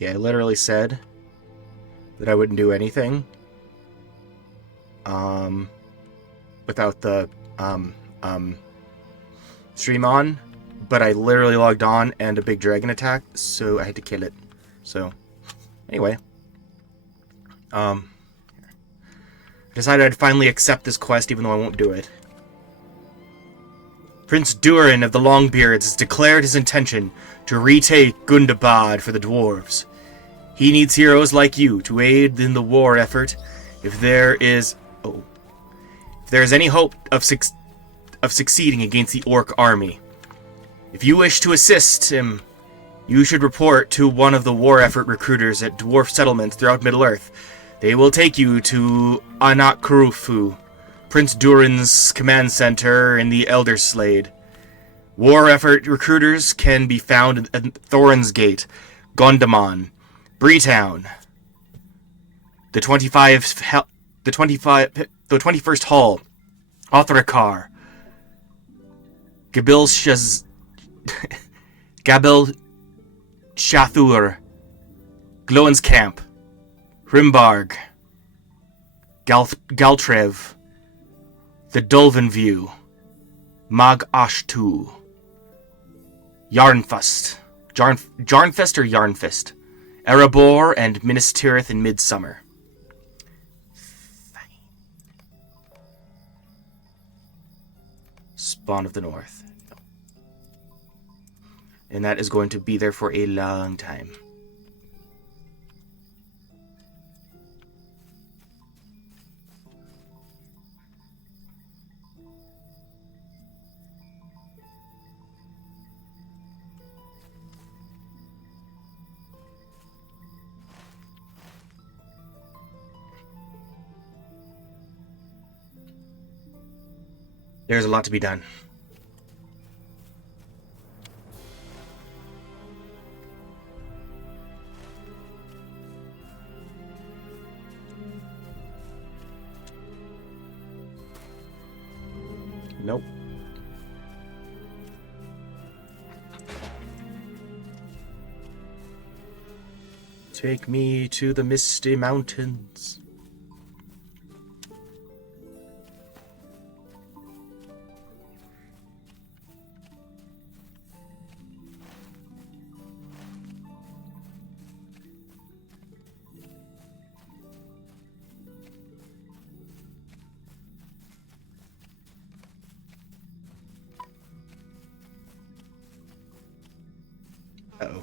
Yeah, I literally said that I wouldn't do anything without the stream on, but I literally logged on and a big dragon attacked, so I had to kill it. So, anyway. I decided I'd finally accept this quest even though I won't do it. Prince Durin of the Longbeards has declared his intention to retake Gundabad for the dwarves. He needs heroes like you to aid in the war effort. If there is any hope of succeeding against the orc army. If you wish to assist him, you should report to one of the war effort recruiters at dwarf settlements throughout Middle-earth. They will take you to Anakrufu, Prince Durin's command center in the Elderslade. War effort recruiters can be found at Thorin's Gate, Gondamon, Breetown, the 21st Hall, Othrakar, Gabil Shathur, Glowen's Camp, Rimbarg, Galtrev, the Dulven View, Mag Ashtu, Yarnfest or Yarnfist, Erebor, and Minas Tirith in Midsummer. Spawn of the North. And that is going to be there for a long time. There's a lot to be done. Nope. Take me to the Misty Mountains. Uh-oh.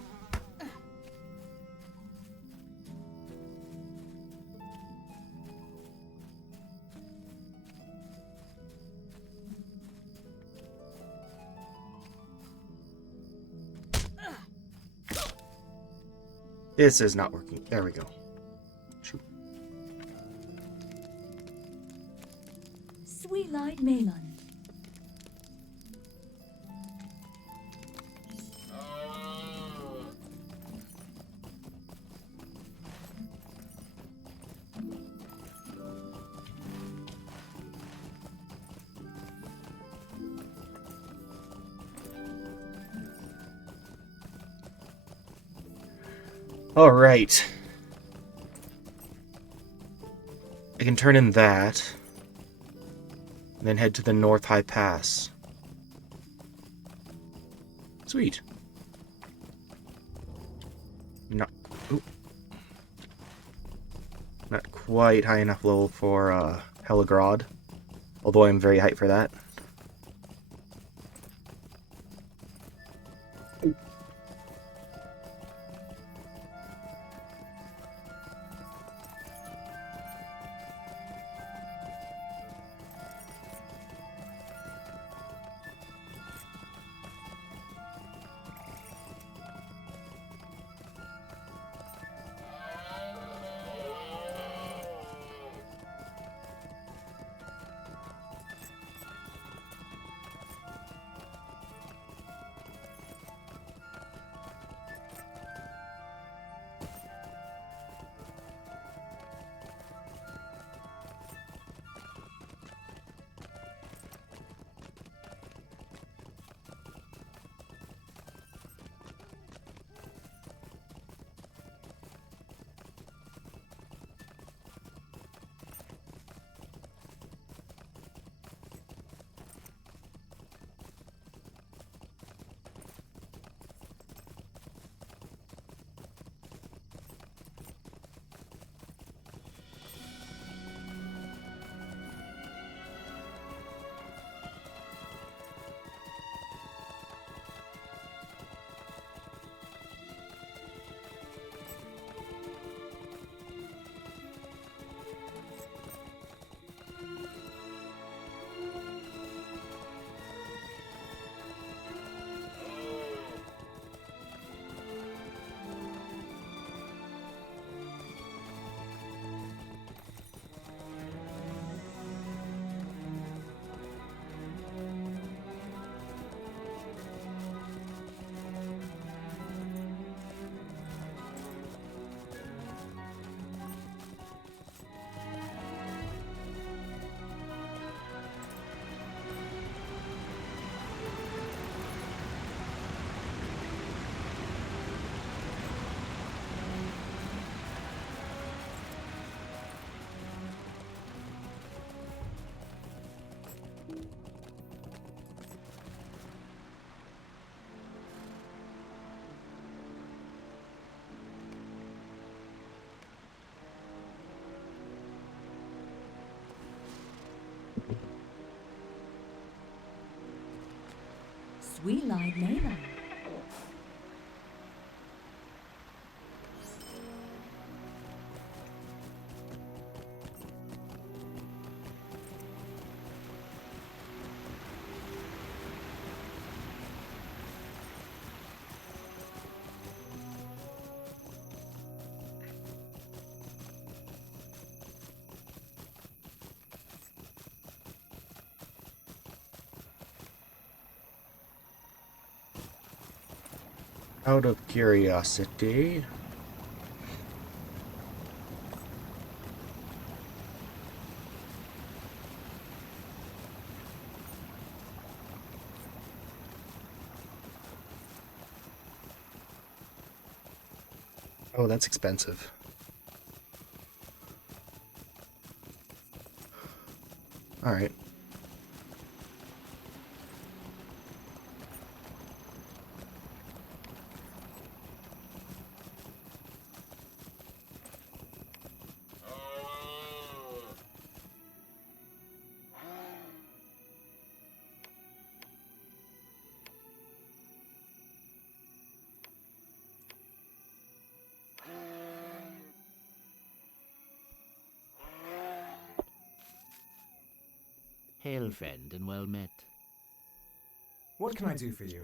This is not working. There we go. Shoot. Sweet-eyed Malon. Alright. I can turn in that. And then head to the North High Pass. Sweet. Not quite high enough level for Helagrod. Although I'm very hyped for that. Sweet-eyed Nana. Out of curiosity. Oh, that's expensive. All right. Hail, friend, and well met. What can I do for you?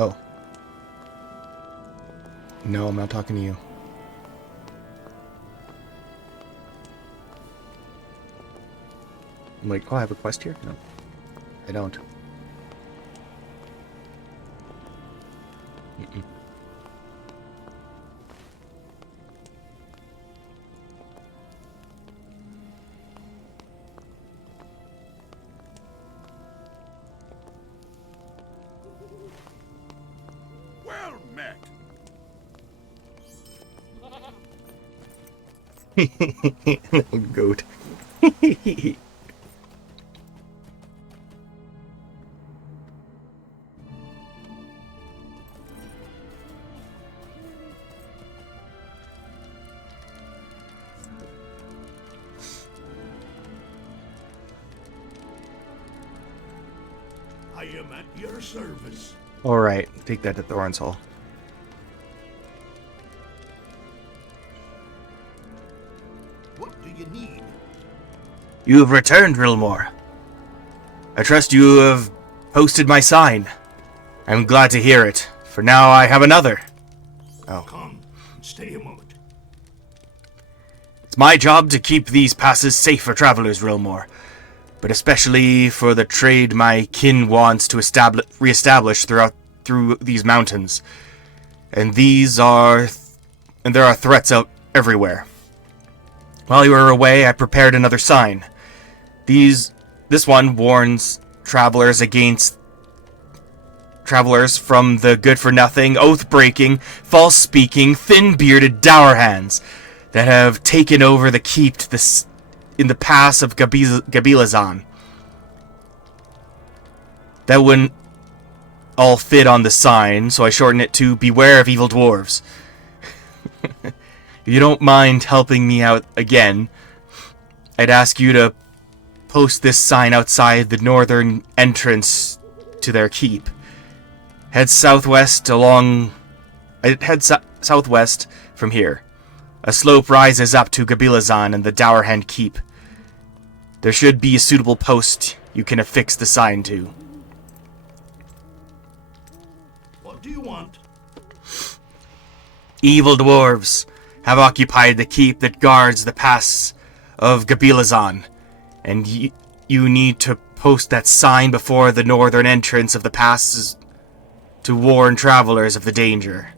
Oh. No, I'm not talking to you. I'm like, oh, I have a quest here? No, I don't. Mm-mm. Well met. Goat. I am at your service. Alright, take that to Thorn's Hall. What do you need? You have returned, Rilmore. I trust you have posted my sign. I'm glad to hear it, for now I have another. Oh. Come and stay a moment. It's my job to keep these passes safe for travelers, Rilmore, but especially for the trade my kin wants to re-establish through these mountains. And there are threats out everywhere. While you were away, I prepared another sign. This one warns travelers from the good-for-nothing, oath-breaking, false-speaking, thin-bearded dour hands that have taken over the keep in the pass of Gabilazan. That wouldn't all fit on the sign, so I shortened it to Beware of Evil Dwarves. If you don't mind helping me out again, I'd ask you to post this sign outside the northern entrance to their keep. Head southwest from here. A slope rises up to Gabilazan and the Dowerhand Keep. There should be a suitable post you can affix the sign to. What do you want? Evil dwarves have occupied the keep that guards the pass of Gabilazan, and you need to post that sign before the northern entrance of the pass to warn travelers of the danger.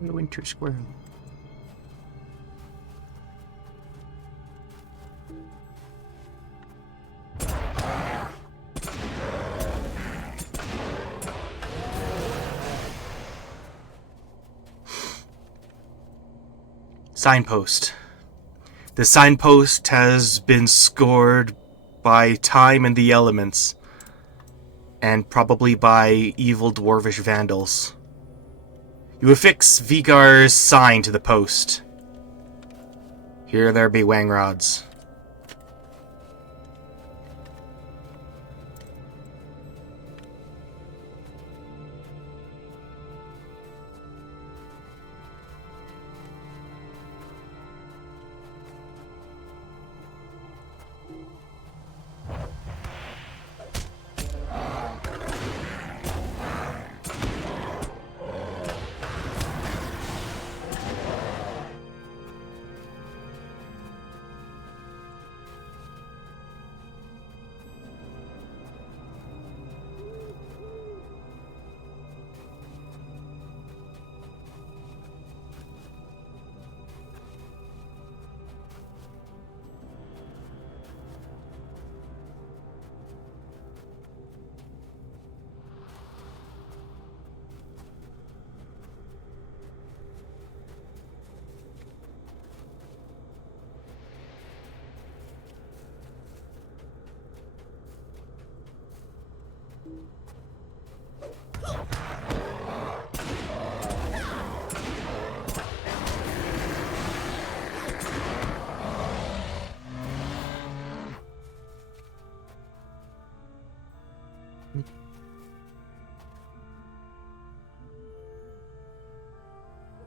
The Winter Square. Signpost. The signpost has been scored by time and the elements, and probably by evil dwarvish vandals. You affix Vigar's sign to the post. Here there be Wangrods.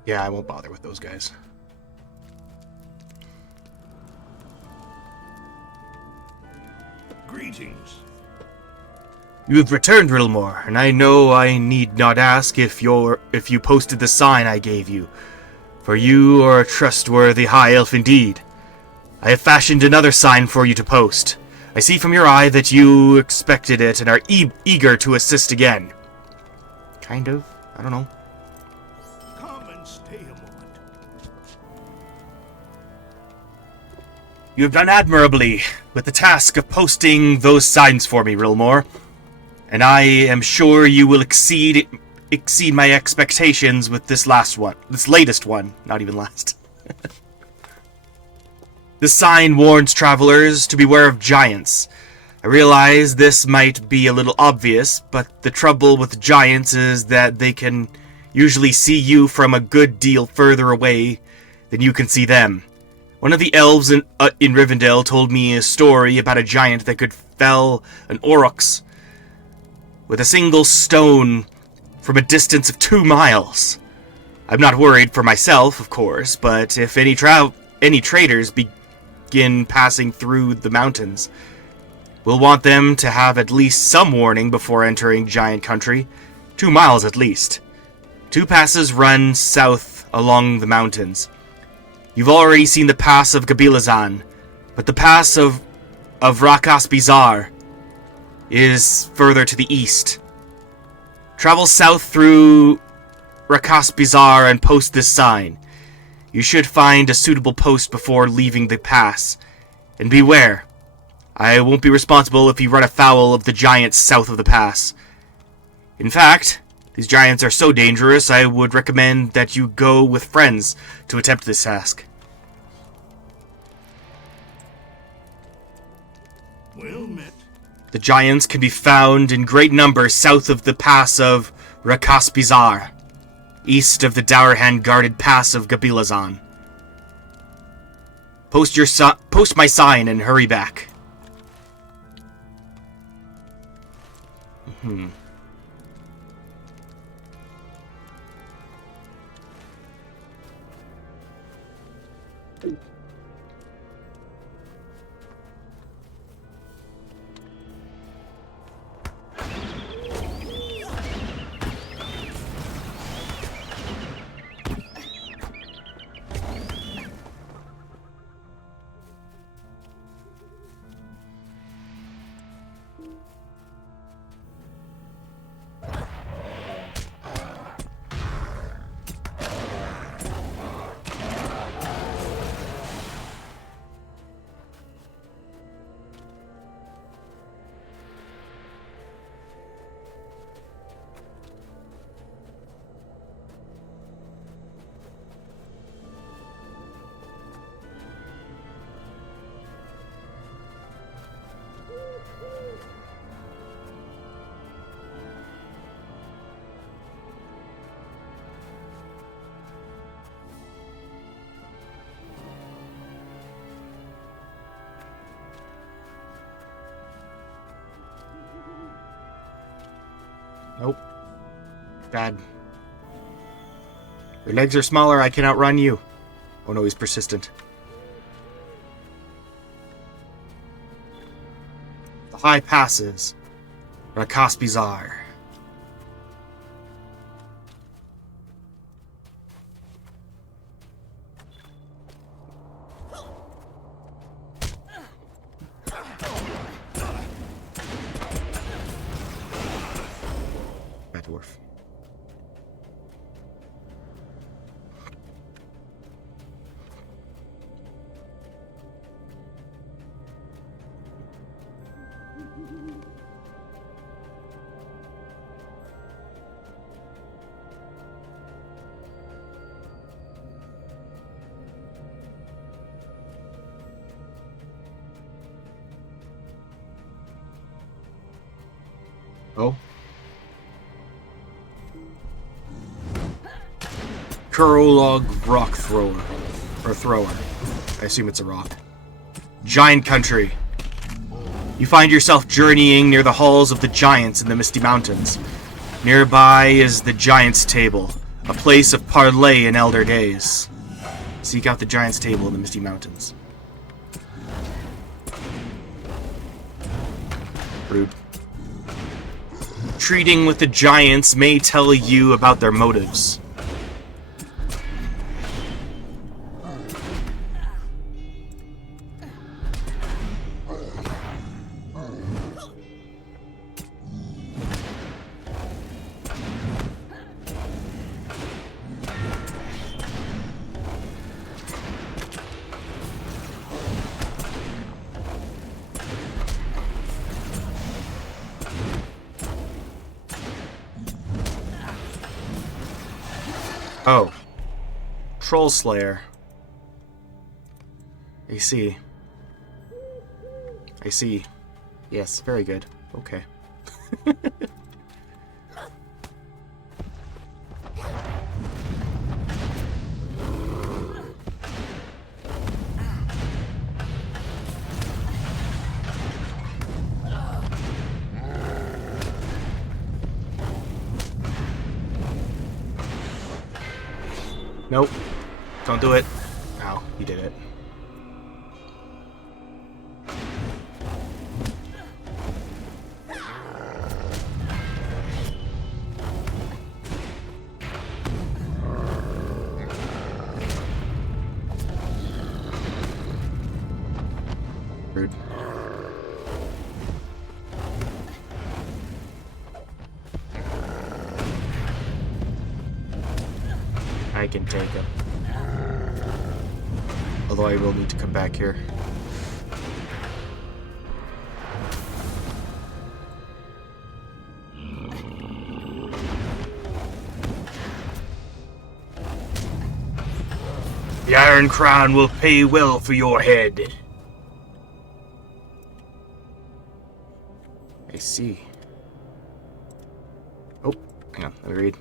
Yeah, I won't bother with those guys. Greetings. You have returned, Rilmore, and I know I need not ask if you posted the sign I gave you, for you are a trustworthy high elf indeed. I have fashioned another sign for you to post. I see from your eye that you expected it and are eager to assist again. Kind of. I don't know. Come and stay a moment. You have done admirably with the task of posting those signs for me, Rilmore, and I am sure you will exceed my expectations with this latest one, not even last. The sign warns travelers to beware of giants. I realize this might be a little obvious, but the trouble with giants is that they can usually see you from a good deal further away than you can see them. One of the elves in Rivendell told me a story about a giant that could fell an aurochs with a single stone from a distance of 2 miles. I'm not worried for myself, of course, but if any traders begin passing through the mountains, we'll want them to have at least some warning before entering giant country. 2 miles at least. 2 passes run south along the mountains. You've already seen the pass of Gabilazan, but the pass of Rakas Bizarre is further to the east. Travel south through Rakas Bizarre and post this sign. You should find a suitable post before leaving the pass. And beware, I won't be responsible if you run afoul of the giants south of the pass. In fact, these giants are so dangerous, I would recommend that you go with friends to attempt this task. Well met. The giants can be found in great numbers south of the pass of Rakas Bizarre, east of the Dourhan-guarded pass of Gabilazan. Post my sign and hurry back. Nope. Bad. Your legs are smaller, I can outrun you. Oh no, he's persistent. The high passes. Rakas Bizarre. Bad dwarf. Oh. Kurolog rock thrower. Or thrower. I assume it's a rock. Giant country. You find yourself journeying near the halls of the giants in the Misty Mountains. Nearby is the Giants' Table, a place of parley in elder days. Seek out the Giants' Table in the Misty Mountains. Rude. Treating with the giants may tell you about their motives. Oh. Troll Slayer. I see. I see. Yes, very good. Okay. Nope. Don't do it. Ow, you did it. Rude. I can take him. Although I will need to come back here. The Iron Crown will pay well for your head. I see. Oh, hang on, let me read.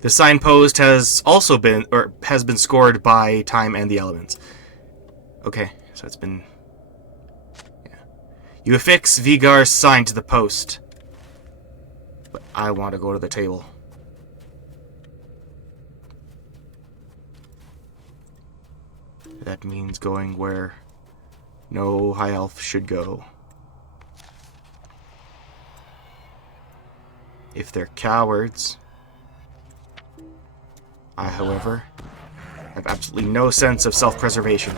The signpost has also been, or has been scored by time and the elements. Okay, so it's been... Yeah. You affix Vigar's sign to the post. But I want to go to the table. That means going where no high elf should go. If they're cowards... I, however, have absolutely no sense of self-preservation.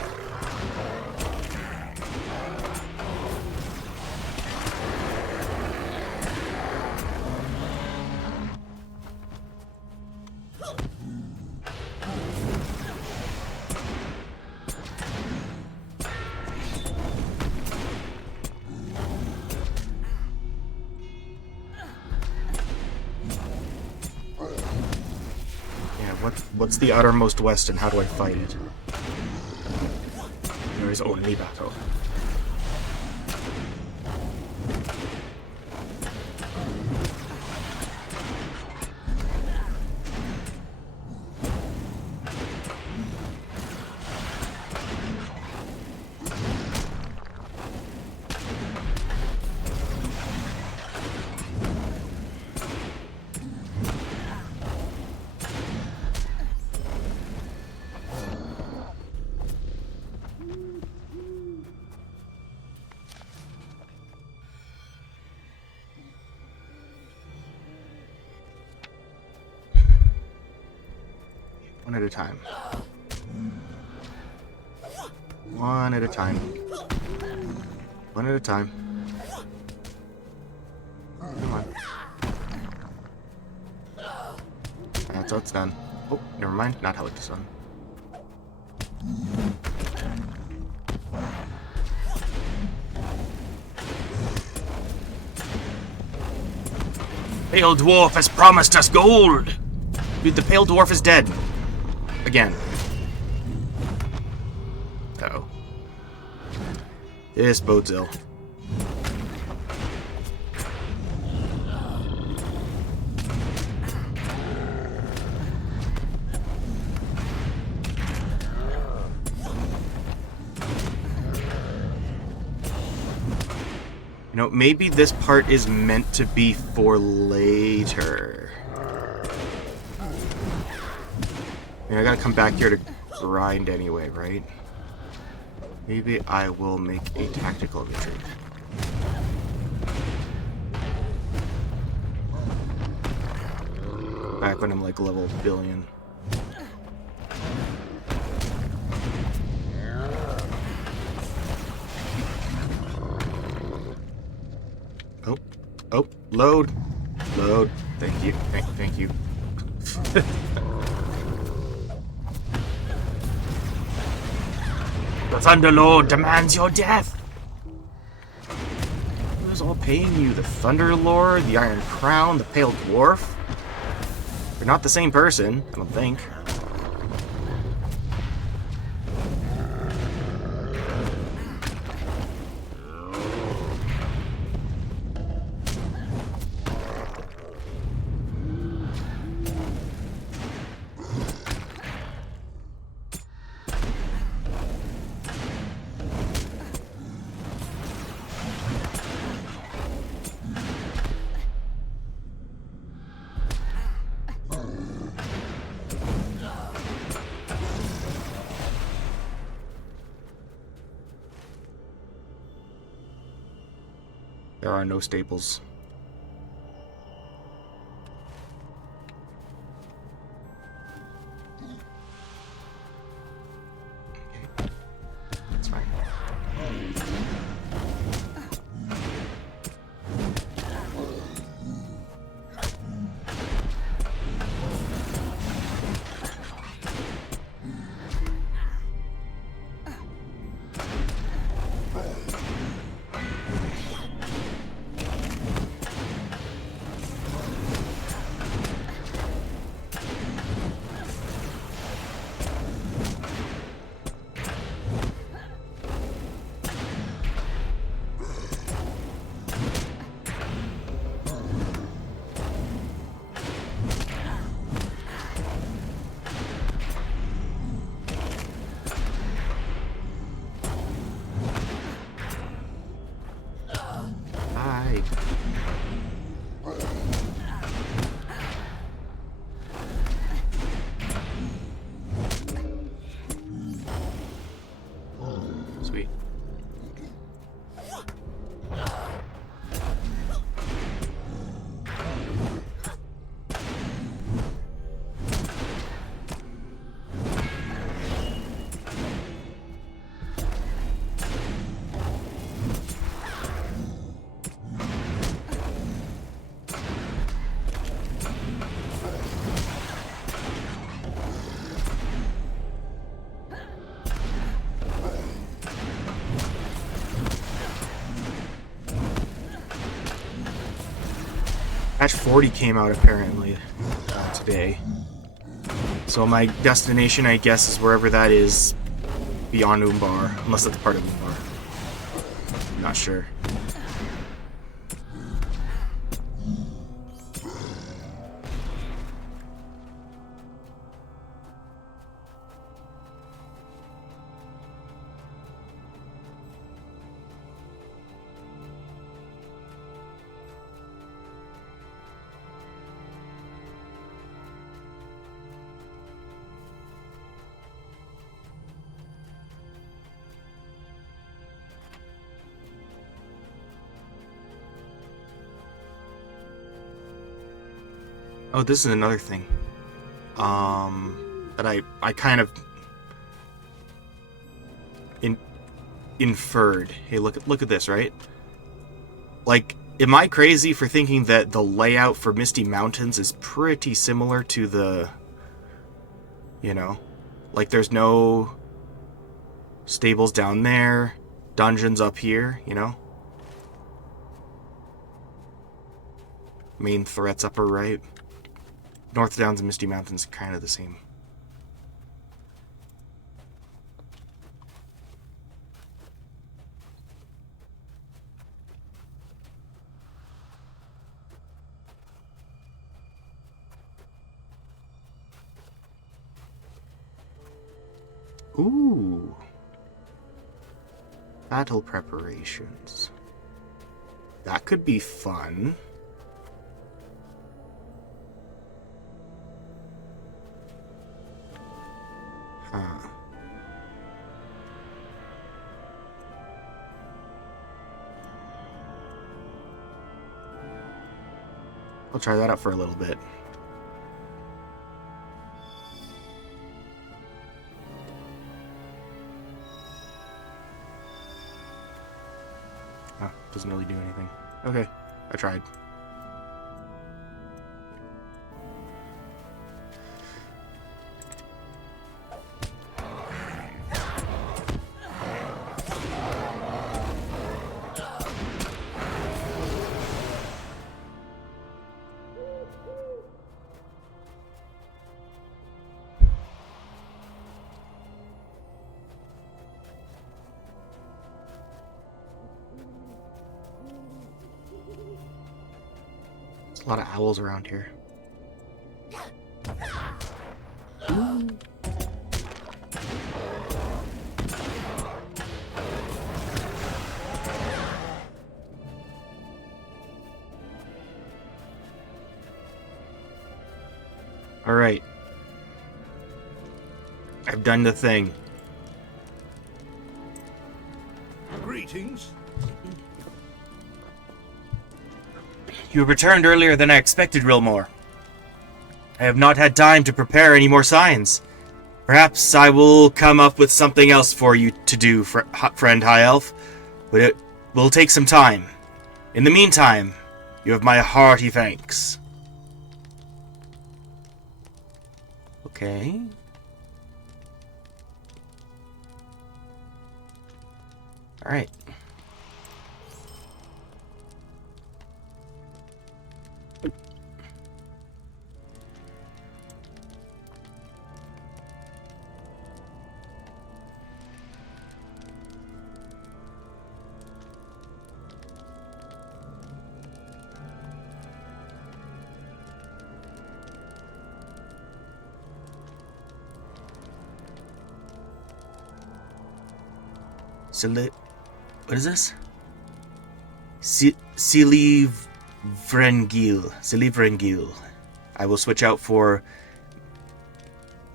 What's the uttermost west and how do I fight it? There is only battle. One at a time. One at a time. One at a time. Come on. That's how it's done. Oh, never mind. Not how it's done. Pale Dwarf has promised us gold! Dude, the Pale Dwarf is dead. Again. Uh-oh. This bodes ill. You know, maybe this part is meant to be for later. I mean, I gotta come back here to grind anyway, right? Maybe I will make a tactical retreat. Back when I'm like level billion. Oh, oh, load, load. Thank you, thank you. The Thunderlord demands your death. Who's all paying you? The Thunderlord, the Iron Crown, the Pale Dwarf? They're not the same person, I don't think. There are no staples. Okay. That's fine. Hi. Sweet. Patch 40 came out apparently today. So my destination, I guess, is wherever that is beyond Umbar, unless that's part of Umbar. Not sure. Oh, this is another thing. That I kind of inferred. Hey, look at this, right? Like, am I crazy for thinking that the layout for Misty Mountains is pretty similar to the, you know, like there's no stables down there, dungeons up here, you know? Main threats upper right. North Downs and Misty Mountains are kind of the same. Ooh. Battle preparations. That could be fun. Huh. I'll try that out for a little bit. Oh, doesn't really do anything. Okay, I tried. A lot of owls around here. All right. I've done the thing. Greetings. You returned earlier than I expected, Rilmore. I have not had time to prepare any more signs. Perhaps I will come up with something else for you to do, friend High Elf, but it will take some time. In the meantime, you have my hearty thanks. Okay. All right. What is this? Silivren'gil. I will switch out for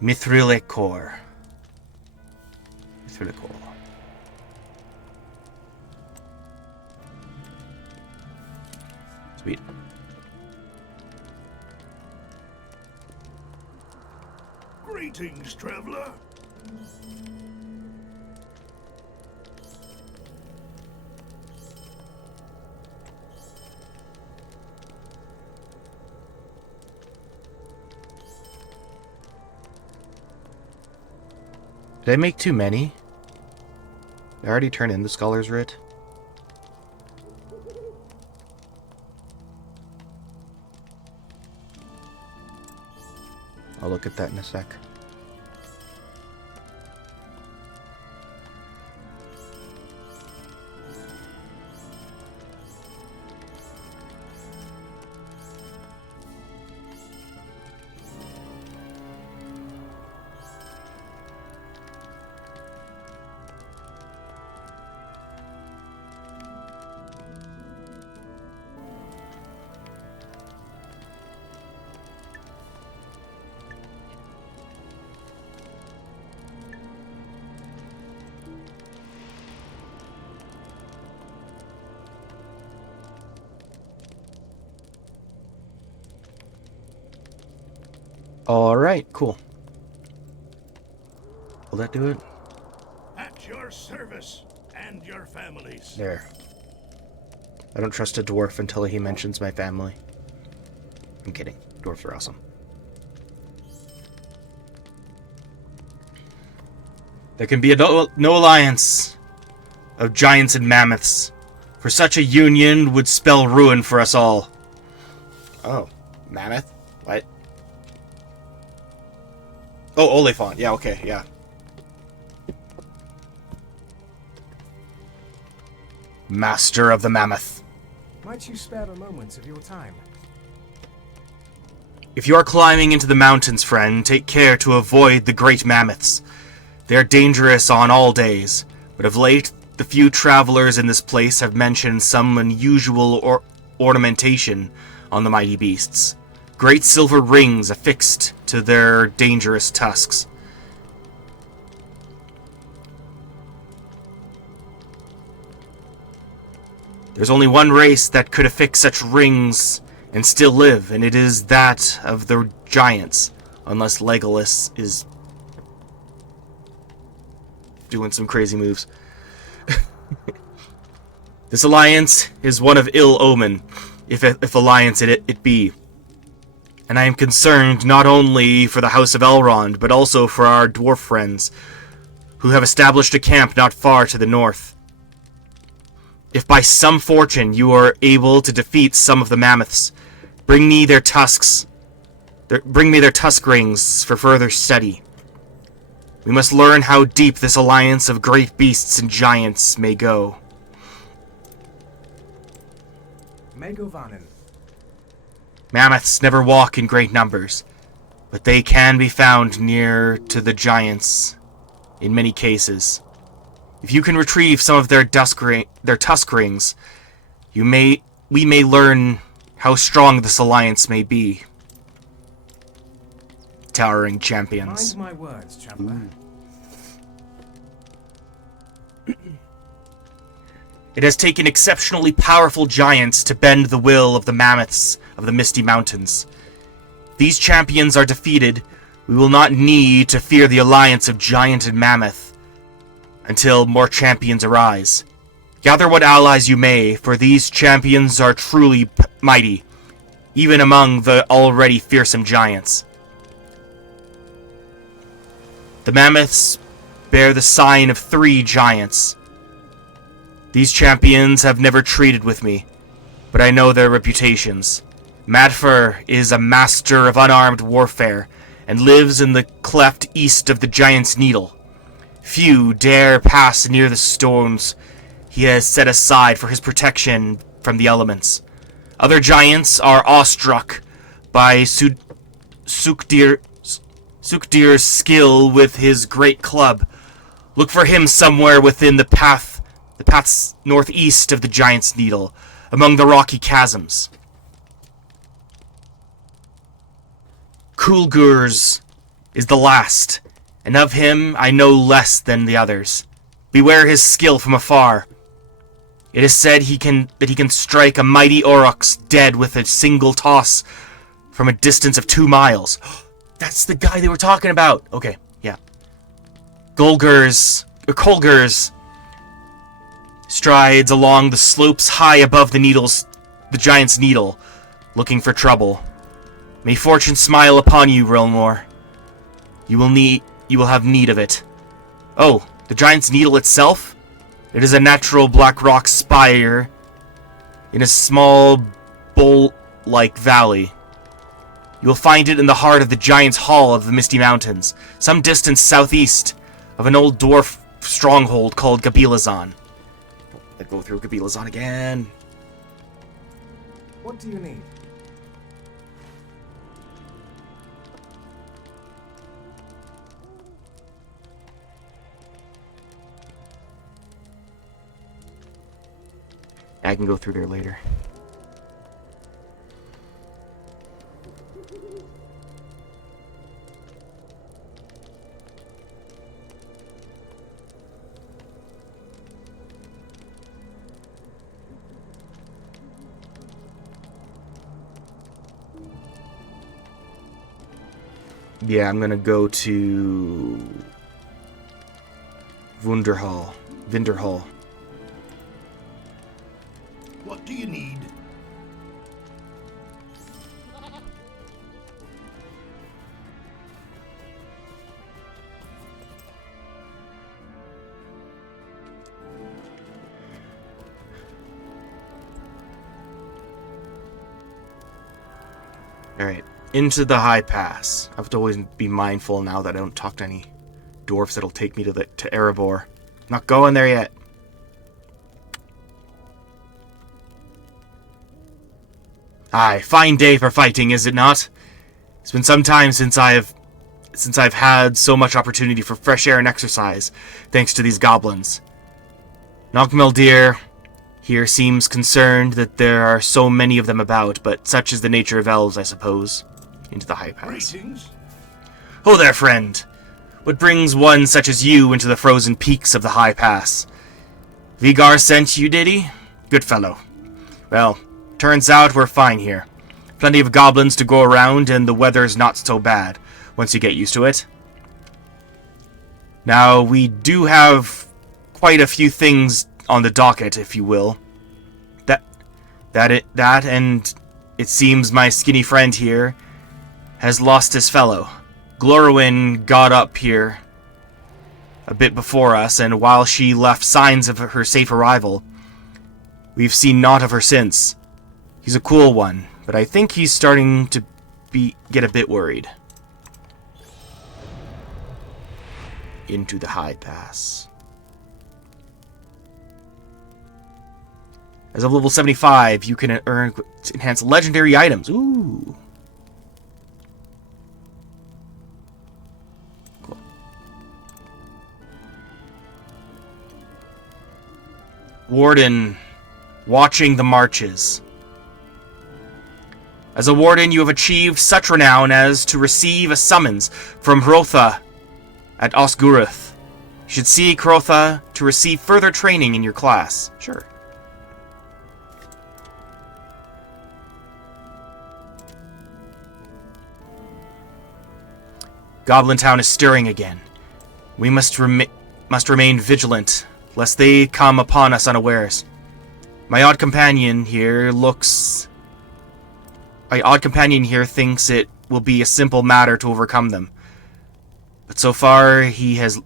Mithrilicor. Sweet. Greetings, traveler. Did I make too many? I already turned in the Scholar's Writ. I'll look at that in a sec. Alright, cool. Will that do it? At your service and your families. There. I don't trust a dwarf until he mentions my family. I'm kidding. Dwarves are awesome. There can be no alliance of giants and mammoths, for such a union would spell ruin for us all. Oh, mammoth? What? Oh, Oliphant. Yeah, okay, yeah. Master of the Mammoth. Might you spare a moment of your time? If you are climbing into the mountains, friend, take care to avoid the great mammoths. They are dangerous on all days, but of late, the few travelers in this place have mentioned some unusual ornamentation on the mighty beasts. Great silver rings affixed to their dangerous tusks. There's only one race that could affix such rings and still live, and it is that of the giants, unless Legolas is doing some crazy moves. This alliance is one of ill omen, if alliance it be. And I am concerned not only for the House of Elrond, but also for our dwarf friends, who have established a camp not far to the north. If by some fortune you are able to defeat some of the mammoths, bring me their tusk rings for further study. We must learn how deep this alliance of great beasts and giants may go. Megovanen. Mammoths never walk in great numbers, but they can be found near to the giants in many cases. If you can retrieve some of their tusk rings, we may learn how strong this alliance may be. Towering champions. Mind my words, traveler. It has taken exceptionally powerful giants to bend the will of the mammoths of the Misty Mountains. If these champions are defeated, we will not need to fear the alliance of giant and mammoth until more champions arise. Gather what allies you may, for these champions are truly mighty, even among the already fearsome giants. The mammoths bear the sign of 3 giants. These champions have never treated with me, but I know their reputations. Madfur is a master of unarmed warfare, and lives in the cleft east of the Giant's Needle. Few dare pass near the stones he has set aside for his protection from the elements. Other giants are awestruck by Sukdir's skill with his great club. Look for him somewhere within the paths northeast of the Giant's Needle, among the rocky chasms. Kulgurs is the last, and of him I know less than the others. Beware his skill from afar. It is said that he can strike a mighty aurochs dead with a single toss from a distance of 2 miles. That's the guy they were talking about. Okay, yeah. Kolgurs strides along the slopes high above the Giant's Needle, looking for trouble. May fortune smile upon you, Rilmore. You will have need of it. Oh, the Giant's Needle itself? It is a natural black rock spire in a small bowl-like valley. You will find it in the heart of the Giant's Hall of the Misty Mountains, some distance southeast of an old dwarf stronghold called Gabilazan. Let's go through Gabilazan again. What do you need? I can go through there later. Yeah, I'm gonna go to Vinderhall. What do you need? Alright, into the high pass. I have to always be mindful now that I don't talk to any dwarfs that'll take me to Erebor. Not going there yet. Aye, fine day for fighting, is it not? It's been some time since I've had so much opportunity for fresh air and exercise, thanks to these goblins. Knockmeldir here seems concerned that there are so many of them about, but such is the nature of elves, I suppose. Into the high pass. Greetings. Oh there, friend. What brings one such as you into the frozen peaks of the high pass? Vigar sent you, did he? Good fellow. Well, turns out we're fine here. Plenty of goblins to go around, and the weather's not so bad, once you get used to it. Now, we do have quite a few things on the docket, if you will. And it seems my skinny friend here has lost his fellow. Glorwyn got up here a bit before us, and while she left signs of her safe arrival, we've seen naught of her since. He's a cool one, but I think he's starting to get a bit worried. Into the high pass. As of level 75, you can enhance legendary items. Ooh. Cool. Warden, watching the marches. As a warden, you have achieved such renown as to receive a summons from Hrotha at Osgurath. You should seek Hrotha to receive further training in your class. Sure. Goblin Town is stirring again. We must remain vigilant, lest they come upon us unawares. My odd companion here thinks it will be a simple matter to overcome them. But so far he has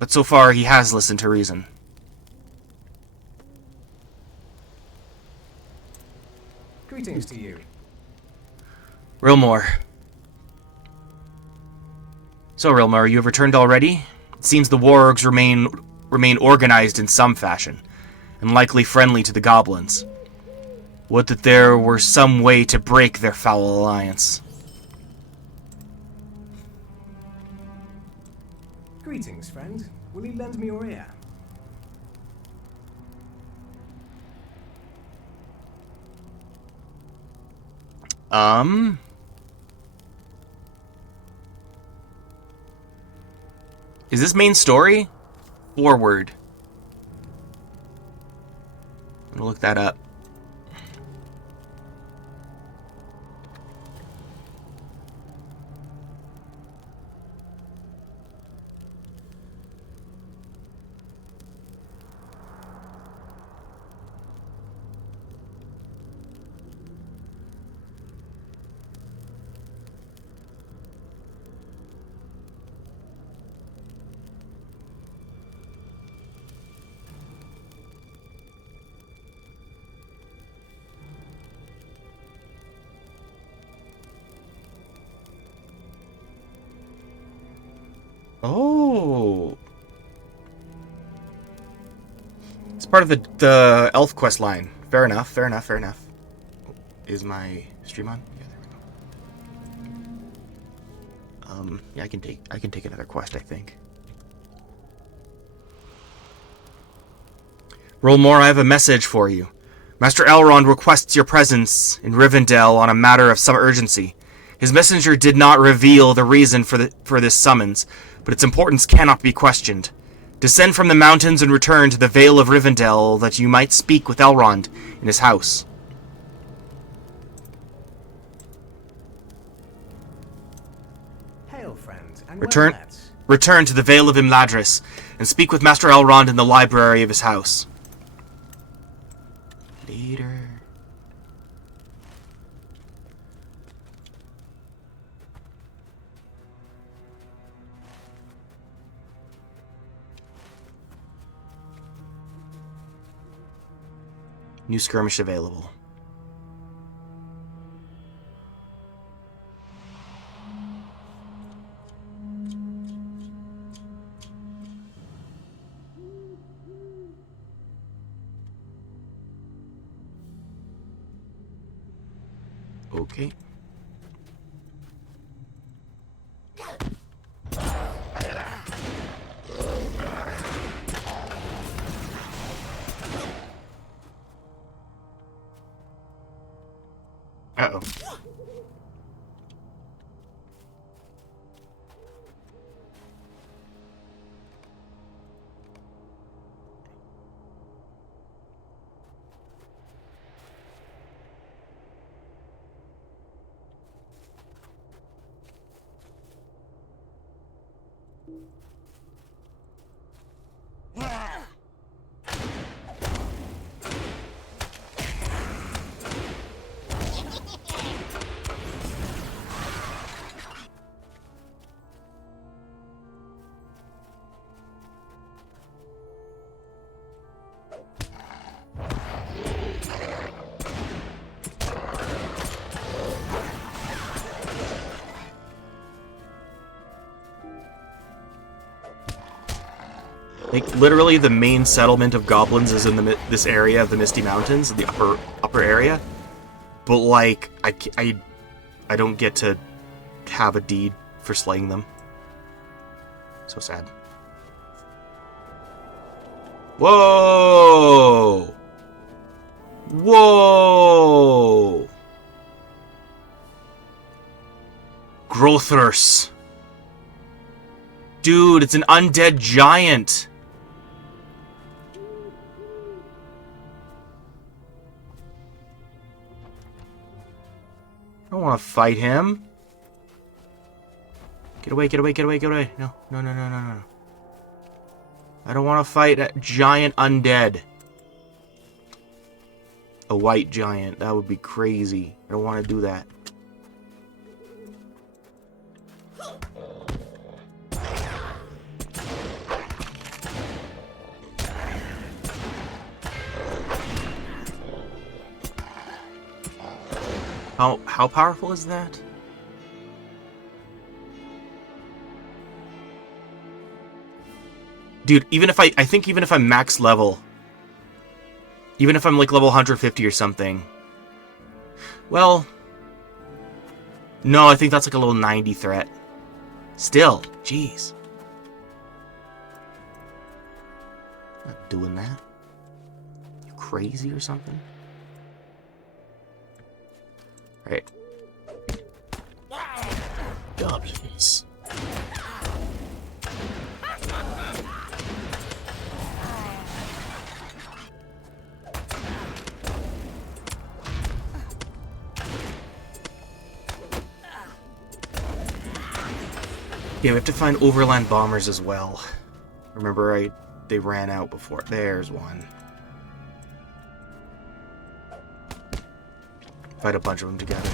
listened to reason. Greetings to you. Rilmore. So, Rilmore, you have returned already? It seems the wargs remain organized in some fashion, and likely friendly to the goblins. Would that there were some way to break their foul alliance. Greetings, friend. Will you lend me your ear? Is this main story? Forward. I'm gonna look that up. Oh. It's part of the elf quest line. Fair enough, fair enough, fair enough. Is my stream on? Yeah, there we go. Yeah, I can take another quest, I think. Rollmore, I have a message for you. Master Elrond requests your presence in Rivendell on a matter of some urgency. His messenger did not reveal the reason for this summons, but its importance cannot be questioned. Descend from the mountains and return to the Vale of Rivendell that you might speak with Elrond in his house. Hail, friend, and Return well met. to the Vale of Imladris and speak with Master Elrond in the library of his house. Later. New skirmish available. Okay. Uh-oh. Like, literally the main settlement of goblins is in this area of the Misty Mountains, the upper area. But, like, I don't get to have a deed for slaying them. So sad. Whoa! Whoa! Grothers. Dude, it's an undead giant. I don't want to fight him. Get away, get away, get away, get away. No, no, no, no, no, no. I don't want to fight a giant undead. A white giant. That would be crazy. I don't want to do that. How powerful is that? Dude, even if I think even if I'm max level, even if I'm like level 150 or something. Well, no, I think that's like a level 90 threat. Still, jeez. Not doing that. You crazy or something? Right. Goblins. Yeah, we have to find overland bombers as well. Remember, they ran out before. There's one. Fight a bunch of them together.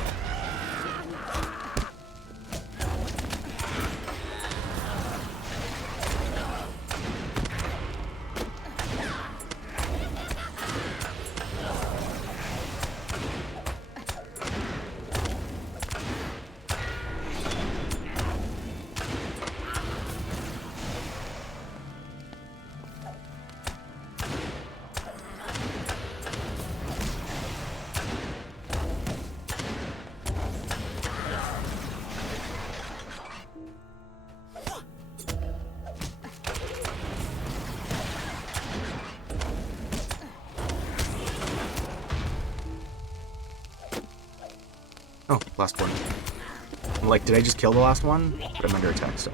Oh, last one. I'm like, did I just kill the last one? But I'm under attack still.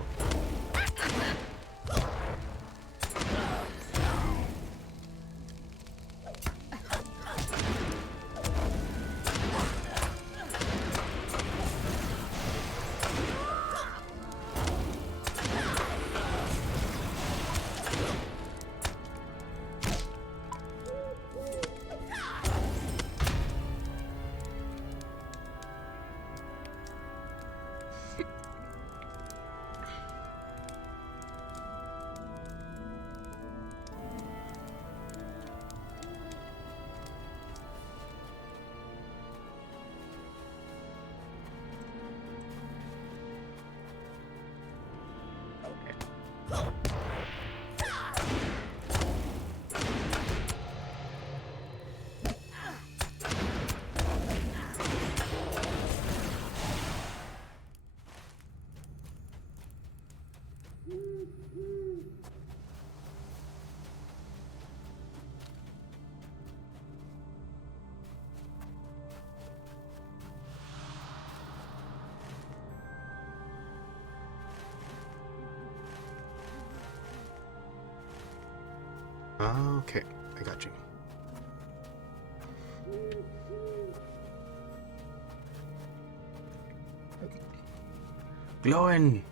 Okay, I got you. Glowing.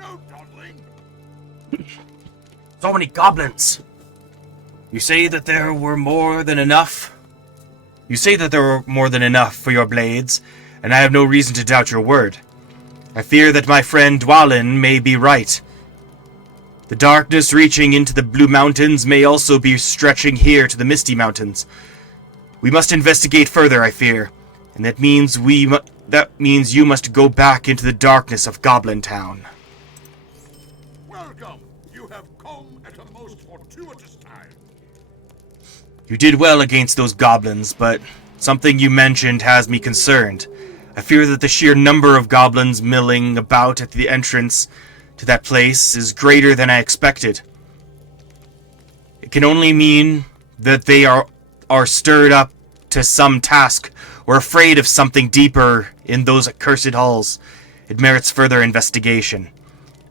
No dawdling. So many goblins. You say that there were more than enough? You say that there were more than enough for your blades, and I have no reason to doubt your word. I fear that my friend Dwalin may be right. The darkness reaching into the Blue Mountains may also be stretching here to the Misty Mountains. We must investigate further, I fear, and that means you must go back into the darkness of Goblin Town. Welcome. You have come at a most fortuitous time. You did well against those goblins, but something you mentioned has me concerned. I fear that the sheer number of goblins milling about at the entrance to that place is greater than I expected. It can only mean that they are stirred up to some task or afraid of something deeper in those accursed halls. It merits further investigation.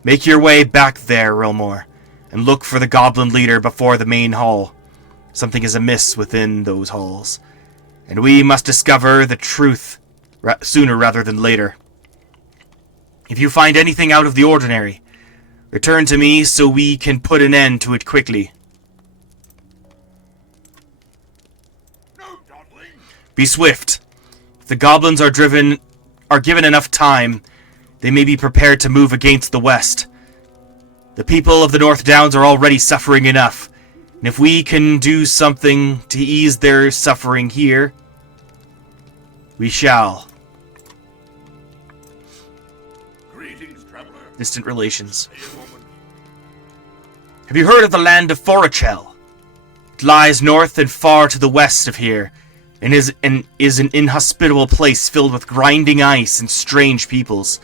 Make your way back there, Rilmore, and look for the goblin leader before the main hall. Something is amiss within those halls, and we must discover the truth sooner rather than later. If you find anything out of the ordinary, return to me so we can put an end to it quickly. No dawdling. Be swift. If the goblins are given enough time, they may be prepared to move against the west. The people of the North Downs are already suffering enough, and if we can do something to ease their suffering here, we shall. Greetings, traveler. Distant relations. Stay a moment. Have you heard of the land of Forochel? It lies north and far to the west of here, and is an inhospitable place filled with grinding ice and strange peoples.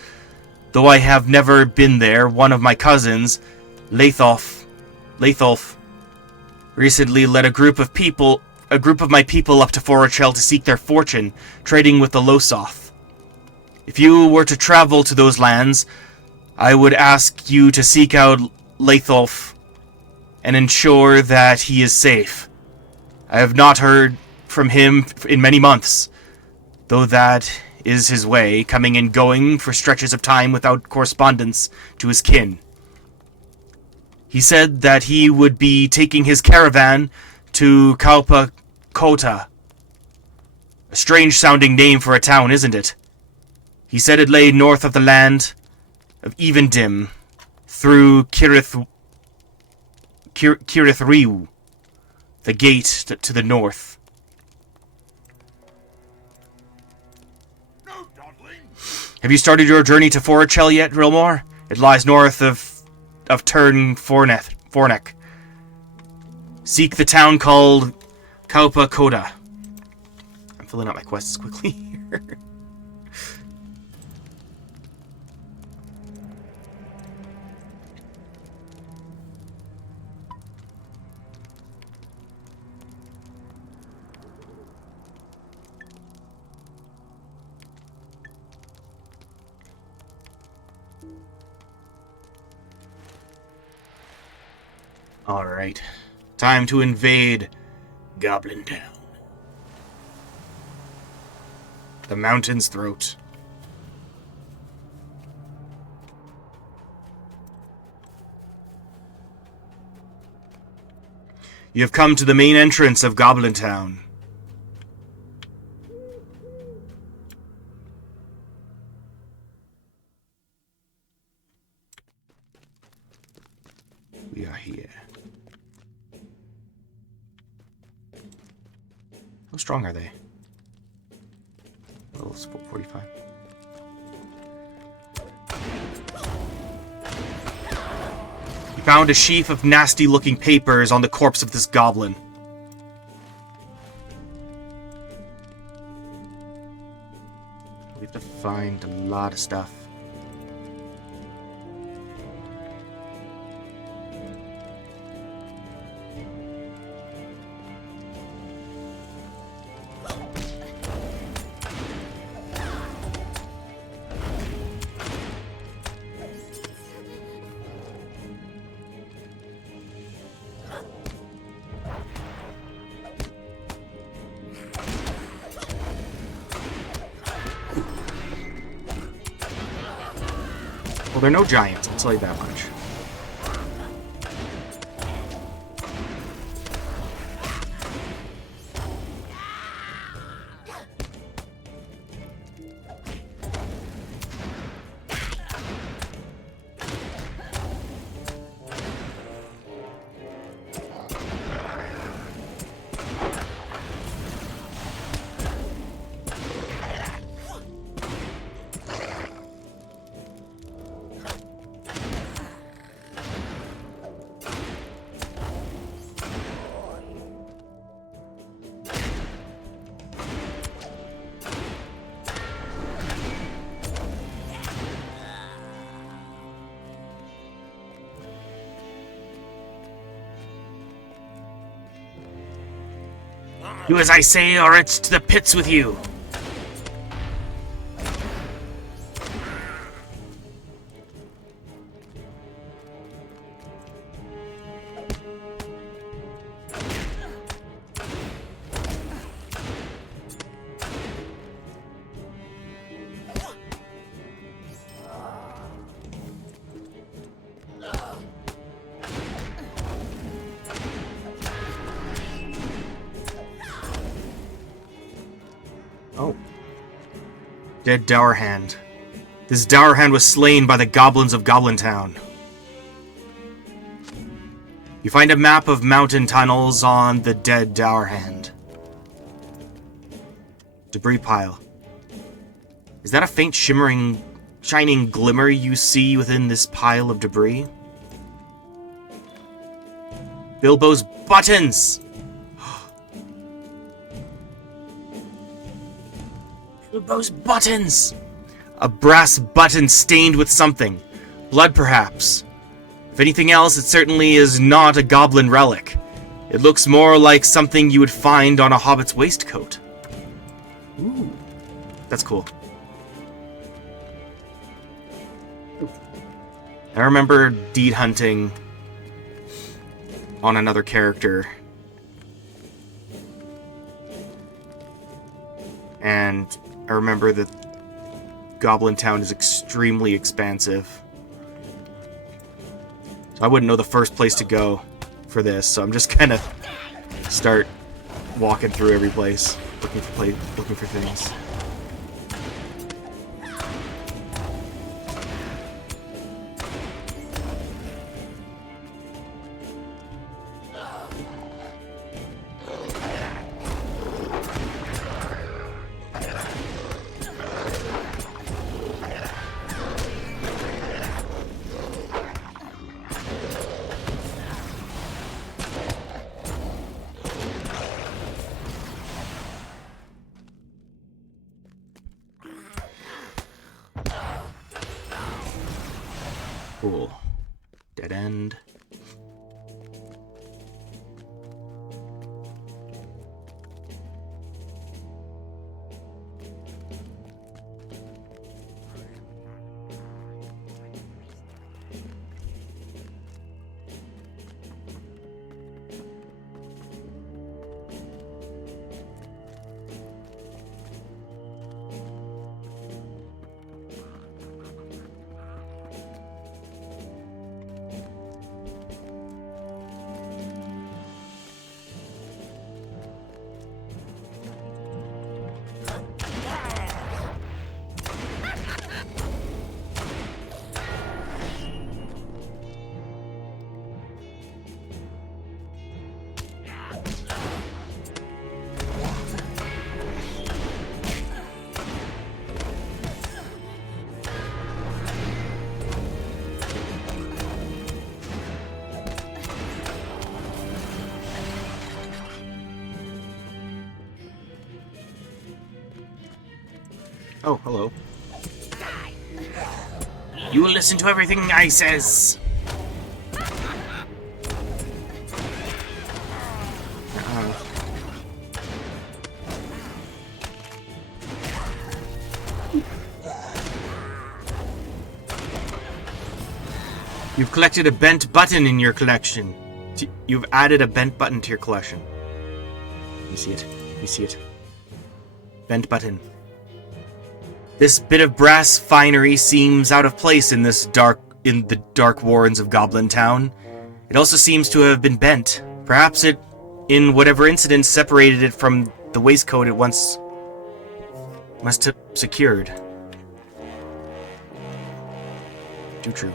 Though I have never been there, one of my cousins, Latholf, recently led a group of my people up to Forochel to seek their fortune, trading with the Losoth. If you were to travel to those lands, I would ask you to seek out Latholf and ensure that he is safe. I have not heard from him in many months, though that is his way, coming and going for stretches of time without correspondence to his kin. He said that he would be taking his caravan to Kalpa Kota. A strange-sounding name for a town, isn't it? He said it lay north of the land of Evendim, through Kirithriu, the gate to the north. No dawdling. Have you started your journey to Forochel yet, Rilmore? It lies north of Turn Fornek. Seek the town called Kalpa Kota. I'm filling out my quests quickly here. Alright. Time to invade Goblin Town. The mountain's throat. You have come to the main entrance of Goblin Town. We are here. How strong are they? Level 45. You found a sheaf of nasty-looking papers on the corpse of this goblin. We have to find a lot of stuff. they're no giants, I'll tell you that much. Do as I say, or it's to the pits with you. Oh. Dead Dour Hand. This Dour Hand was slain by the goblins of Goblin Town. You find a map of mountain tunnels on the dead Dour Hand. Debris pile. Is that a faint shimmering, shining glimmer you see within this pile of debris? Bilbo's buttons! Bilbo's buttons! A brass button stained with something. Blood, perhaps. If anything else, it certainly is not a goblin relic. It looks more like something you would find on a hobbit's waistcoat. Ooh. That's cool. I remember deed hunting on another character. And I remember that Goblin Town is extremely expansive. So I wouldn't know the first place to go for this, so I'm just kind of start walking through every place, looking for things. Cool. Dead end. Oh, hello. You will listen to everything I says. You've collected a bent button in your collection. You've added a bent button to your collection. You see it. You see it. Bent button. This bit of brass finery seems out of place in the dark warrens of Goblin Town. It also seems to have been bent. Perhaps it, in whatever incident, separated it from the waistcoat it once must have secured. Too true.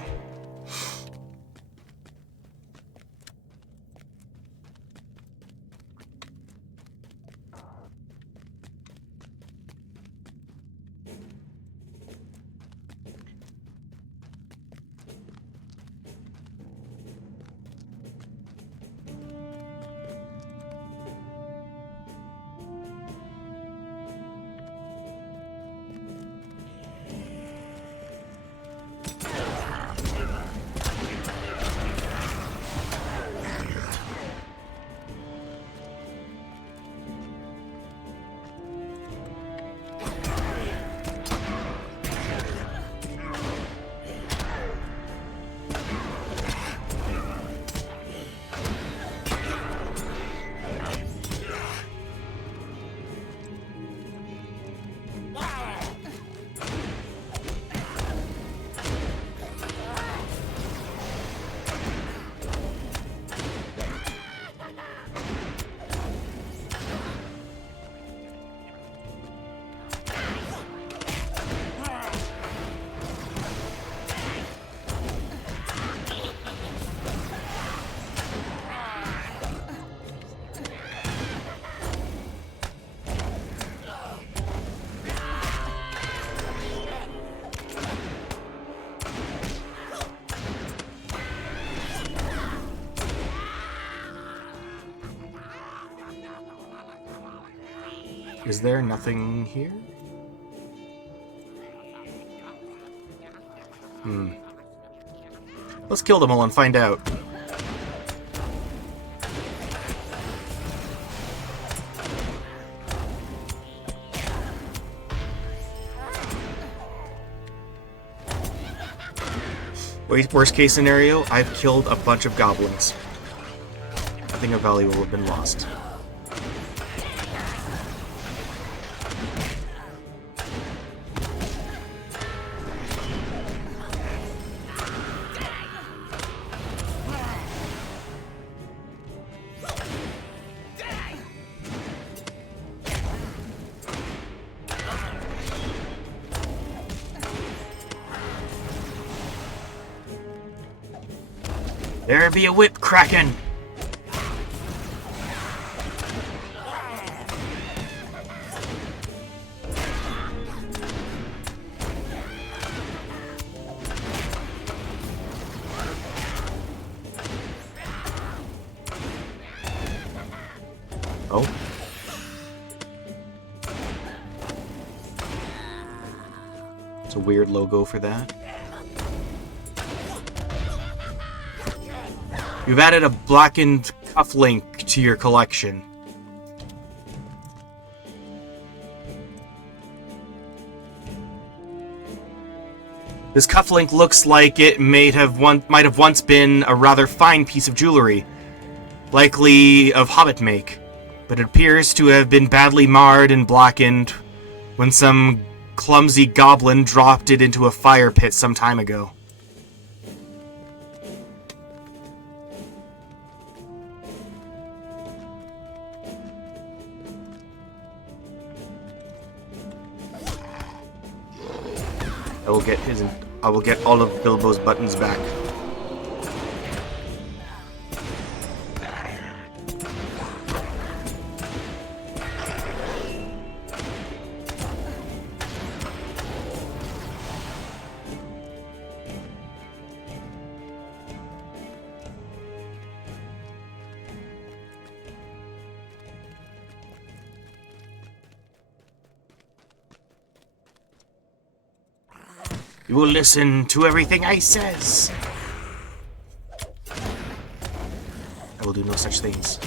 Is there nothing here? Let's kill them all and find out. Worst case scenario, I've killed a bunch of goblins. Nothing of value will have been lost. There be a whip cracking! Oh. It's a weird logo for that. You've added a blackened cufflink to your collection. This cufflink looks like it might have once been a rather fine piece of jewelry, likely of hobbit make, but it appears to have been badly marred and blackened when some clumsy goblin dropped it into a fire pit some time ago. I will get all of Bilbo's buttons back. You will listen to everything I says. I will do no such things.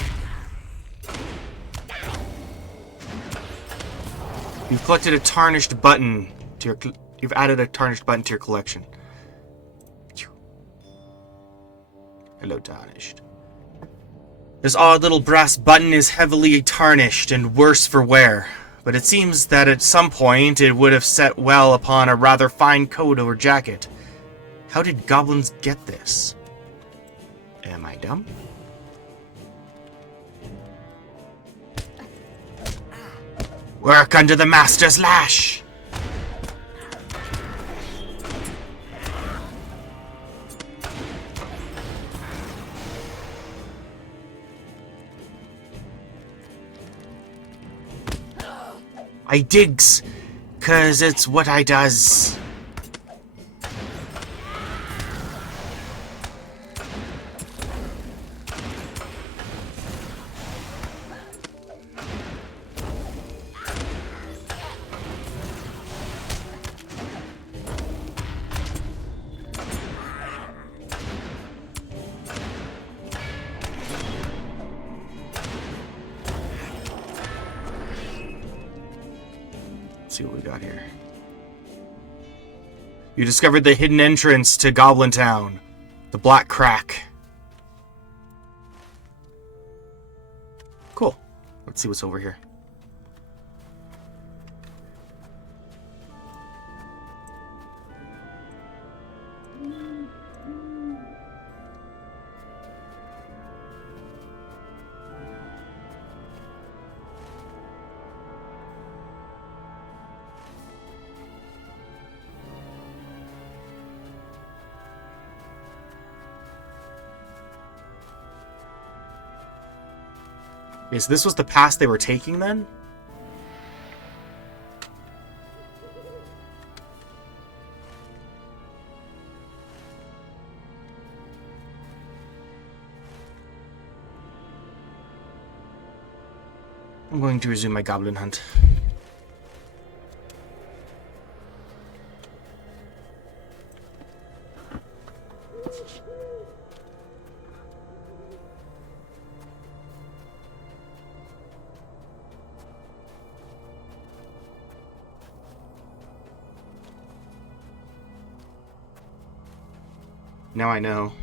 You've collected a tarnished button to your. You've added a tarnished button to your collection. Hello, tarnished. This odd little brass button is heavily tarnished and worse for wear. but it seems that at some point it would have set well upon a rather fine coat or jacket. How did goblins get this? Am I dumb? Work under the master's lash! I digs, 'cause it's what I does. Let's see what we got here. You discovered the hidden entrance to Goblin Town, the Black Crack. Cool. Let's see what's over here. Okay, so this was the path they were taking then? I'm going to resume my goblin hunt. Now I know.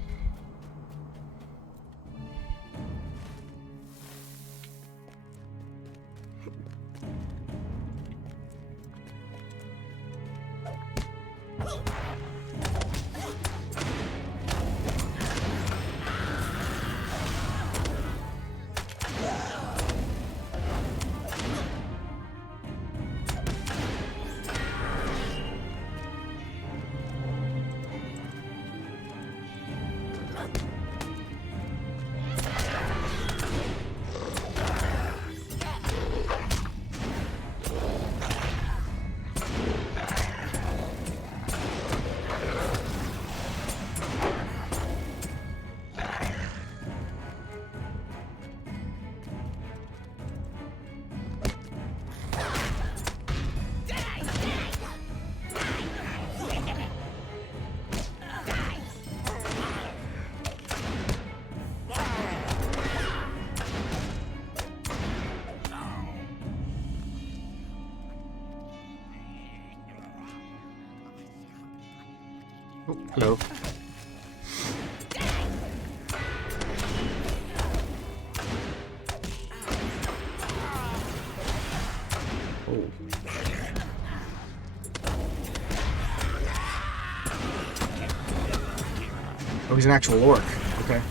Oh, hello. Oh. Oh, he's an actual orc. Okay.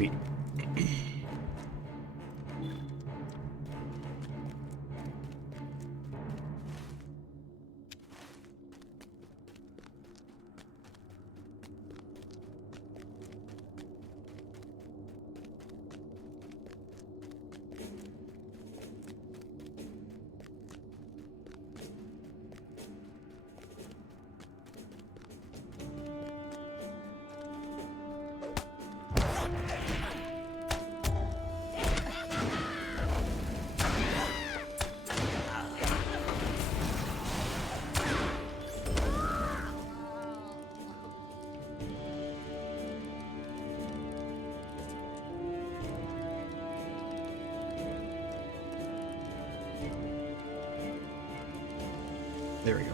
Sweet. There we go.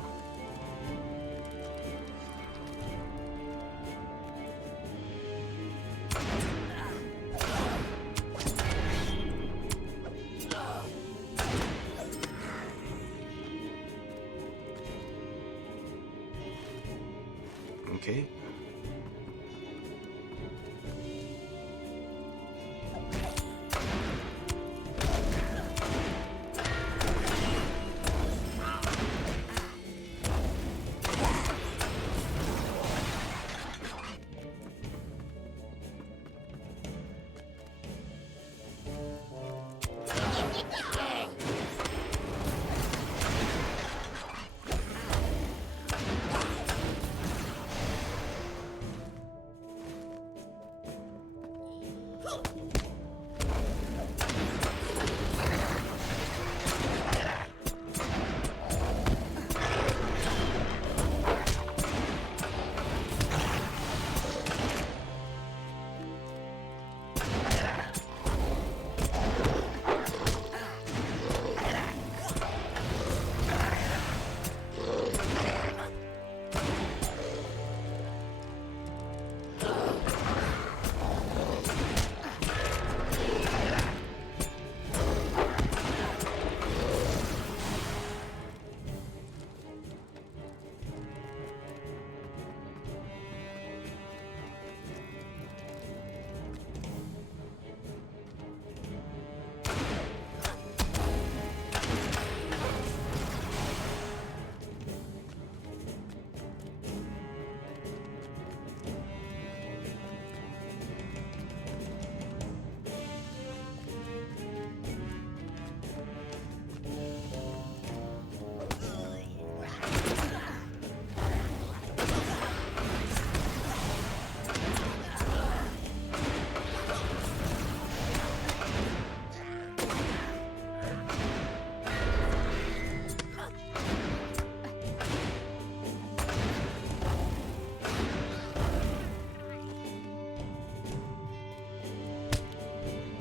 Okay.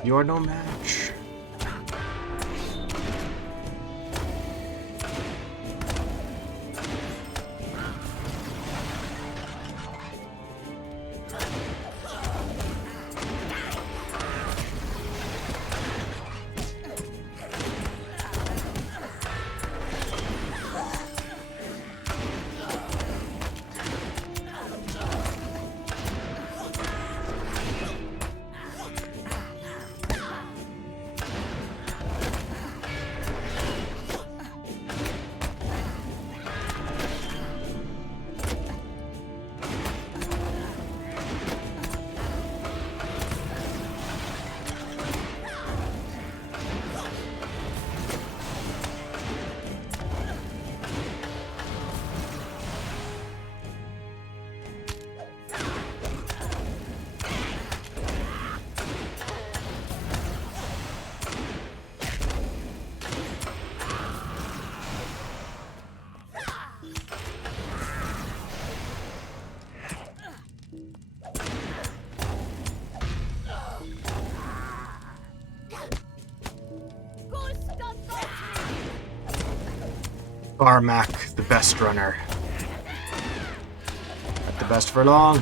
You're no match. Barmac, the best runner. Not the best for long.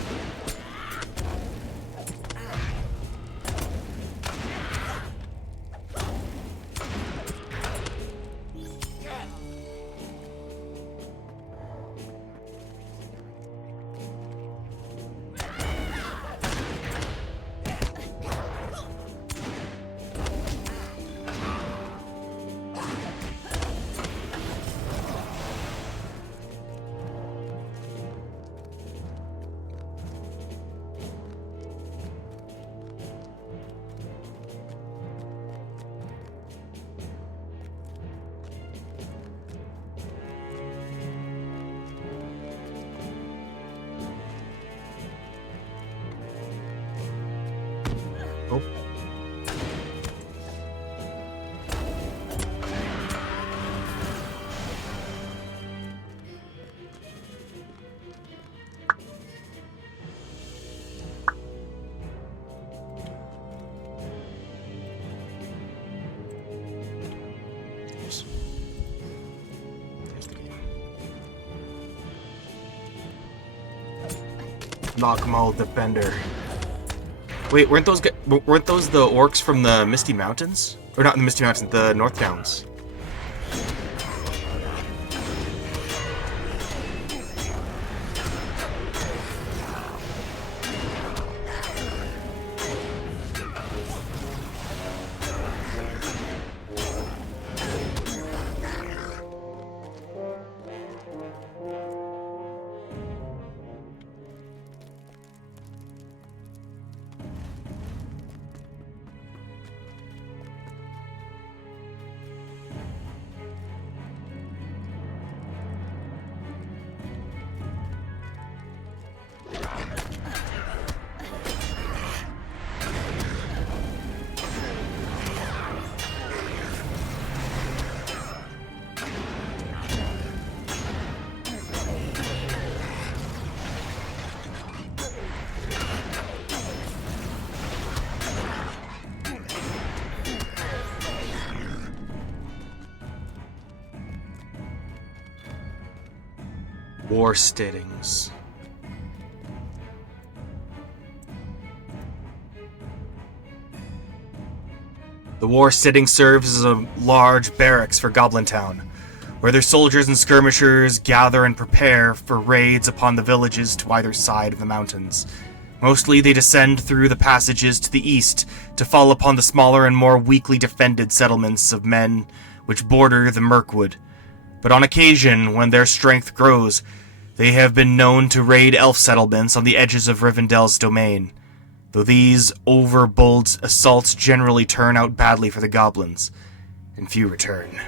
Knockmaul Defender. Wait, weren't those the orcs from the Misty Mountains? Or not the Misty Mountains, the North Downs. War Steadings. The War Steading serves as a large barracks for Goblin Town, where their soldiers and skirmishers gather and prepare for raids upon the villages to either side of the mountains. Mostly they descend through the passages to the east to fall upon the smaller and more weakly defended settlements of men which border the Mirkwood. But on occasion, when their strength grows, they have been known to raid elf settlements on the edges of Rivendell's domain, though these overbold assaults generally turn out badly for the goblins, and few return.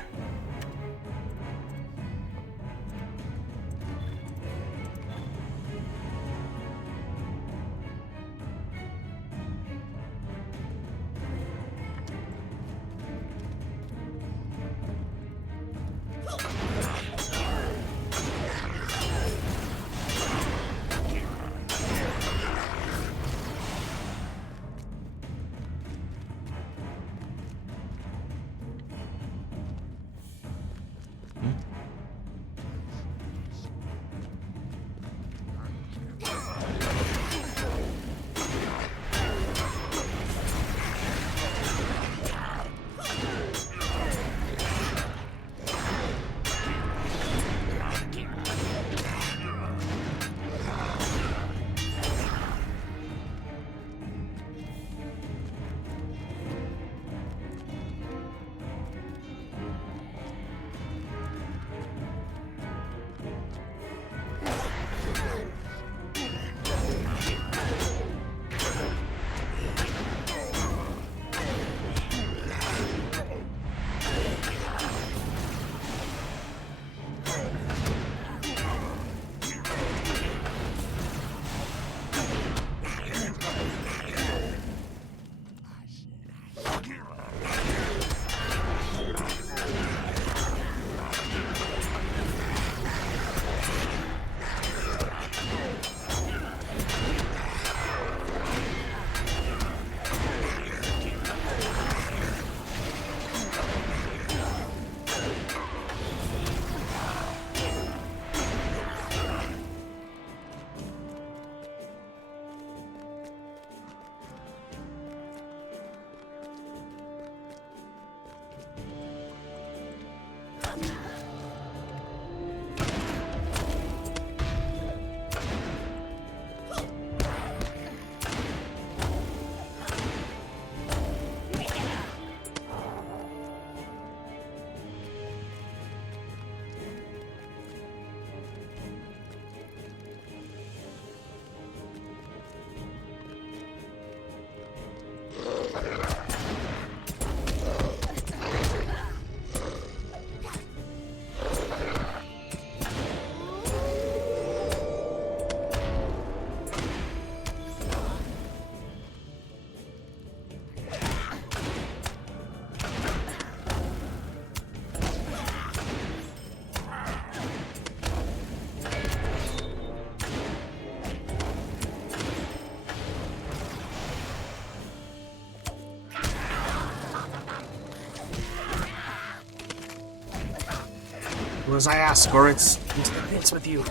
Do as I ask, or it's into the pits with you.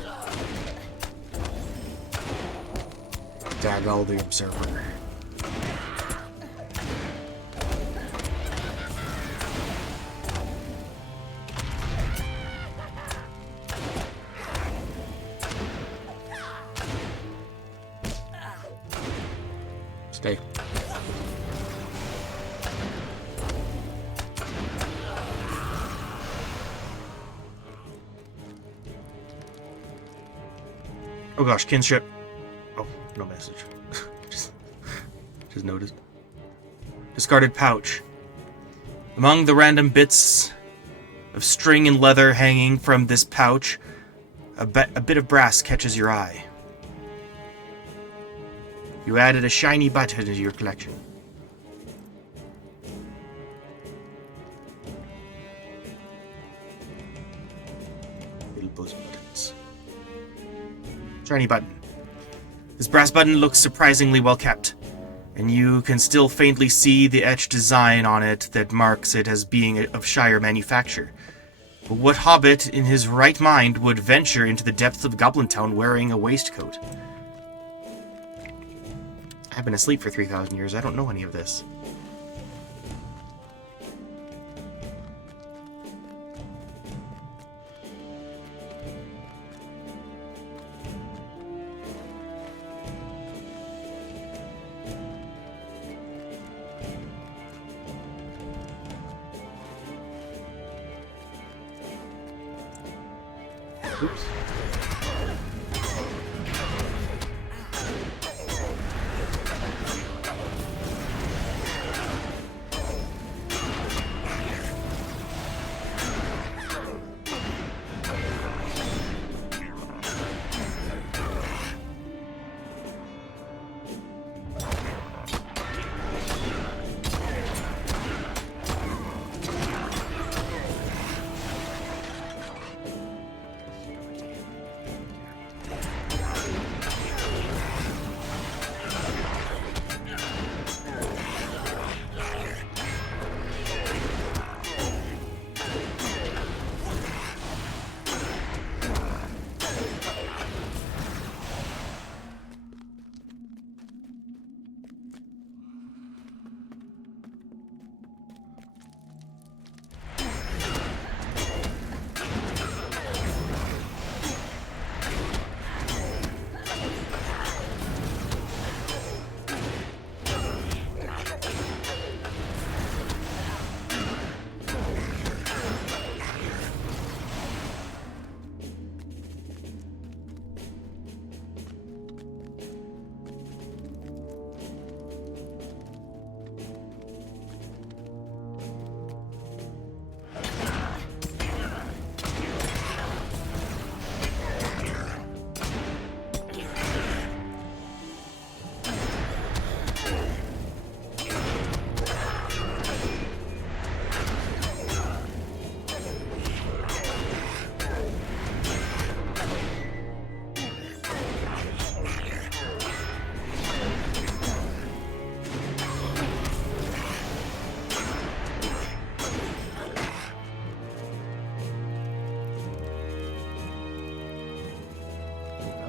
Dagal the Observer. Stay. Oh gosh, kinship. Oh, no message. just noticed. Discarded pouch. Among the random bits of string and leather hanging from this pouch, a bit of brass catches your eye. You added a shiny button to your collection. Little buzz buttons. Shiny button. This brass button looks surprisingly well kept, and you can still faintly see the etched design on it that marks it as being of Shire manufacture. But what hobbit in his right mind would venture into the depths of Goblin Town wearing a waistcoat? I've been asleep for 3,000 years. I don't know any of this. Oops.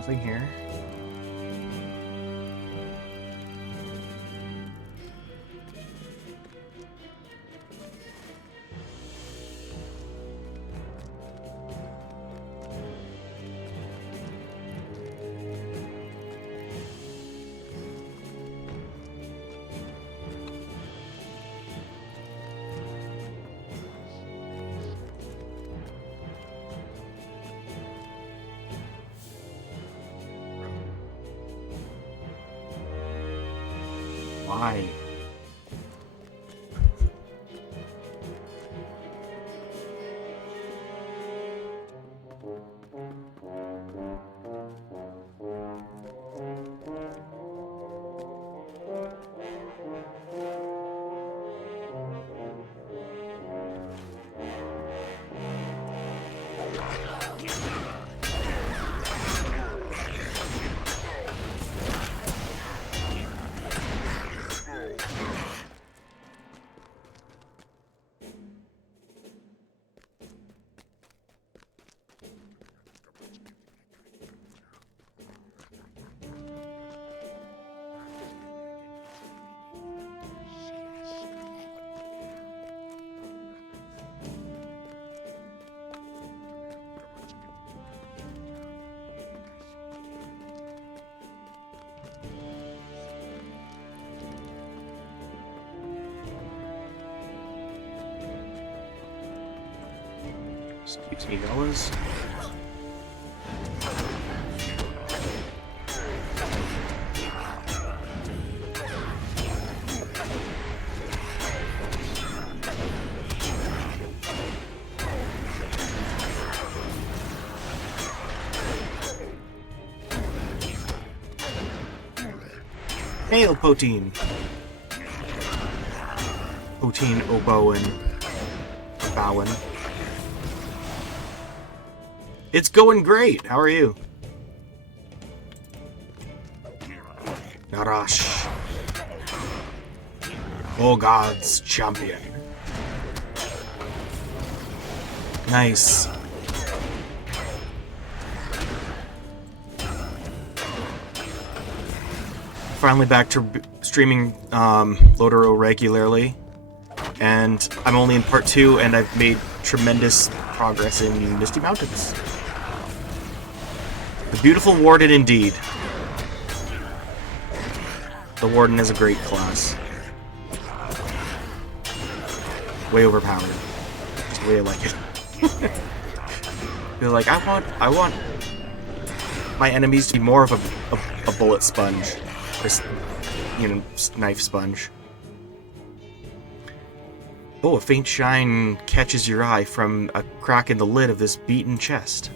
Nothing here. Why? Excuse me, fellas. Hail, Poteen! Poteen Oboen. Bowen. It's going great! How are you? Narash. Oh God's champion. Nice. Finally back to streaming Lotaro regularly, and I'm only in part 2, and I've made tremendous progress in Misty Mountains. The beautiful Warden indeed. The Warden is a great class. Way overpowered. Just the way I like it. They're like, I want my enemies to be more of a bullet sponge. You know, knife sponge. Oh, a faint shine catches your eye from a crack in the lid of this beaten chest.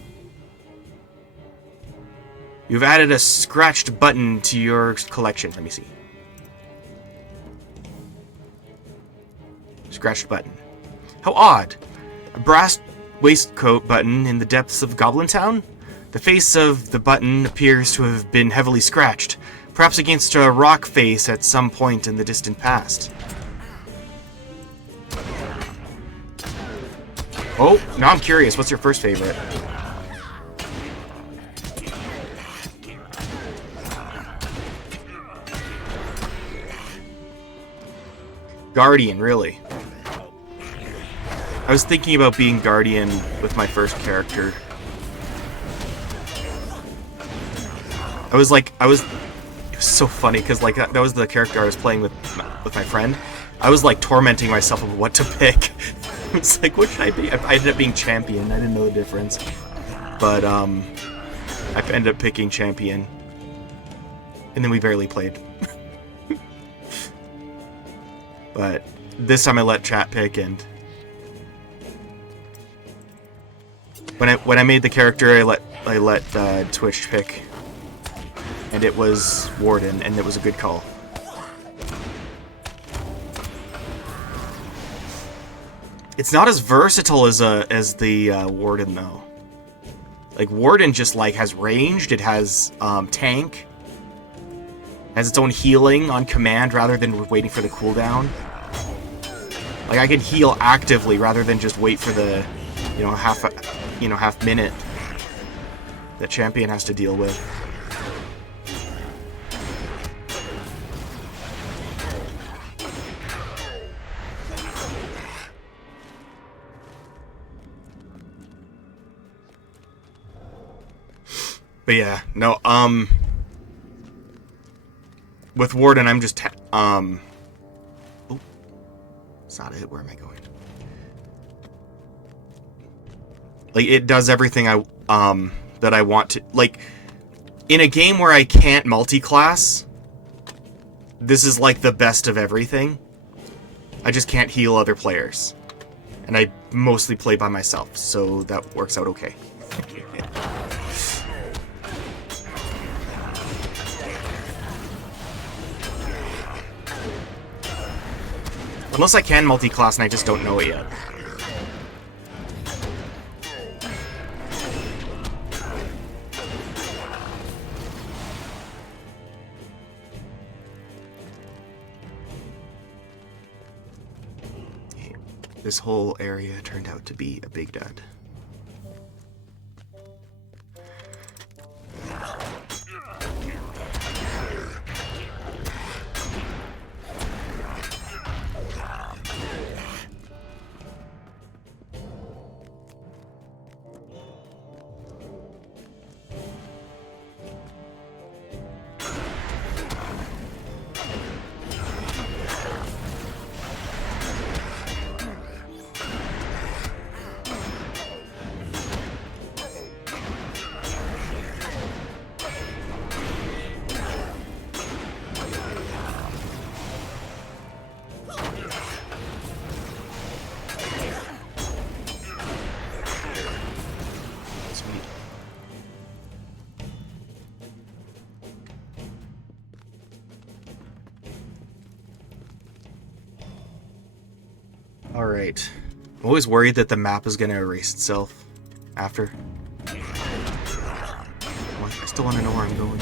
You've added a scratched button to your collection. Let me see. Scratched button. How odd. A brass waistcoat button in the depths of Goblin Town? The face of the button appears to have been heavily scratched, perhaps against a rock face at some point in the distant past. Oh, now I'm curious. What's your first favorite? Guardian, really? I was thinking about being Guardian with my first character. It was so funny because like that was the character I was playing with my friend. I was like tormenting myself of what to pick. It's like, what should I be? I ended up being champion. I didn't know the difference, but I ended up picking champion, and then we barely played. But this time I let chat pick, and when I made the character, I let Twitch pick. And it was Warden, and it was a good call. It's not as versatile as the Warden though. Like Warden just like has ranged. It has tank. Has its own healing on command rather than waiting for the cooldown. Like I can heal actively rather than just wait for the half minute that champion has to deal with. But yeah, no, with Warden, I'm just, oh, it's not it, where am I going? Like, it does everything that I want to, like, in a game where I can't multi-class, this is, like, the best of everything. I just can't heal other players. And I mostly play by myself, so that works out okay. Unless I can multi-class and I just don't know it yet. This whole area turned out to be a big dud. Alright. I'm always worried that the map is going to erase itself after. I still want to know where I'm going.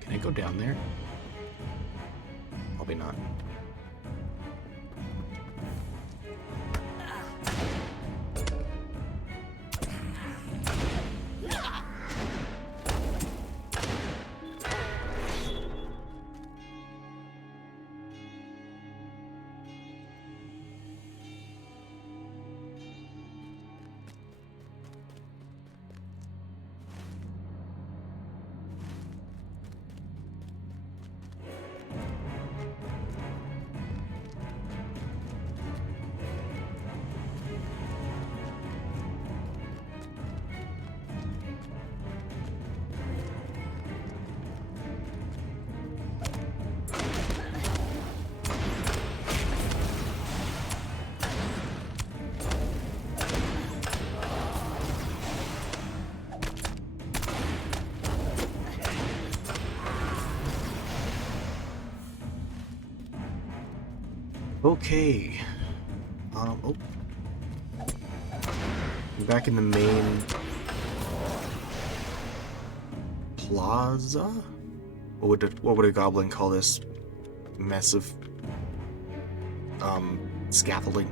Can I go down there? Probably not. Okay. Oh. I'm back in the main plaza? What would a goblin call this mess of scaffolding?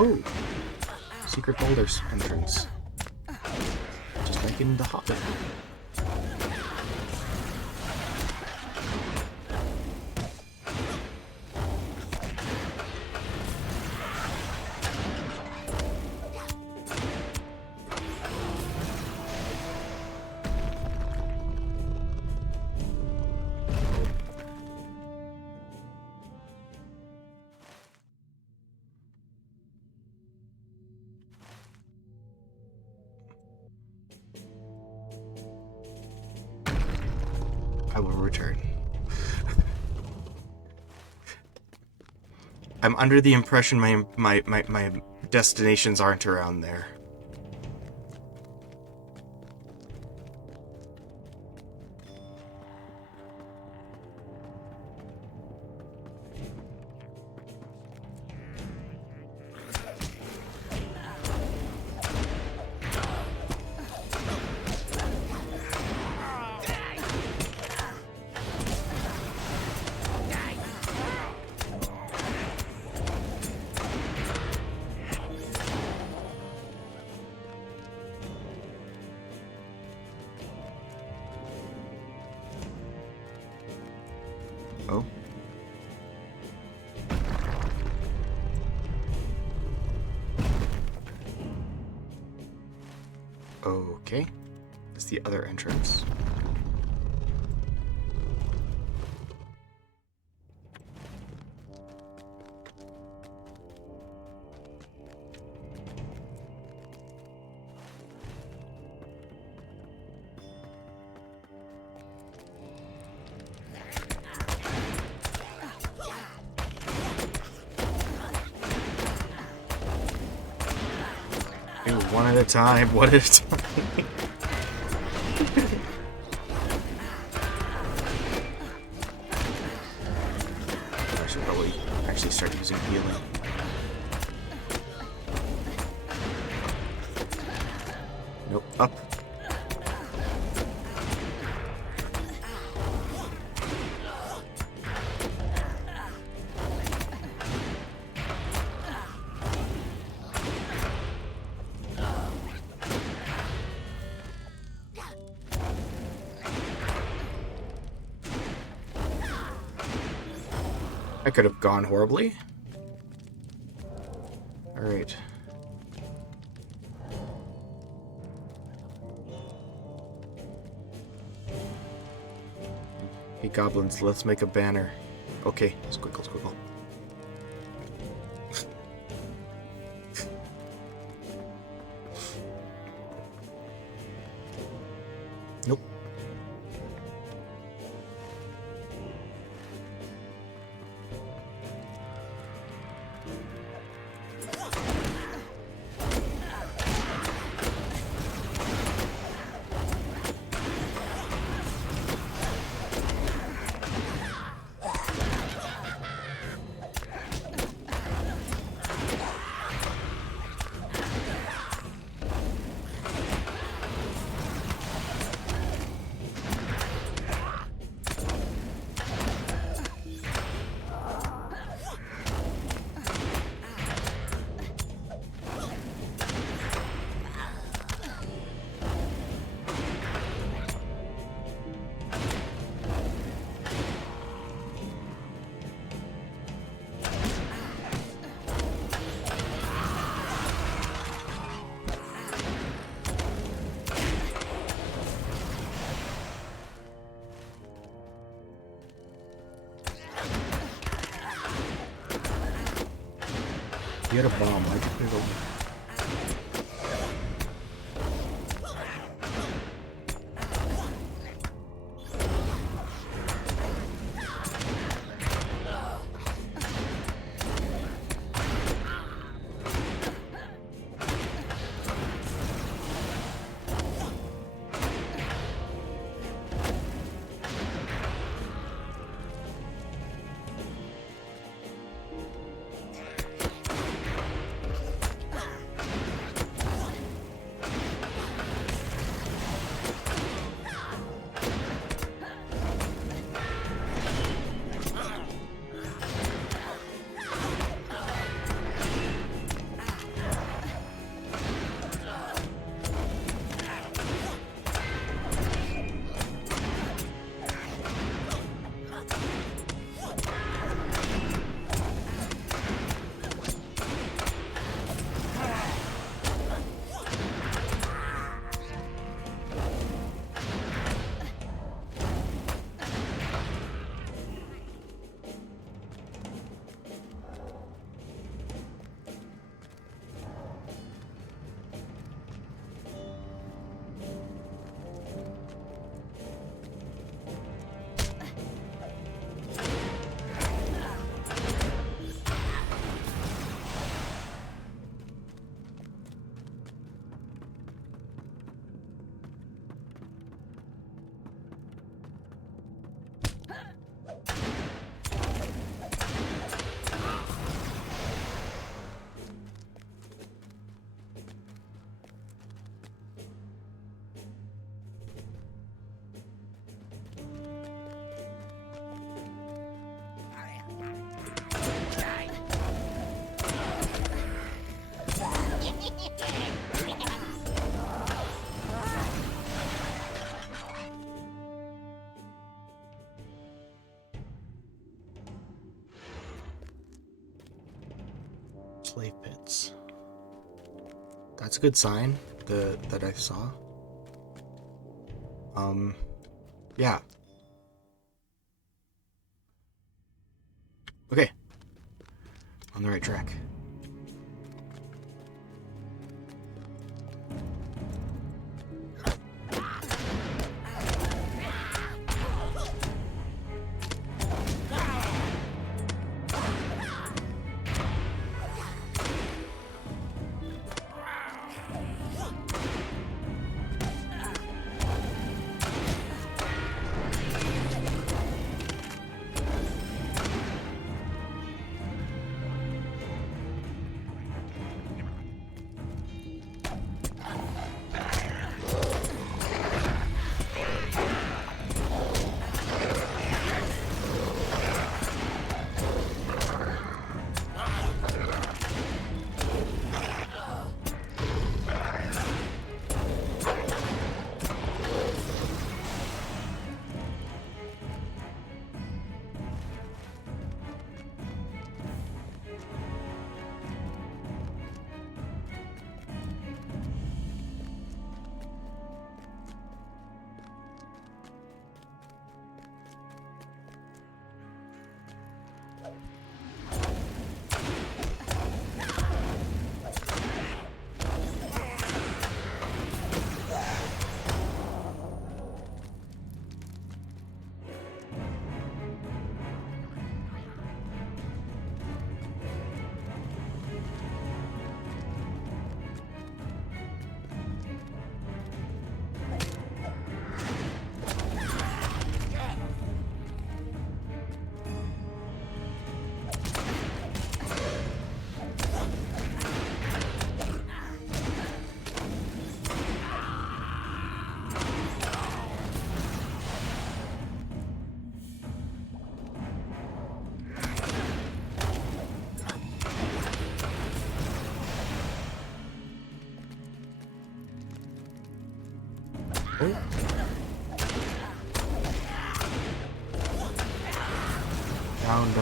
Oh! Secret boulders entrance. Just like in the Hobbit. I will return. I'm under the impression my destinations aren't around there. Oh. Okay. That's the other entrance. One at a time, one at a time. I should probably actually start using healing. Nope, up. I could have gone horribly. Alright. Hey goblins, let's make a banner. Okay, squiggle, squiggle. Nope. You had a bomb. Why'd you put it over? Slave pits. That's a good sign that I saw. Yeah. Okay. On the right track. Found,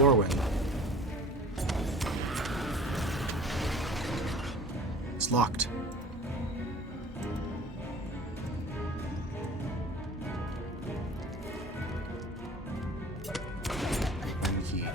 Lorwyn. It's locked. Key.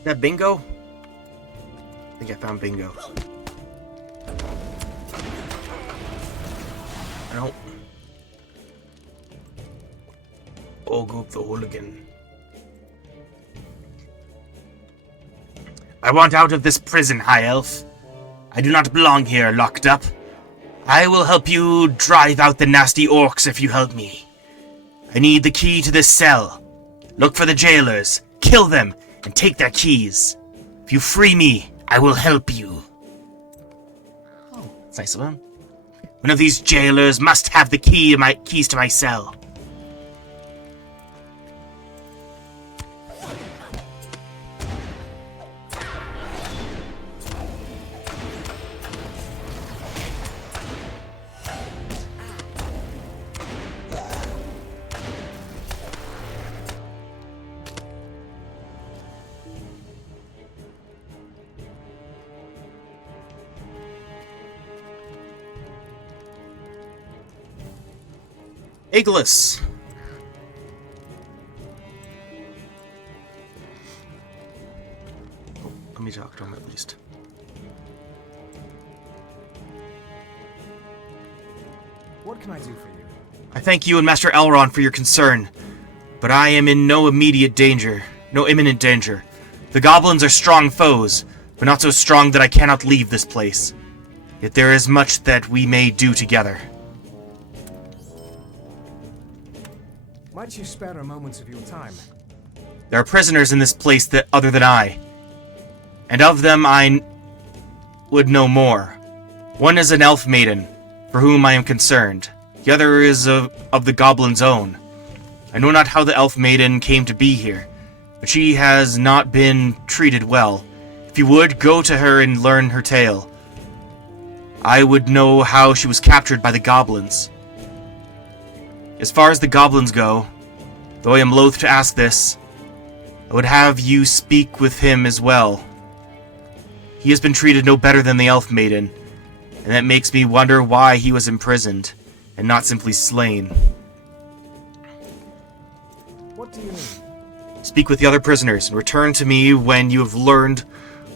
Is that bingo? I think I found bingo. No. Oh, go up the hole again. I want out of this prison, High Elf. I do not belong here, locked up. I will help you drive out the nasty orcs if you help me. I need the key to this cell. Look for the jailers, kill them, and take their keys. If you free me, I will help you. Oh, that's nice of him. One of these jailers must have the keys to my cell. Aeglus! Oh, let me talk to him at least. What can I do for you? I thank you and Master Elrond for your concern, but I am in no imminent danger. The goblins are strong foes, but not so strong that I cannot leave this place. Yet there is much that we may do together. Might you spare a moment of your time? There are prisoners in this place that other than I, and of them I would know more. One is an elf maiden, for whom I am concerned. The other is of the goblin's own. I know not how the elf maiden came to be here, but she has not been treated well. If you would, go to her and learn her tale. I would know how she was captured by the goblins. As far as the goblins go, though I am loath to ask this, I would have you speak with him as well. He has been treated no better than the elf maiden, and that makes me wonder why he was imprisoned, and not simply slain. What do you mean? Speak with the other prisoners, and return to me when you have learned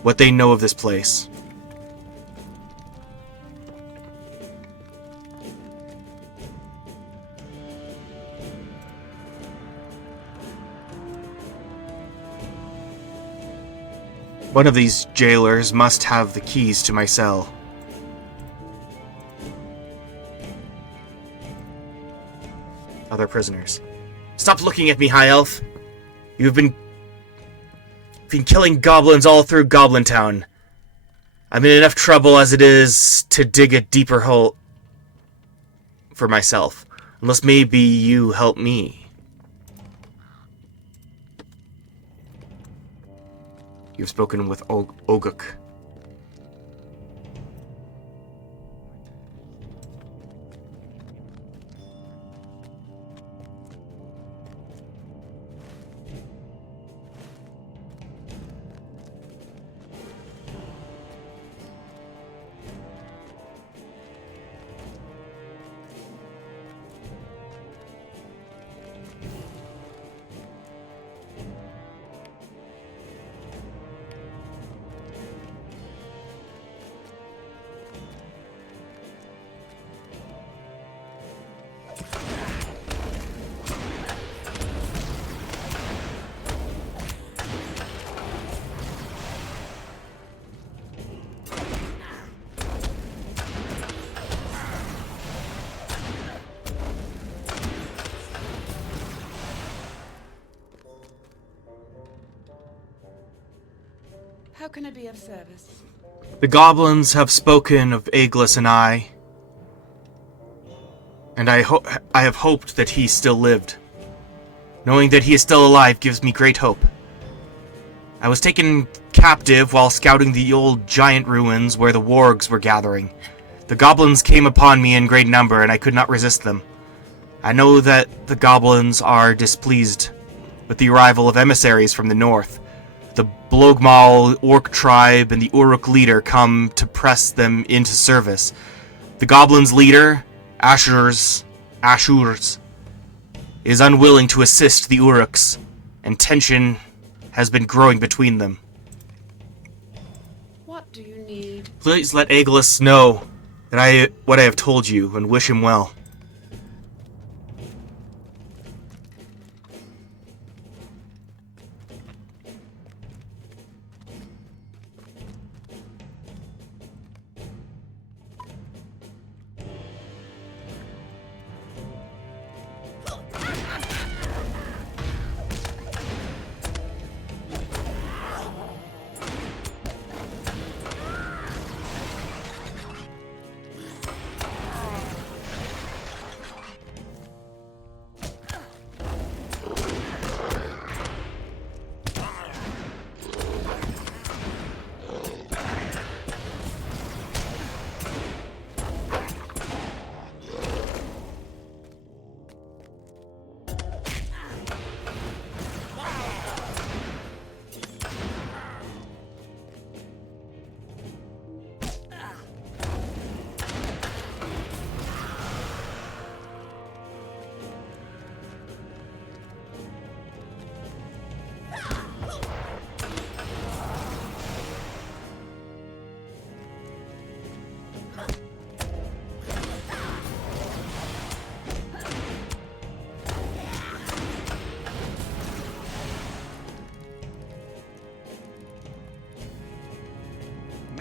what they know of this place. One of these jailers must have the keys to my cell. Other prisoners. Stop looking at me, High Elf. You've been killing goblins all through Goblin Town. I'm in enough trouble as it is to dig a deeper hole for myself. Unless maybe you help me. You've spoken with Oguk. How can I be of service? The goblins have spoken of Aeglus and I have hoped that he still lived. Knowing that he is still alive gives me great hope. I was taken captive while scouting the old giant ruins where the wargs were gathering. The goblins came upon me in great number, and I could not resist them. I know that the goblins are displeased with the arrival of emissaries from the north. The Blogmal orc tribe and the Uruk leader come to press them into service. The goblins' leader, Ashurs, is unwilling to assist the Uruks, and tension has been growing between them. What do you need? Please let Aeglus know that what I have told you, and wish him well.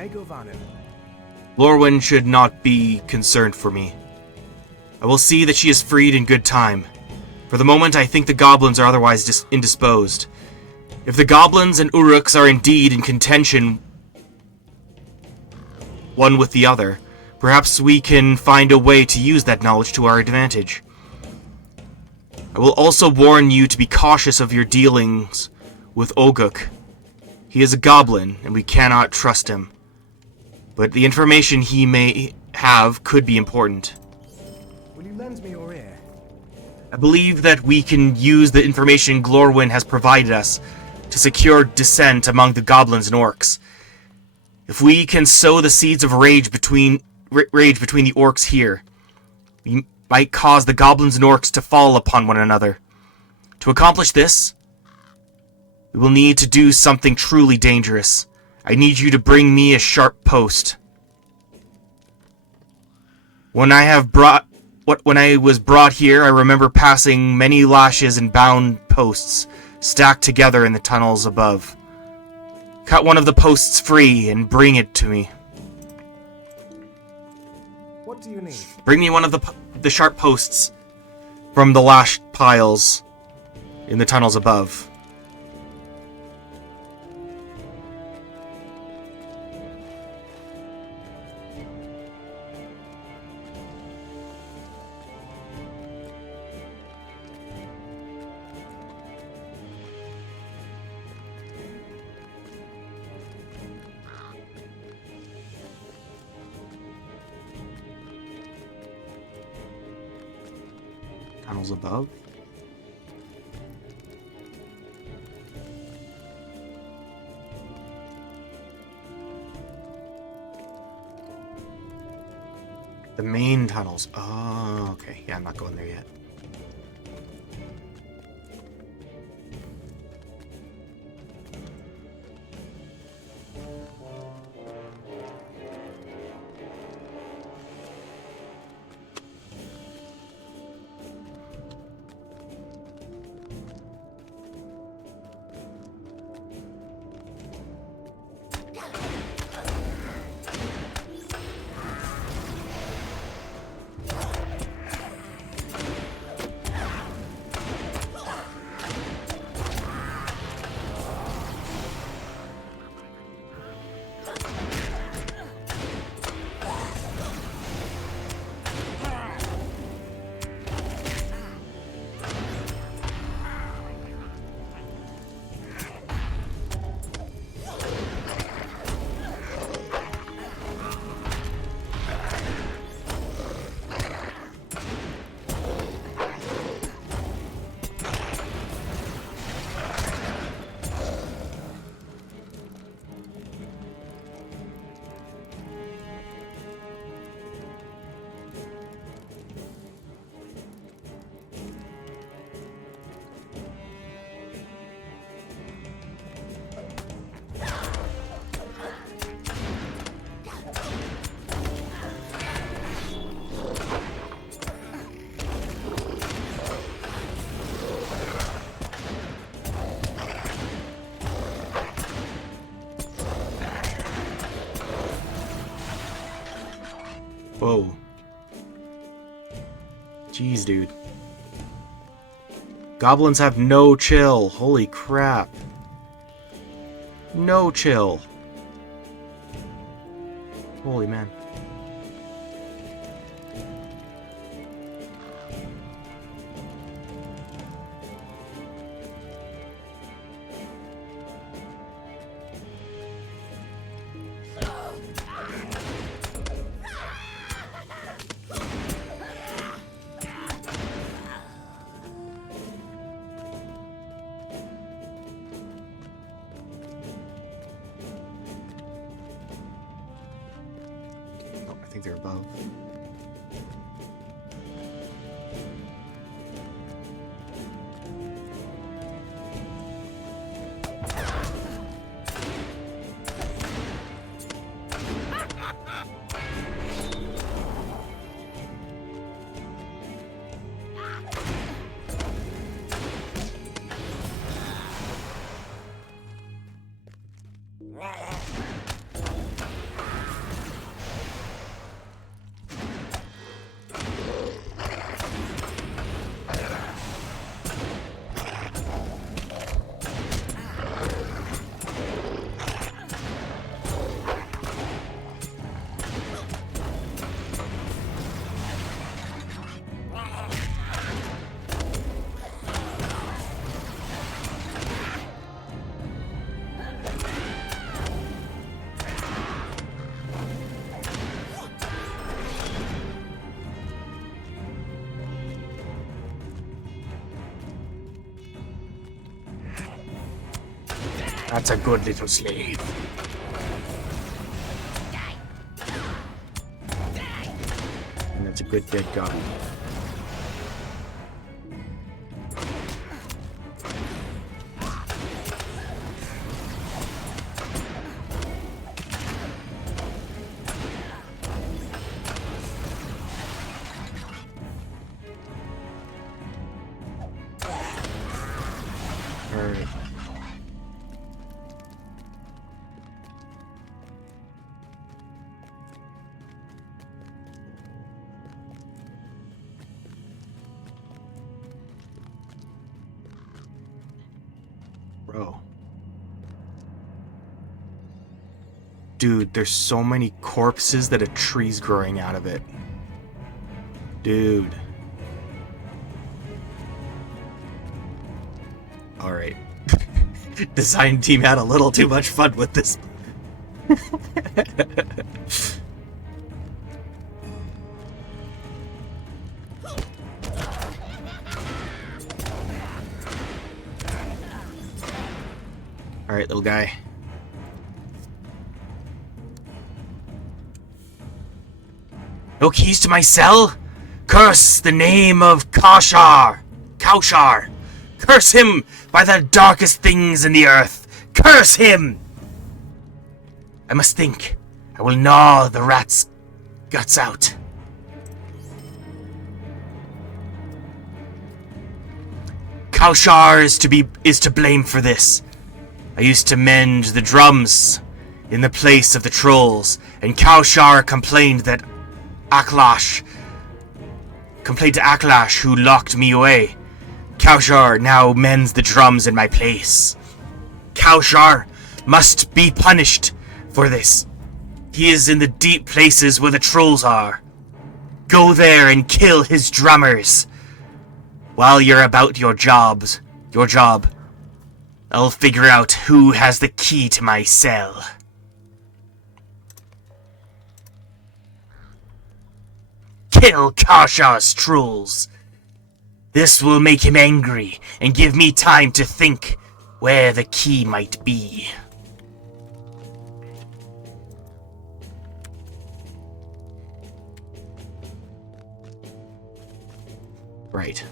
Govanen. Lorwyn should not be concerned for me. I will see that she is freed in good time. For the moment, I think the goblins are otherwise indisposed. If the goblins and Uruks are indeed in contention one with the other, perhaps we can find a way to use that knowledge to our advantage. I will also warn you to be cautious of your dealings with Oguk. He is a goblin, and we cannot trust him. But the information he may have could be important. Will you lend me your ear? I believe that we can use the information Glorwyn has provided us to secure dissent among the goblins and orcs. If we can sow the seeds of rage between the orcs here, we might cause the goblins and orcs to fall upon one another. To accomplish this, we will need to do something truly dangerous. I need you to bring me a sharp post. When I was brought here, I remember passing many lashes and bound posts stacked together in the tunnels above. Cut one of the posts free and bring it to me. What do you need? Bring me one of the sharp posts from the lashed piles in the tunnels above. Tunnels above. The main tunnels. Oh, okay. Yeah, I'm not going there yet. Whoa. Jeez, dude. Goblins have no chill. Holy crap. No chill. Holy man. I think they're above. That's a good little slave. And that's a good dead guy. Alright. Bro. Dude, there's so many corpses that a tree's growing out of it. Dude. Alright. Design team had a little too much fun with this. Alright, little guy. No keys to my cell? Curse the name of Kaushar! Curse him by the darkest things in the earth! Curse him! I must think. I will gnaw the rat's guts out. Kaushar is to blame for this. I used to mend the drums in the place of the trolls, and Kaushar complained to Aklash, who locked me away. Kaushar now mends the drums in my place. Kaushar must be punished for this. He is in the deep places where the trolls are. Go there and kill his drummers. While you're about your job, I'll figure out who has the key to my cell. Kill Kaushar's trolls. This will make him angry and give me time to think where the key might be. Right.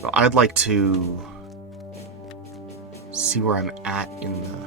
So I'd like to see where I'm at in the...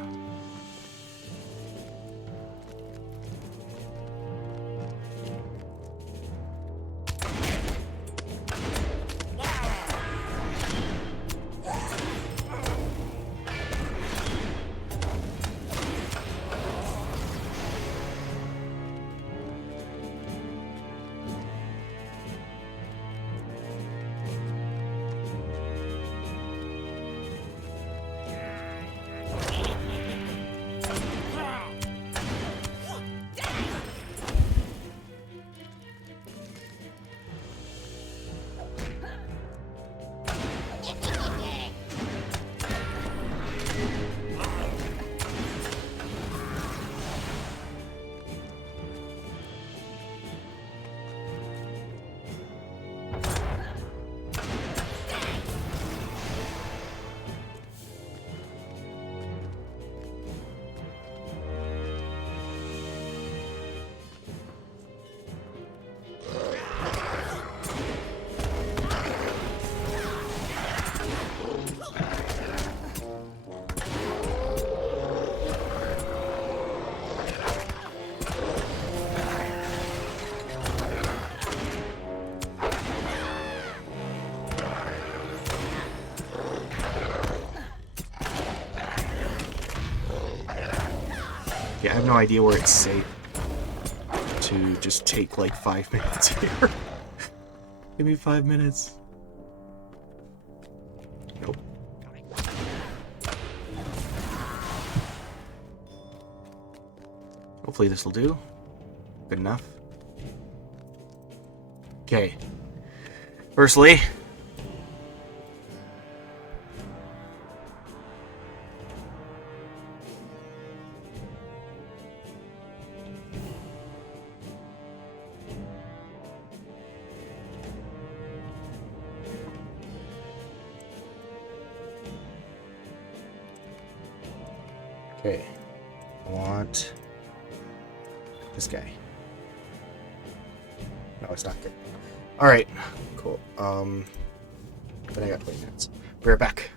Yeah, I have no idea where it's safe to just take like 5 minutes here. Give me 5 minutes. Nope. Hopefully this will do. Good enough. Okay. Firstly, Okay. I want this guy. No, it's not good. Alright. Cool. Then I got 20 minutes. Be right back.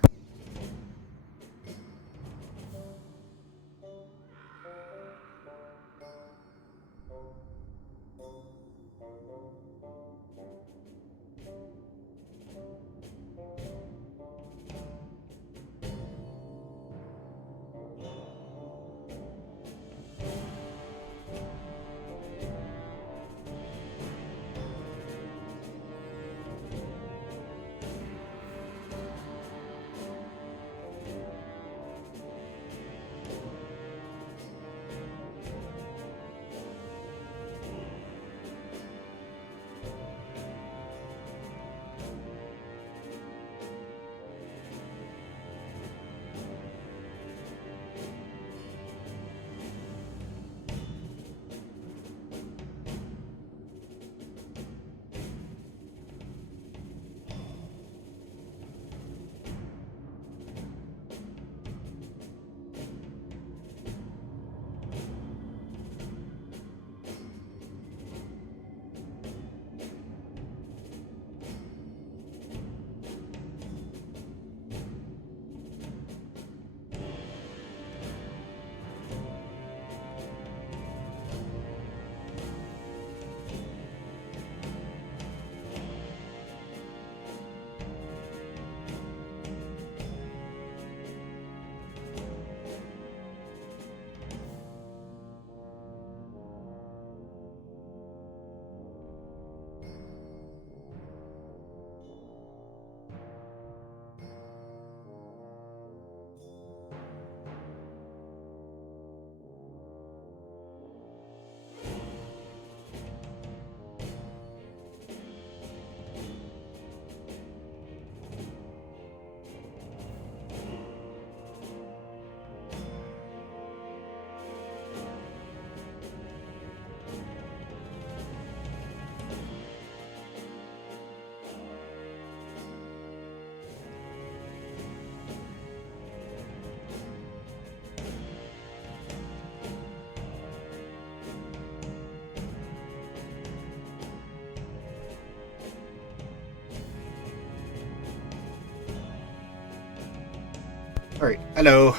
Alright, hello.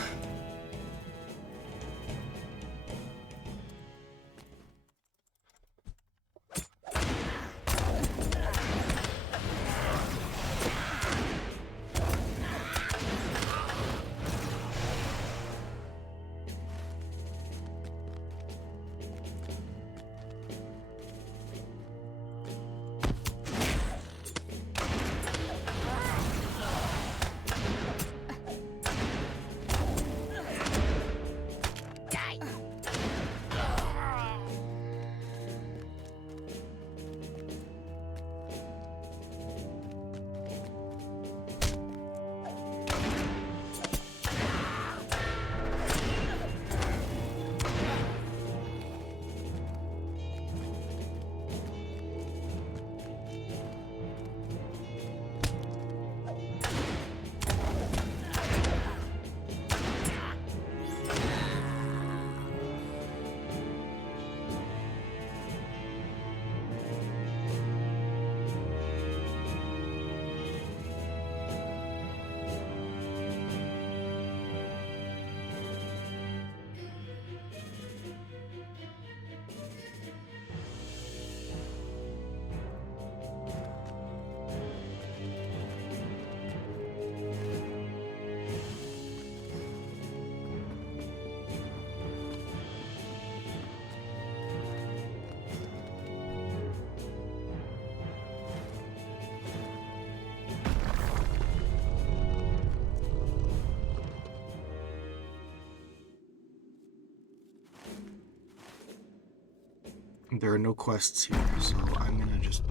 There are no quests here, so I'm gonna just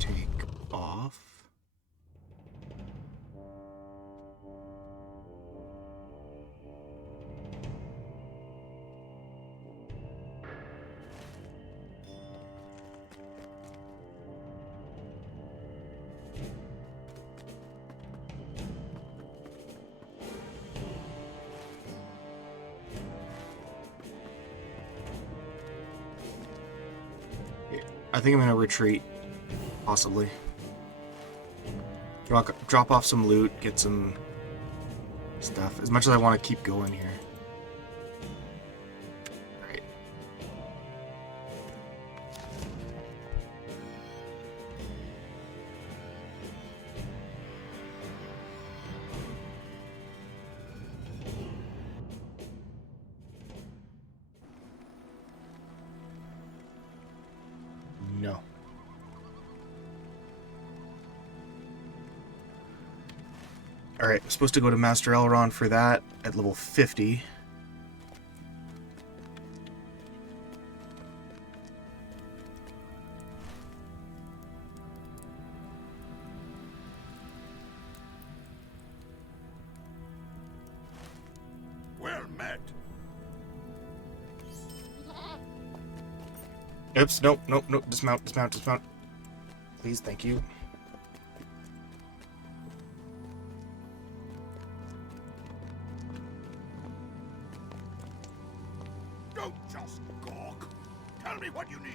take off. I think I'm gonna retreat, possibly. Drop off some loot, get some stuff. As much as I want to keep going here. Alright. No. Alright, I'm supposed to go to Master Elrond for that at level 50. Well met. Oops, nope, nope, nope. Dismount, dismount, dismount. Please, thank you. Don't just gawk. Tell me what you need.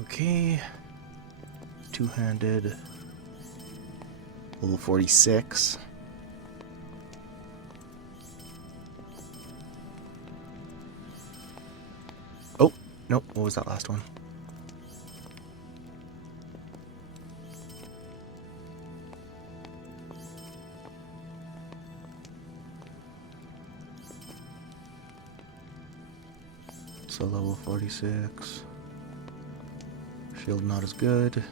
Okay. Two-handed. Level 46. Oh, nope. What was that last one? So level 46. Shield not as good.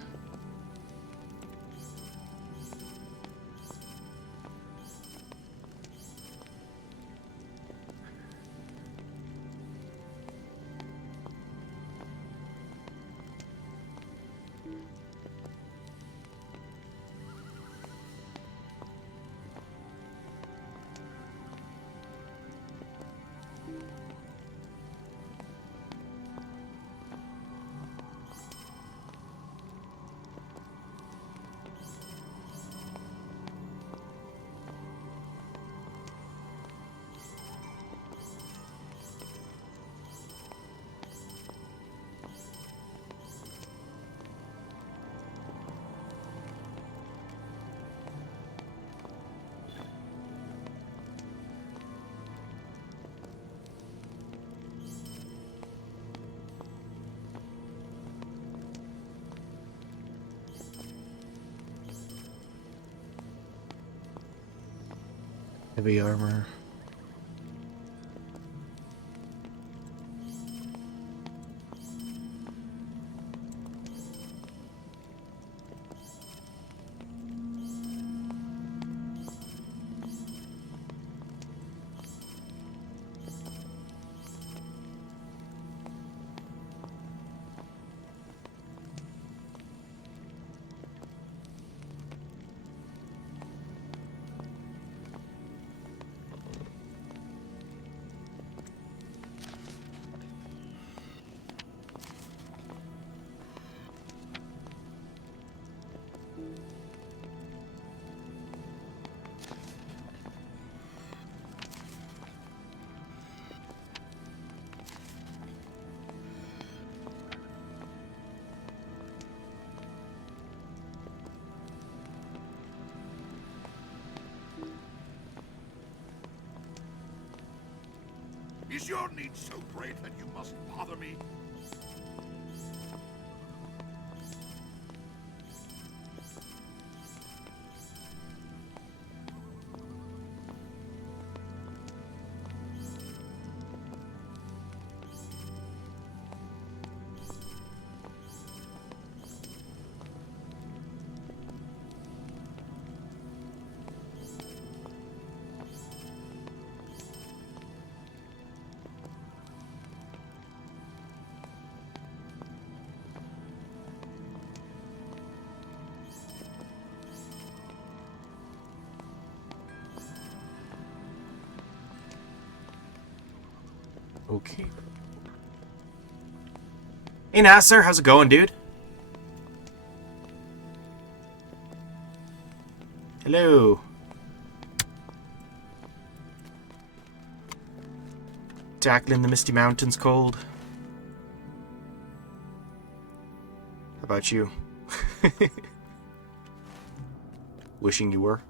Heavy armor. Is your need so great that you must bother me? Okay. Hey Nasser, how's it going, dude? Hello. Tackling the Misty Mountains cold. How about you? Wishing you were.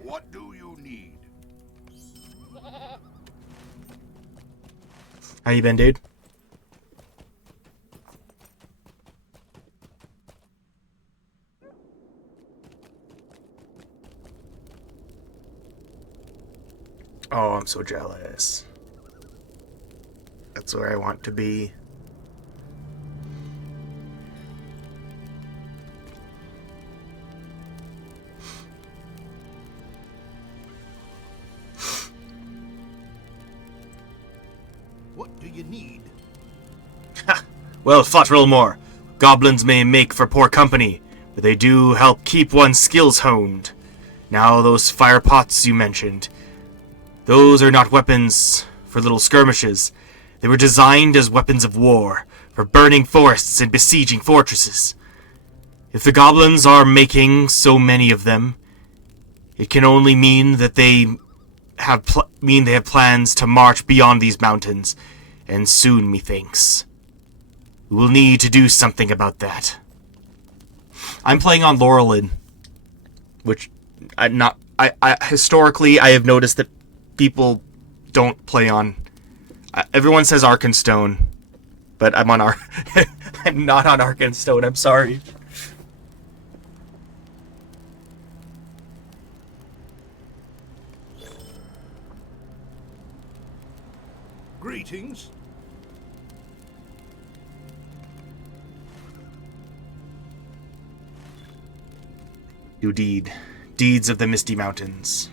What do you need? How you been, dude? Oh, I'm so jealous. That's where I want to be. What do you need? Well, more. Goblins may make for poor company, but they do help keep one's skills honed. Now, those fire pots you mentioned, those are not weapons for little skirmishes. They were designed as weapons of war, for burning forests and besieging fortresses. If the goblins are making so many of them, it can only mean that they have plans to march beyond these mountains, and soon, methinks. We will need to do something about that. I'm playing on Laurelin, which historically I have noticed that people don't play on. Everyone says Arkenstone, but I'm on I'm not on Arkenstone. I'm sorry. Greetings. Do deeds of the Misty Mountains.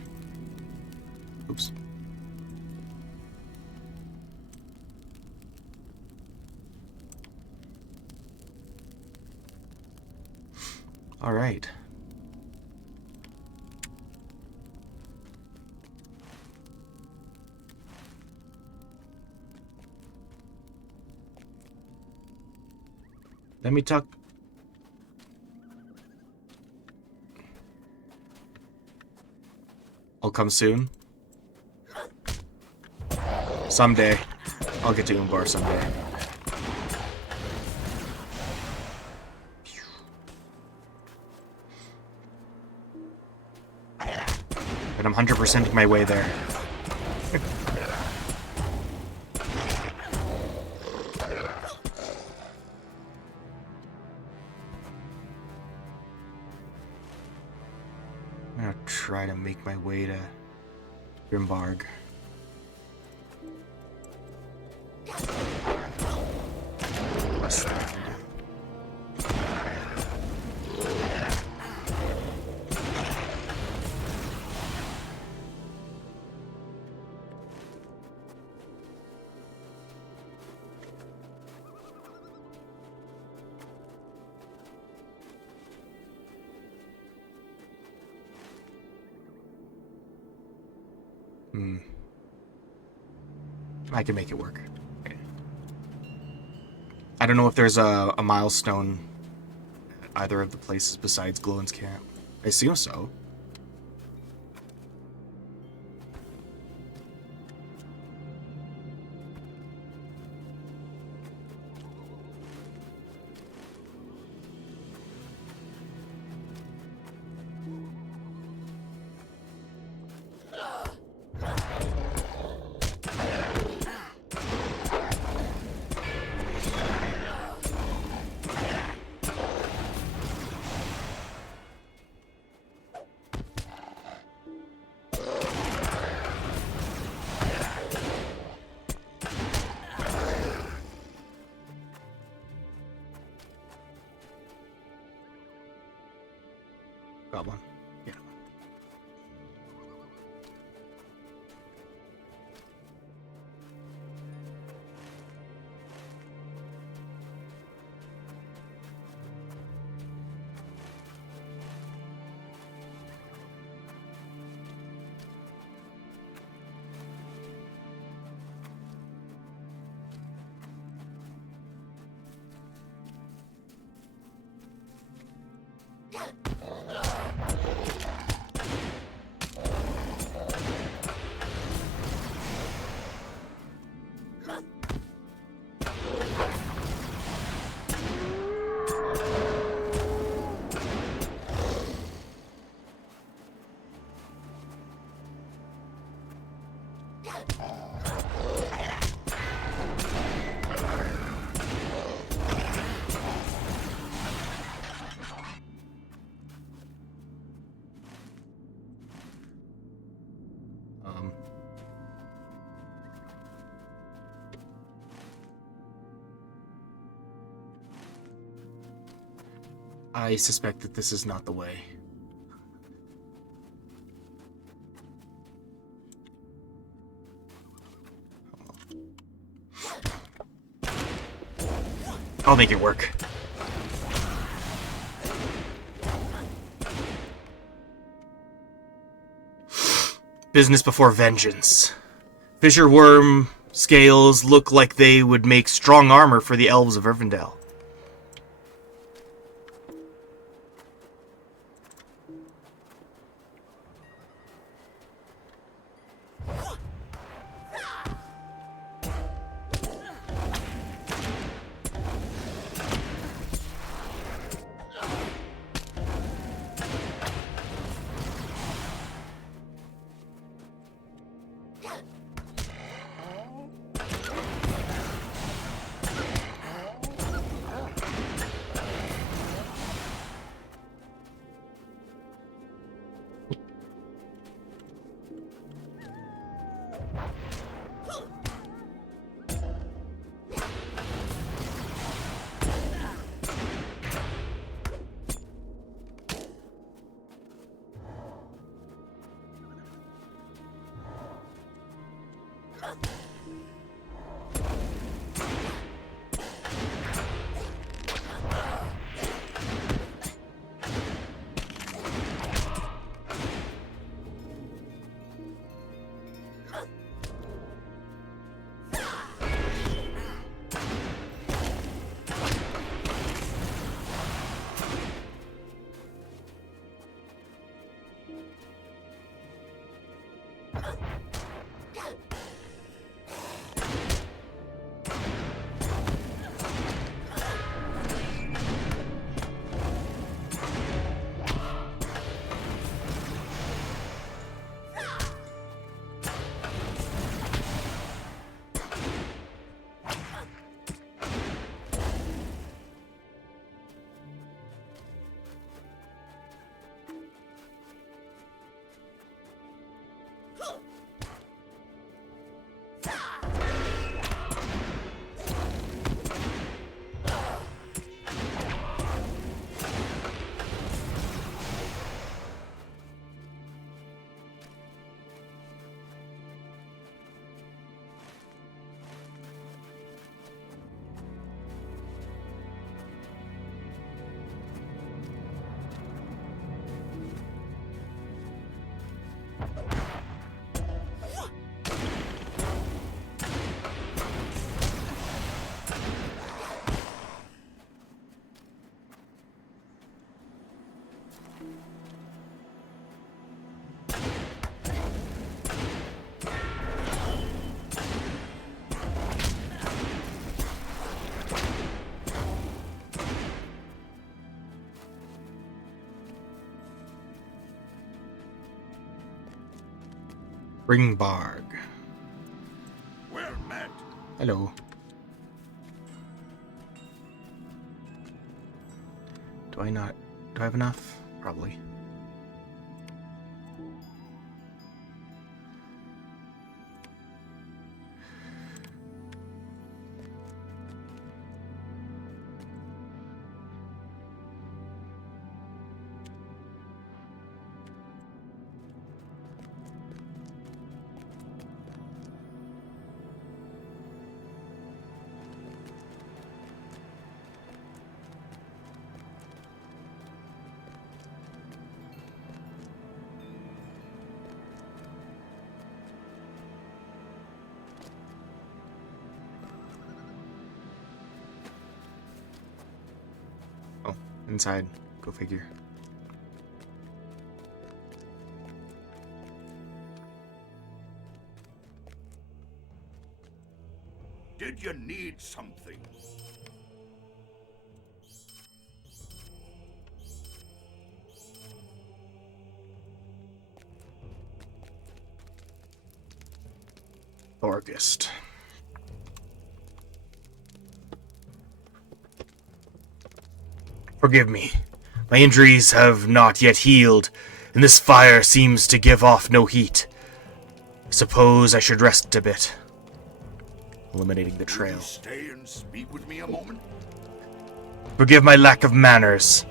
Oops. All right. Let me talk. I'll come soon. Someday. I'll get to Umbar someday. And I'm 100%ing my way there. I'm gonna try to make my way to Grimbarg. Westland. I can make it work. Okay. I don't know if there's a milestone at either of the places besides Glowin's camp. I assume so. Got one. Yeah. I suspect that this is not the way. I'll make it work. Business before vengeance. Fissure worm scales look like they would make strong armor for the elves of Irvindale. Ringbarg. Well met. Hello. Do I have enough? Probably. Oh, inside. Go figure. Did you need something? August. Forgive me. My injuries have not yet healed, and this fire seems to give off no heat. Suppose I should rest a bit. Eliminating the trail. Will you stay and speak with me a moment? Forgive my lack of manners,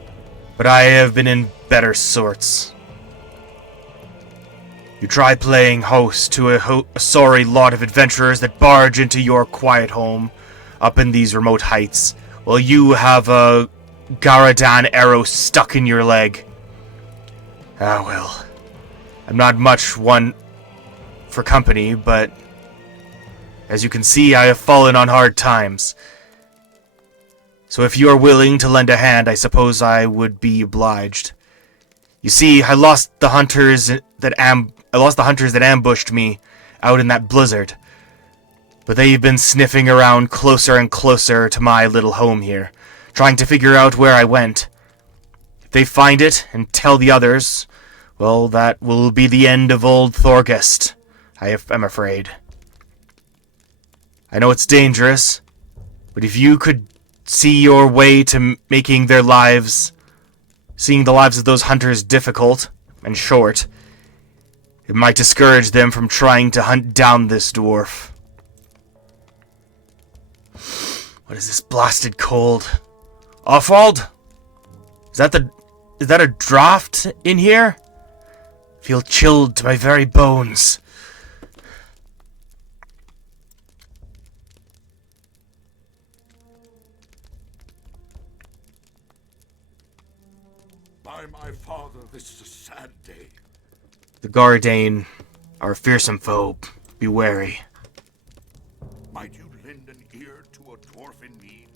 but I have been in better sorts. You try playing host to a sorry lot of adventurers that barge into your quiet home up in these remote heights, while you have a Garadan arrow stuck in your leg. Ah, well. I'm not much one for company, but as you can see, I have fallen on hard times. So if you are willing to lend a hand, I suppose I would be obliged. You see, I lost the hunters that ambushed me out in that blizzard. But they've been sniffing around closer and closer to my little home here, trying to figure out where I went. If they find it and tell the others, well, that will be the end of old Thorgest, I'm afraid. I know it's dangerous, but if you could see your way to making seeing the lives of those hunters difficult and short, it might discourage them from trying to hunt down this dwarf. What is this blasted cold? Offald? Is that a draft in here? I feel chilled to my very bones. By my father, this is a sad day. The Gardane are a fearsome foe. Be wary. Might you lend an ear to a dwarf in need?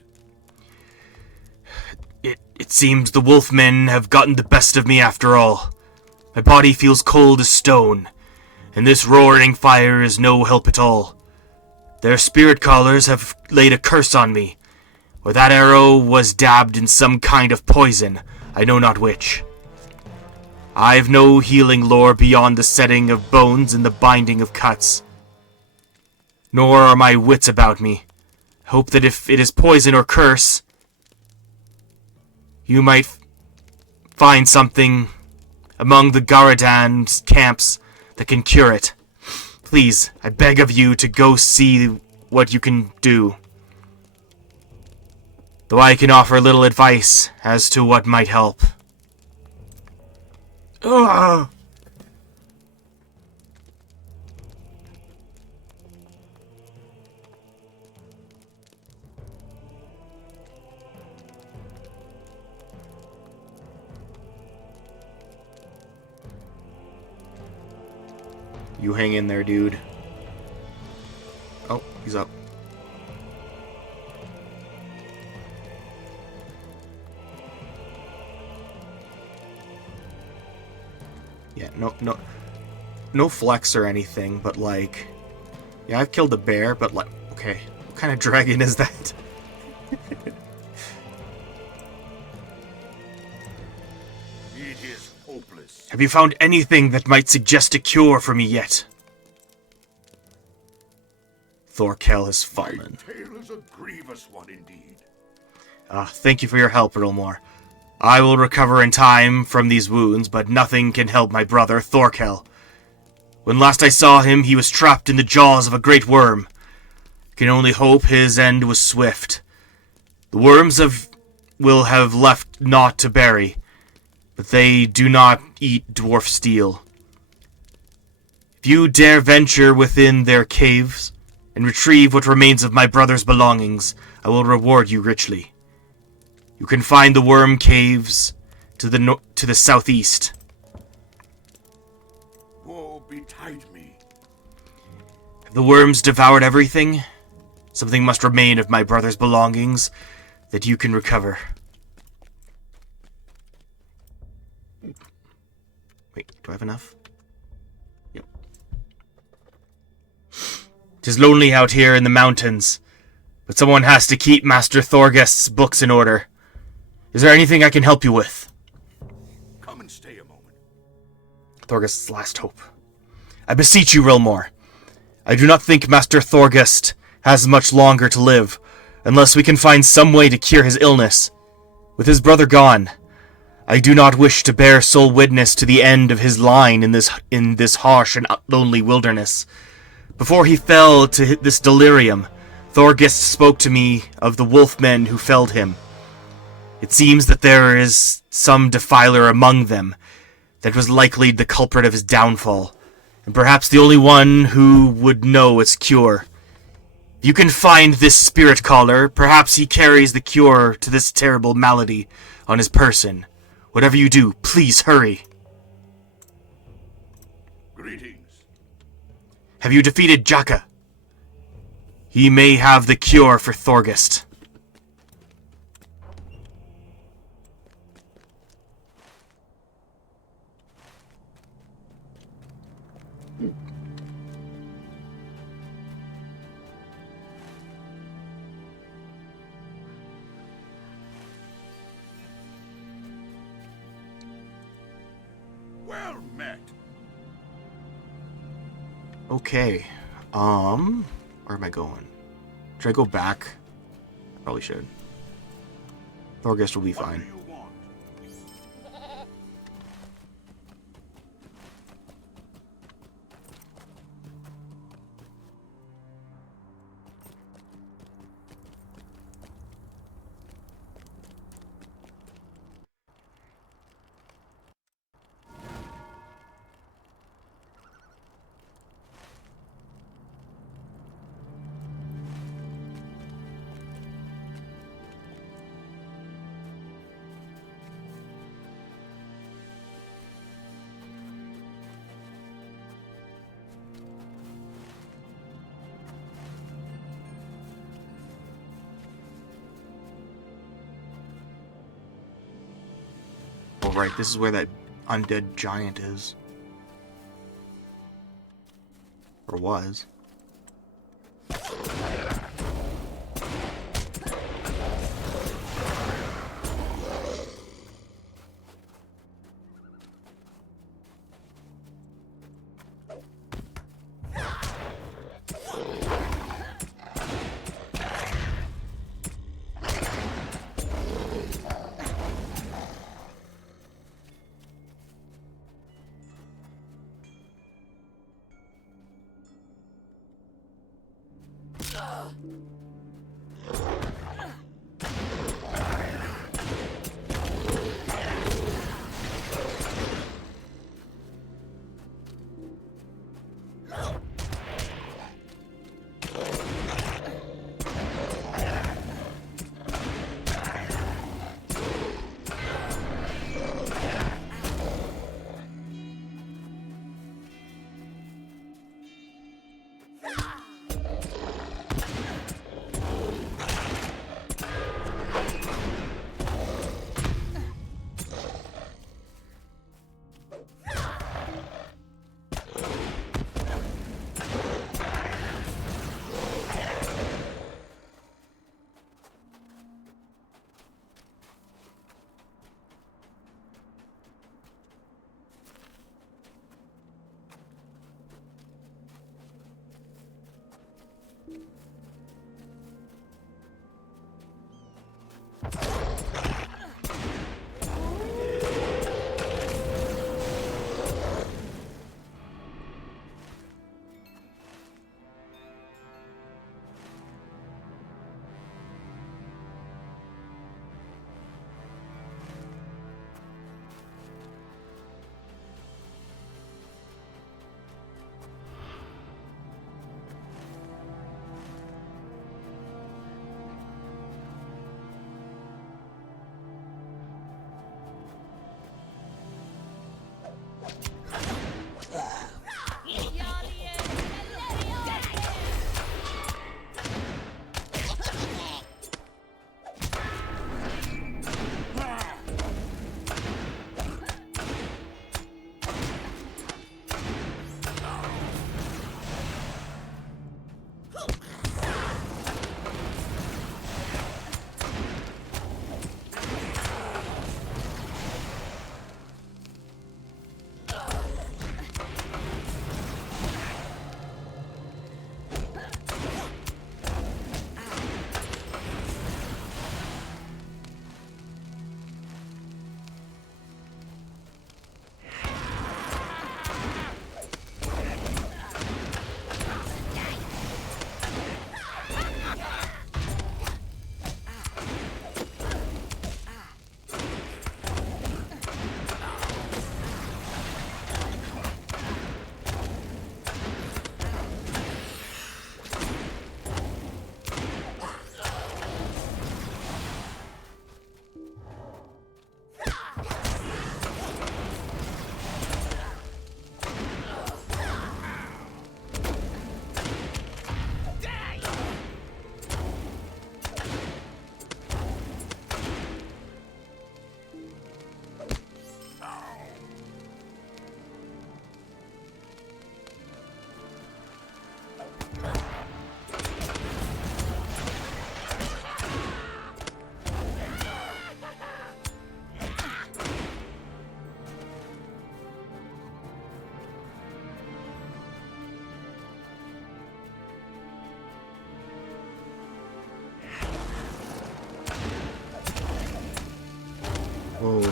It seems the wolfmen have gotten the best of me after all. My body feels cold as stone, and this roaring fire is no help at all. Their spirit callers have laid a curse on me, or that arrow was dabbed in some kind of poison, I know not which. I've no healing lore beyond the setting of bones and the binding of cuts. Nor are my wits about me. Hope that if it is poison or curse, you might find something among the Garadan camps that can cure it. Please, I beg of you to go see what you can do. Though I can offer little advice as to what might help. Ugh. You hang in there, dude. Oh, he's up. Yeah, no flex or anything, but like, yeah, I've killed a bear, but like, okay, what kind of dragon is that? It is hopeless. Have you found anything that might suggest a cure for me yet? Thorkel has fallen. My tale is a grievous one indeed. Thank you for your help, Rilmore. I will recover in time from these wounds, but nothing can help my brother, Thorkel. When last I saw him, he was trapped in the jaws of a great worm. I can only hope his end was swift. The worms will have left naught to bury, but they do not eat dwarf steel. If you dare venture within their caves and retrieve what remains of my brother's belongings, I will reward you richly. You can find the worm caves to the southeast. Woe betide me. Have the worms devoured everything? Something must remain of my brother's belongings that you can recover. Wait, do I have enough? Yep. 'Tis lonely out here in the mountains, but someone has to keep Master Thorgest's books in order. Is there anything I can help you with? Come and stay a moment. Thorgest's last hope. I beseech you, Rilmore. I do not think Master Thorgest has much longer to live, unless we can find some way to cure his illness. With his brother gone, I do not wish to bear sole witness to the end of his line in this harsh and lonely wilderness. Before he fell to this delirium, Thorgest spoke to me of the wolfmen who felled him. It seems that there is some defiler among them that was likely the culprit of his downfall, and perhaps the only one who would know its cure. If you can find this spirit caller, perhaps he carries the cure to this terrible malady on his person. Whatever you do, please hurry. Greetings. Have you defeated Jaka? He may have the cure for Thorgest. Well met. Okay. Where am I going? Should I go back? I probably should. Thorgest will be What fine. do you want? Oh, right, this is where that undead giant is. Or was.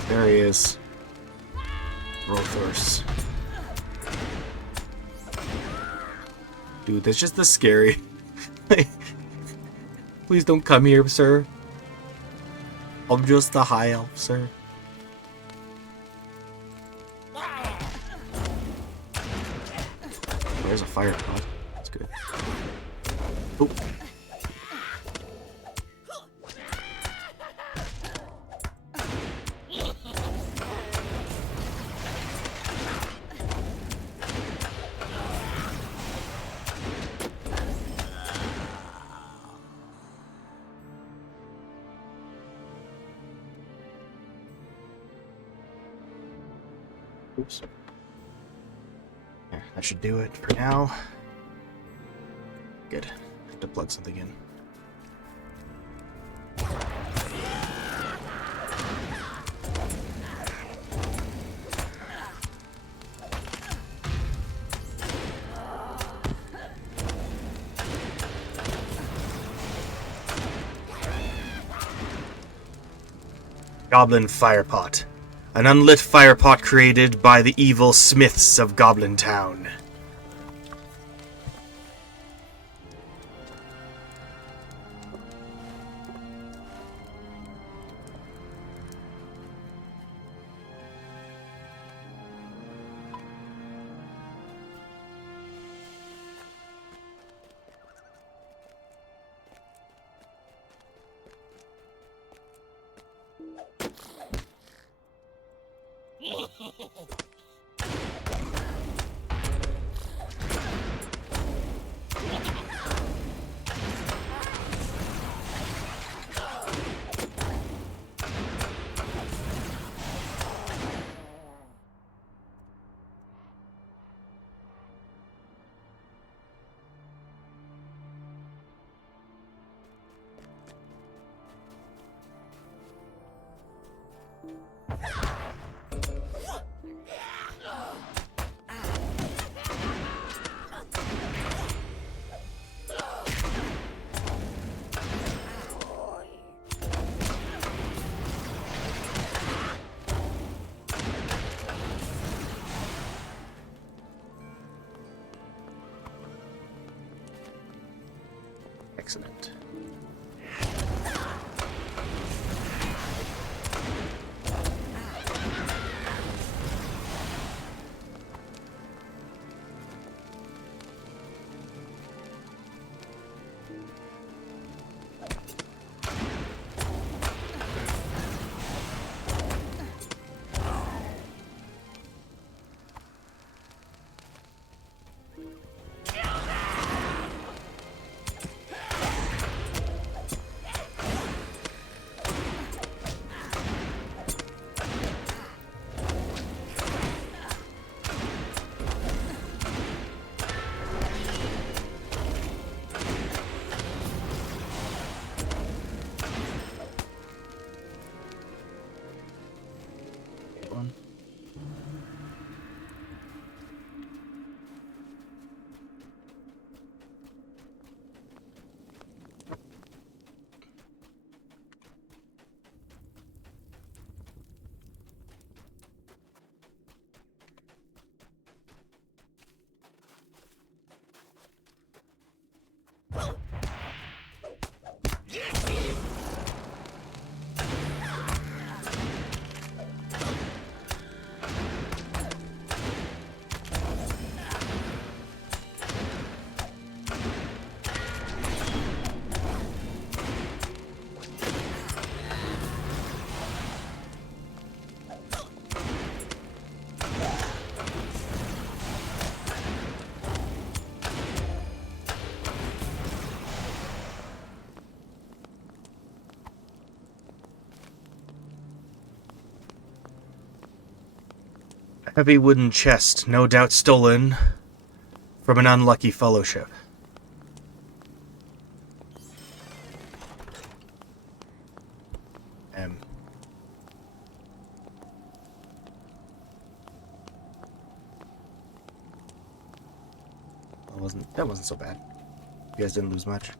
there he is. Rothorse. Dude, that's just the scary. Please don't come here, sir. I'm just a high elf, sir. There's a fire pot. That's good. Oh. Oops. Yeah, that should do it for now. Good. Have to plug something in. Goblin Firepot. An unlit firepot created by the evil smiths of Goblin Town. Excellent. Heavy wooden chest, no doubt stolen from an unlucky fellowship. That wasn't so bad. You guys didn't lose much.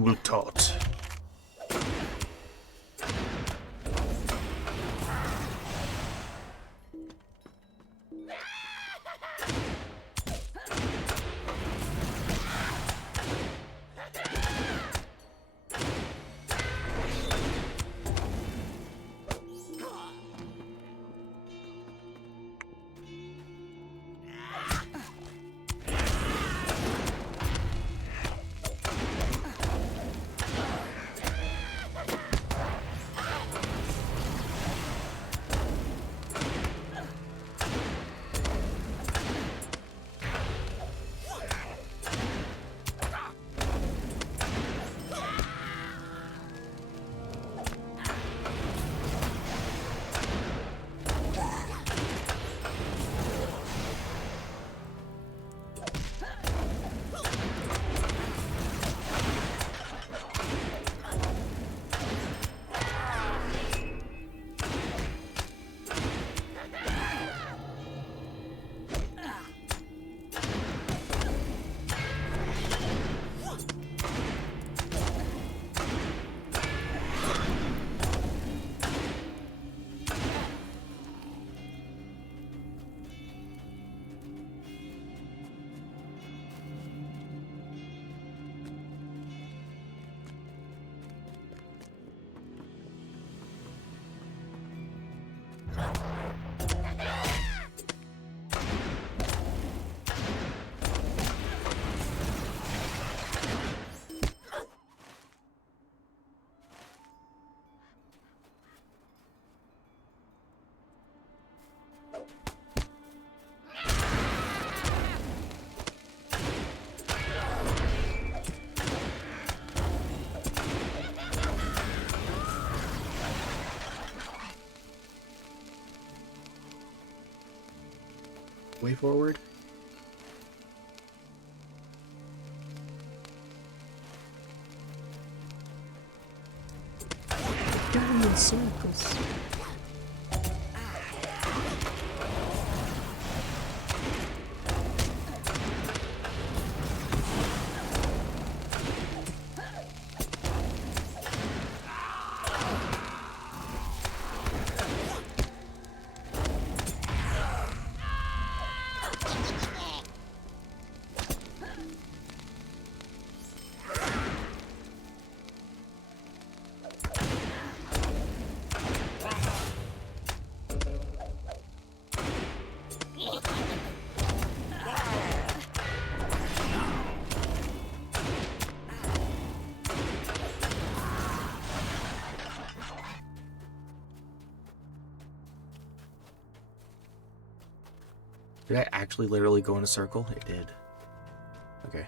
Ultot. Way forward. Going in circles. Did I actually literally go in a circle? It did. Okay.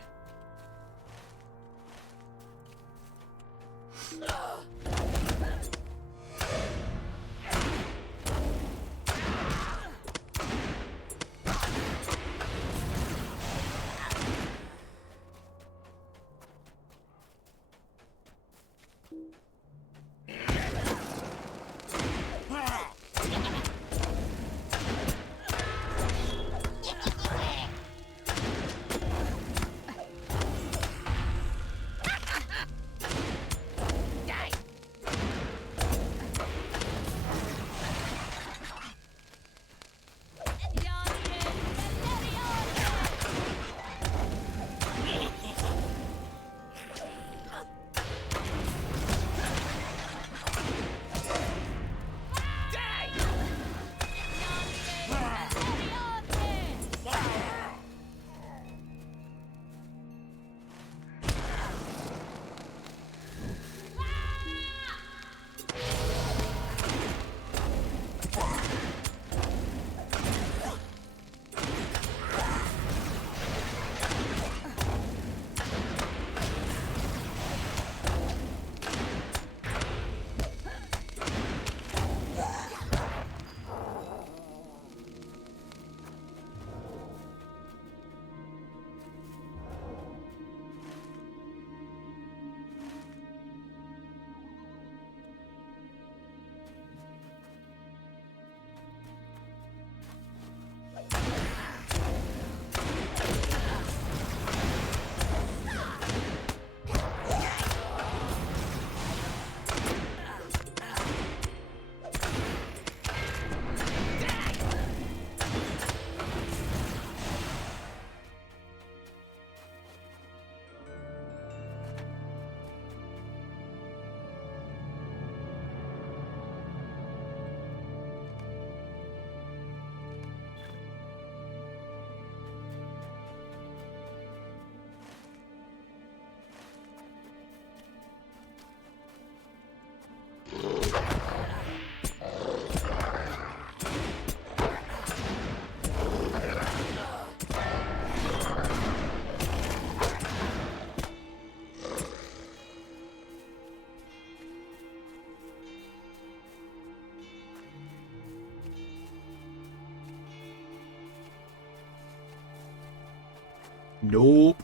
Nope.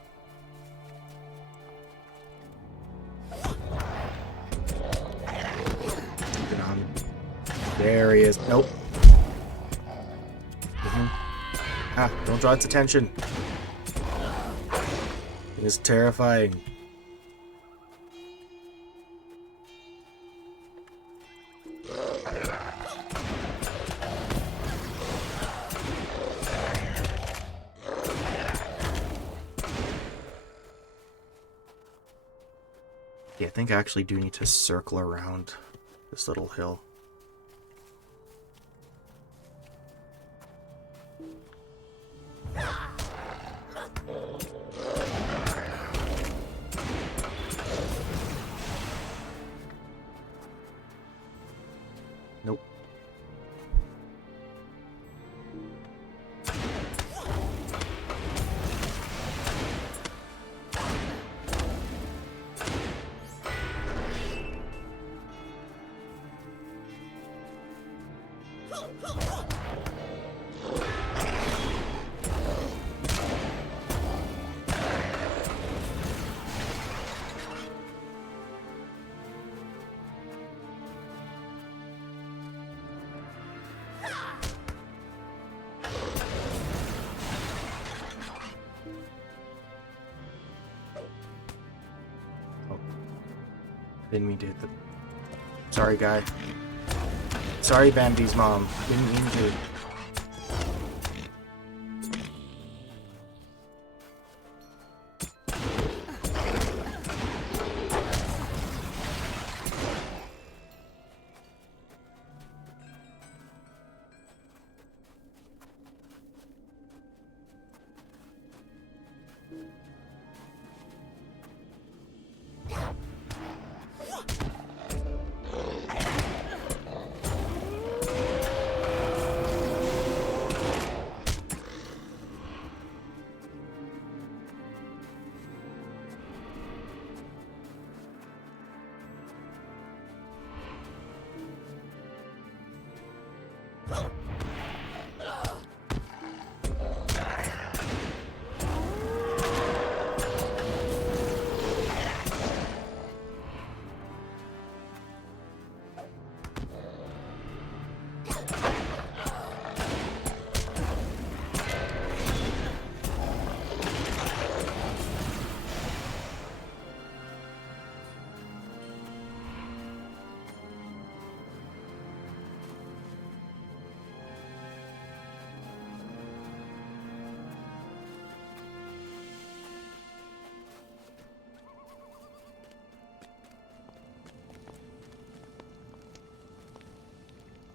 Get on. There he is. Nope. Ah, don't draw its attention. It is terrifying. Yeah, I think I actually do need to circle around this little hill. Nope. Didn't mean to hit the... Sorry, guy. Sorry, Bandy's mom. Didn't mean to...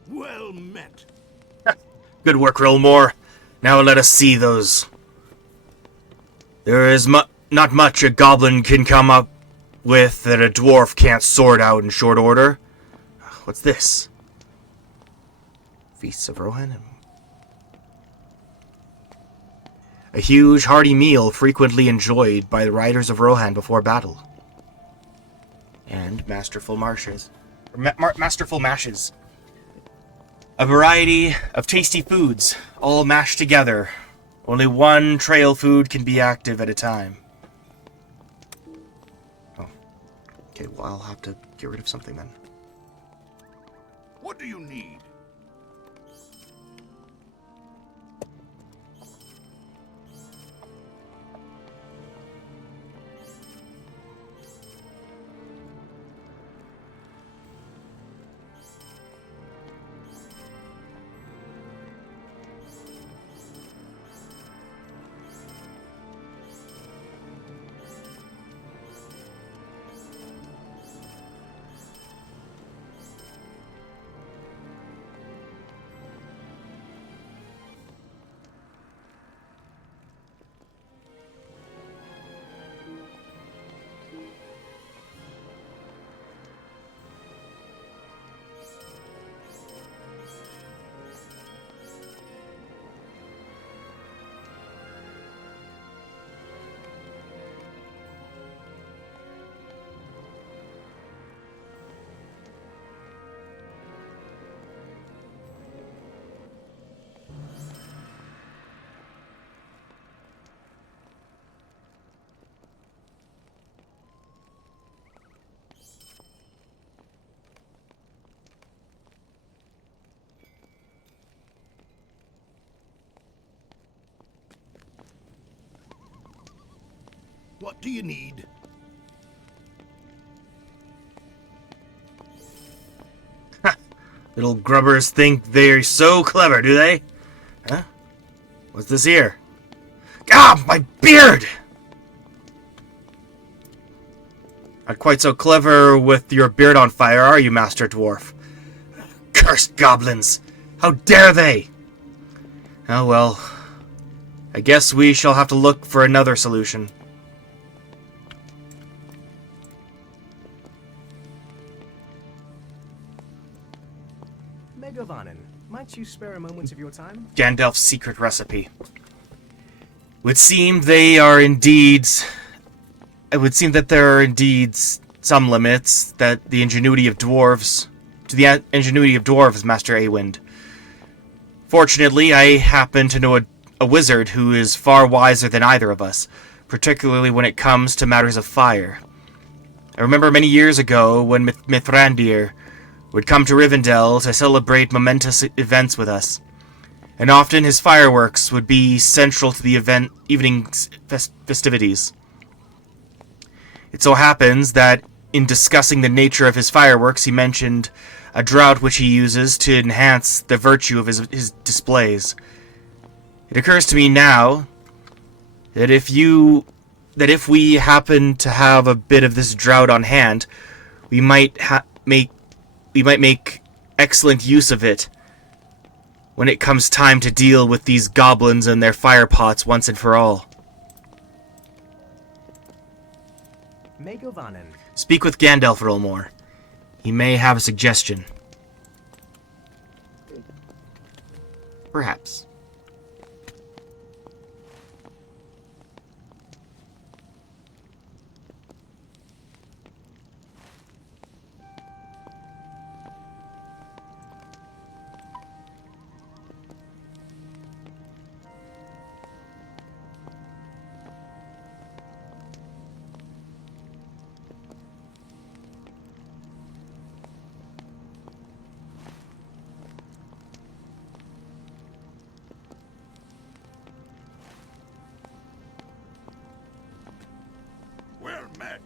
Well met. Good work, Rilmore. Now let us see those. There is not much a goblin can come up with that a dwarf can't sort out in short order. What's this? Feasts of Rohan? A huge, hearty meal frequently enjoyed by the riders of Rohan before battle. And masterful mashes. A variety of tasty foods, all mashed together. Only one trail food can be active at a time. Oh. Okay, well, I'll have to get rid of something then. What do you need? What do you need? Little grubbers think they're so clever, do they? Huh? What's this here? Ah, my beard! Not quite so clever with your beard on fire, are you, Master Dwarf? Cursed goblins! How dare they! Oh well. I guess we shall have to look for another solution. Megovanen, might you spare a moment of your time? Gandalf's secret recipe. It would seem there are indeed some limits that the ingenuity of dwarves Master Awind. Fortunately, I happen to know a wizard who is far wiser than either of us, particularly when it comes to matters of fire. I remember many years ago when Mithrandir would come to Rivendell to celebrate momentous events with us, and often his fireworks would be central to the evening's festivities. It so happens that in discussing the nature of his fireworks, he mentioned a draught which he uses to enhance the virtue of his displays. It occurs to me now that if we happen to have a bit of this draught on hand, we might make excellent use of it when it comes time to deal with these goblins and their fire pots once and for all. Megovanen. Speak with Gandalf a little more. He may have a suggestion. Perhaps. Well met.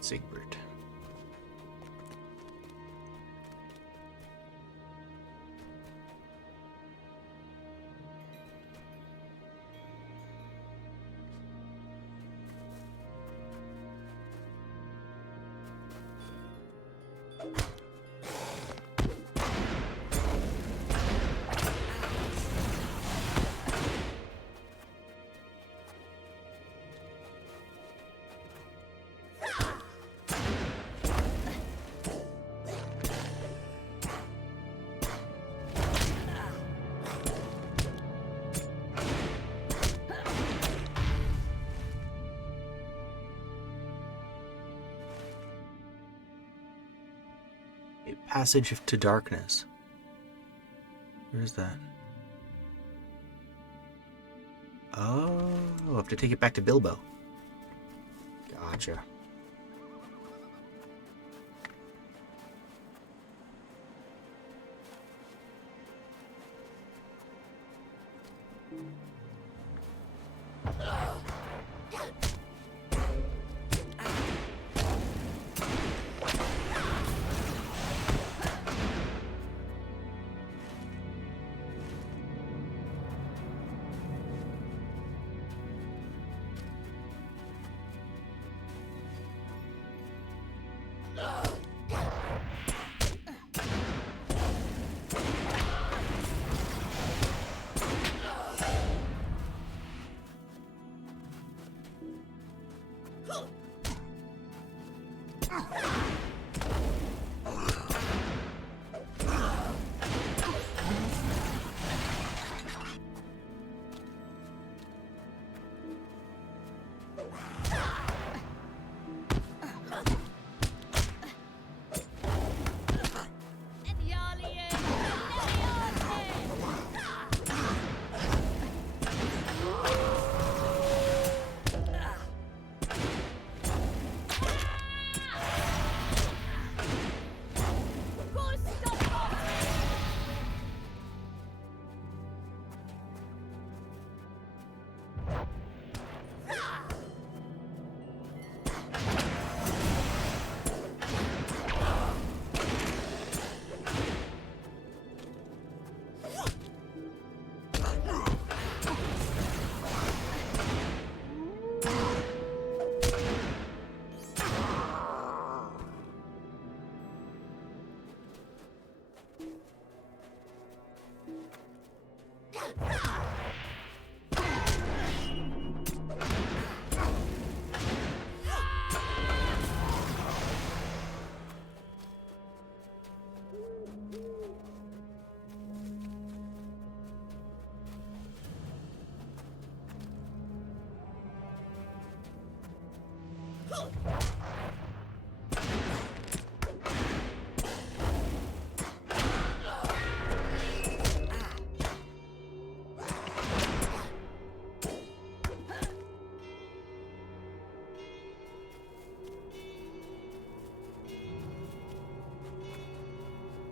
Sigbert. A passage to darkness. Where is that? Oh, I'll have to take it back to Bilbo. Gotcha.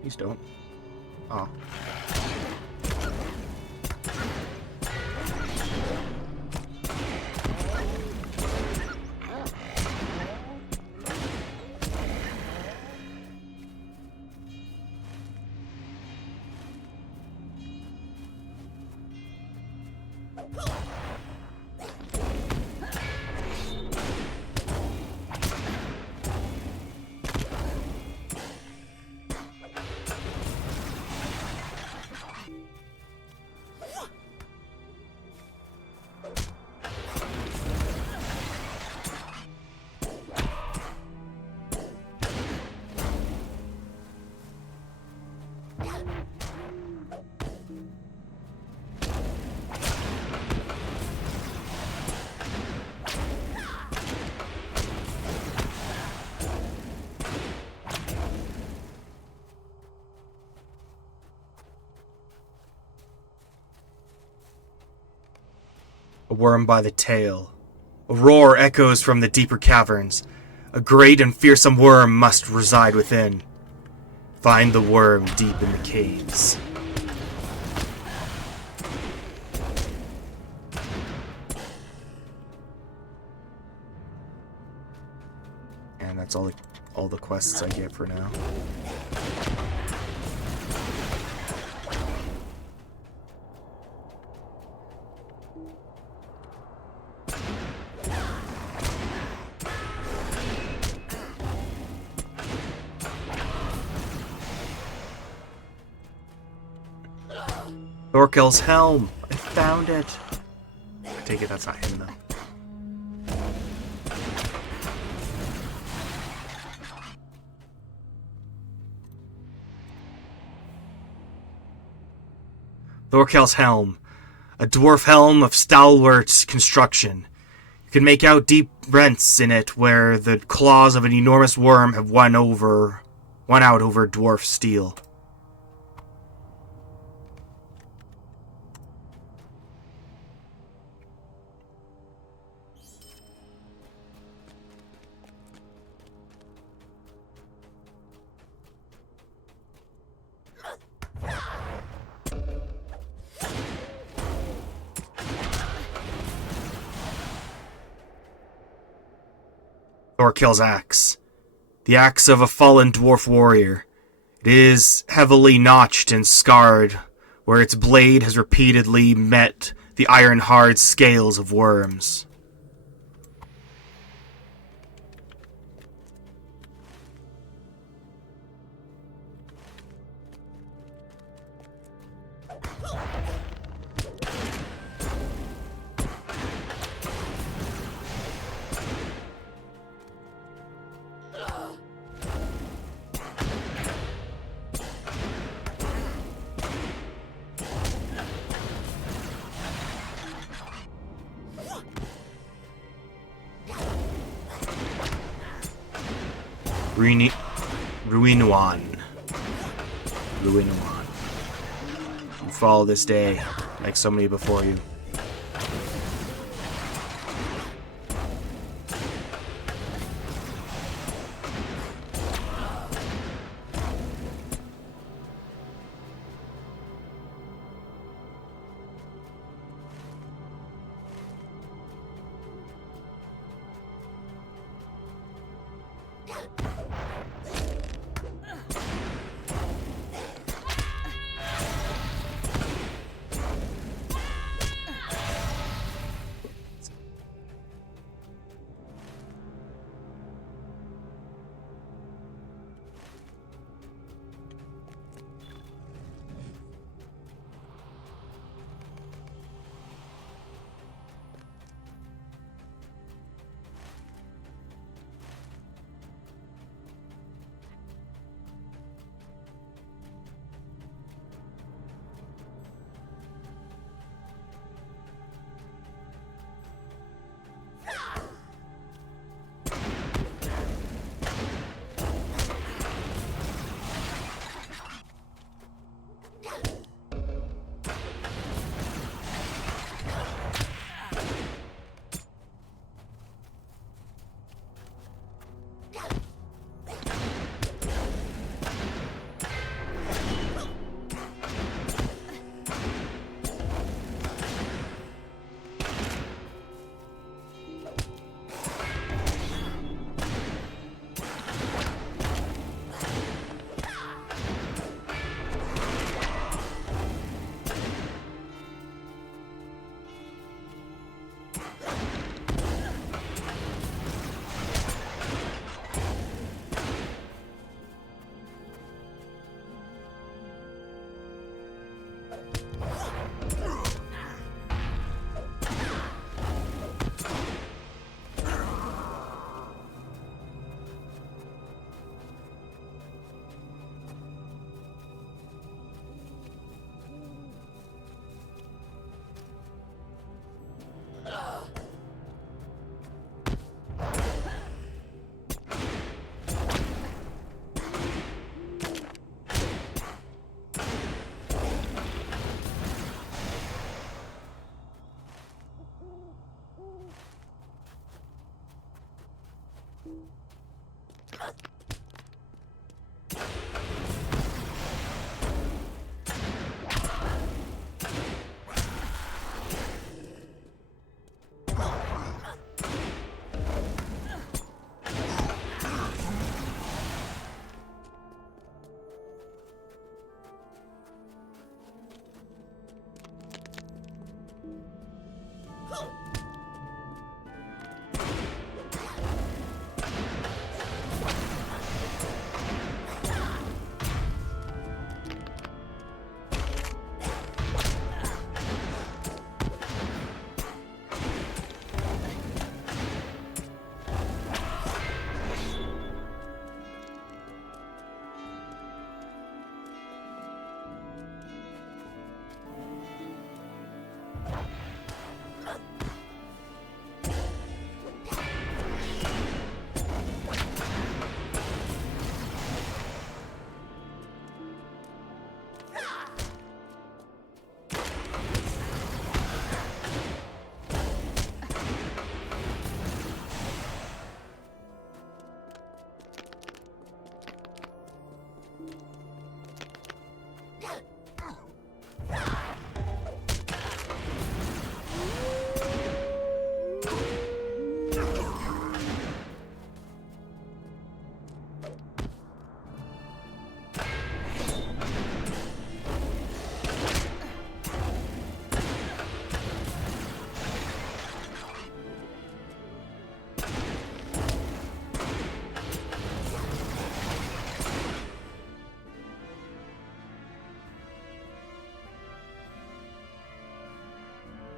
Please don't. Oh. A worm by the tail. A roar echoes from the deeper caverns. A great and fearsome worm must reside within. Find the worm deep in the caves. And that's all the quests I get for now. Thorkel's helm! I found it! I take it that's not him, though. Thorkel's helm. A dwarf helm of stalwart construction. You can make out deep rents in it where the claws of an enormous worm have won out over dwarf steel. Thorkel's axe. The axe of a fallen dwarf warrior. It is heavily notched and scarred, where its blade has repeatedly met the iron-hard scales of worms. Ruinuan. You follow this day, like so many before you.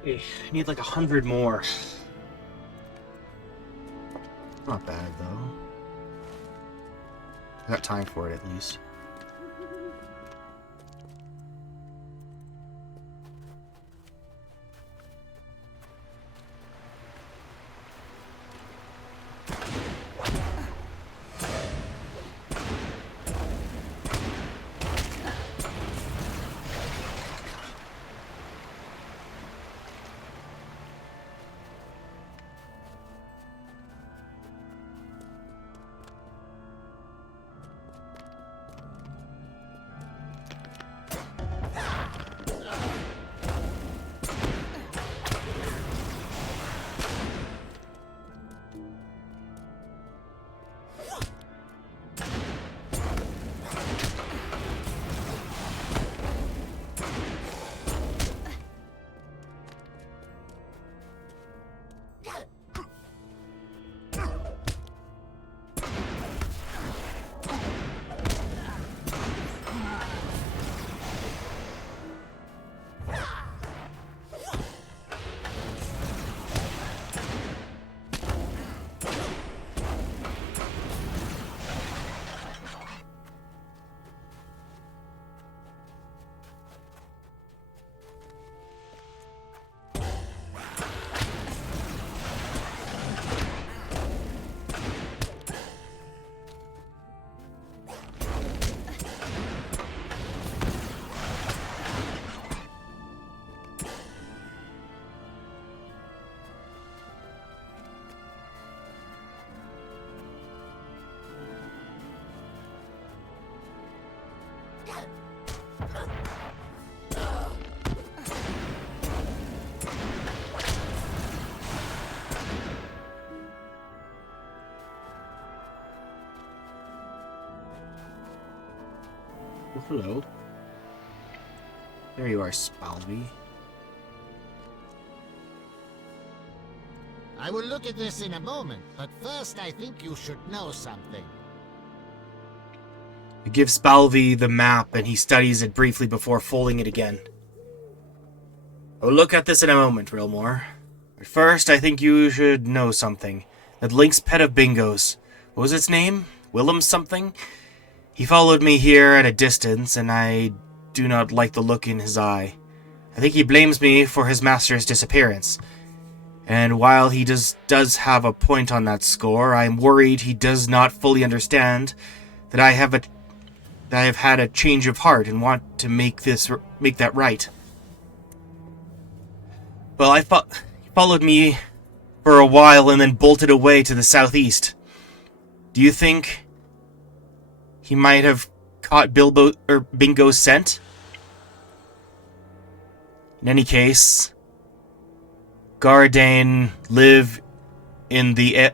I need like 100 more. Not bad though. I got time for it at least. Well, hello. There you are, Spalvey. I will look at this in a moment, but first I think you should know something. I give Spalvey the map, and he studies it briefly before folding it again. I'll look at this in a moment, Rilmore. But first, I think you should know something. That Link's pet of Bingo's. What was its name? Willem something? He followed me here at a distance, and I do not like the look in his eye. I think he blames me for his master's disappearance. And while he does have a point on that score, I am worried he does not fully understand that I have had a change of heart and want to make that right. Well, he followed me for a while and then bolted away to the southeast. Do you think he might have caught Bingo's scent? In any case, Gardane live in the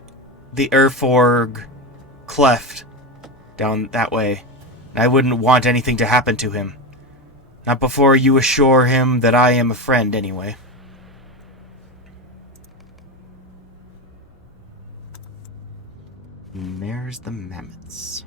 Erforg cleft down that way. I wouldn't want anything to happen to him. Not before you assure him that I am a friend, anyway. And there's the mammoths.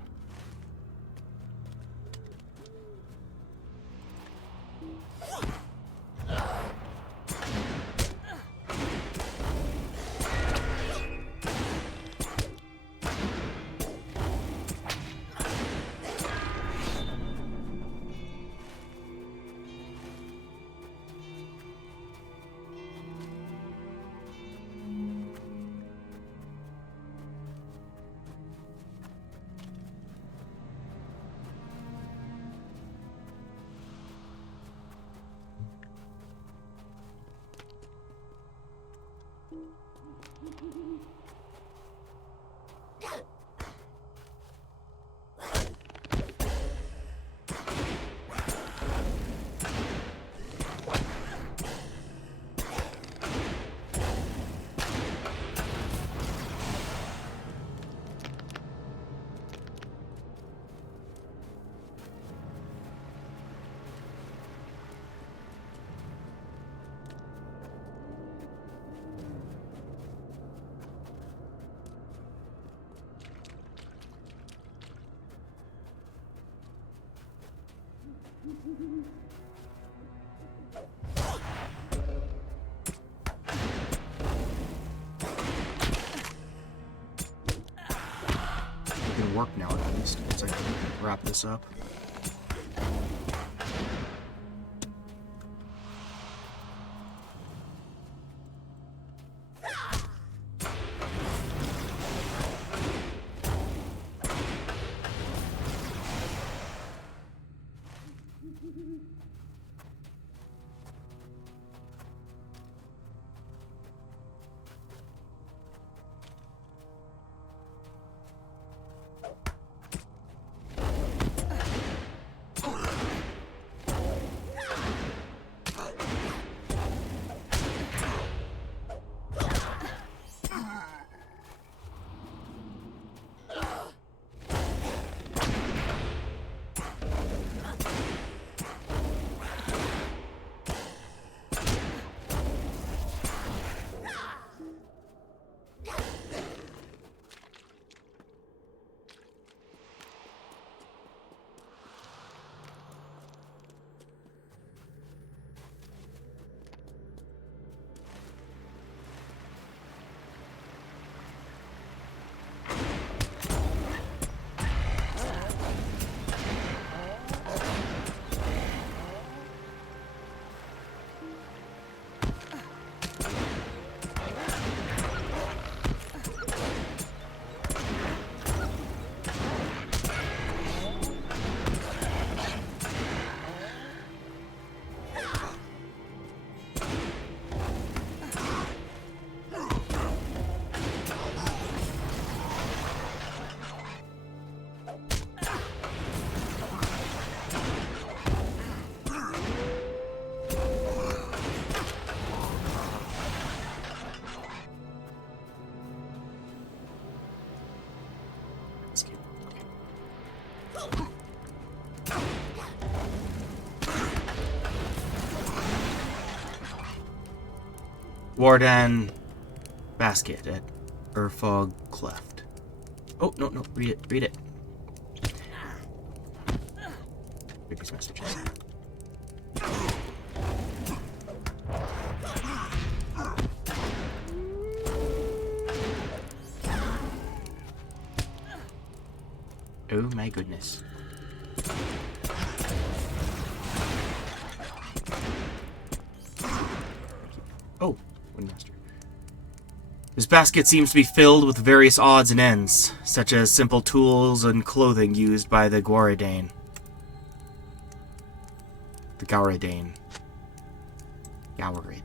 It can work now at least. Once I wrap this up. Warden basket at Urfog Cleft. Oh, no, read it. Read these messages. Oh my goodness. Oh, Windmaster. This basket seems to be filled with various odds and ends, such as simple tools and clothing used by the Gauradane. The Gauradane. Gauradane.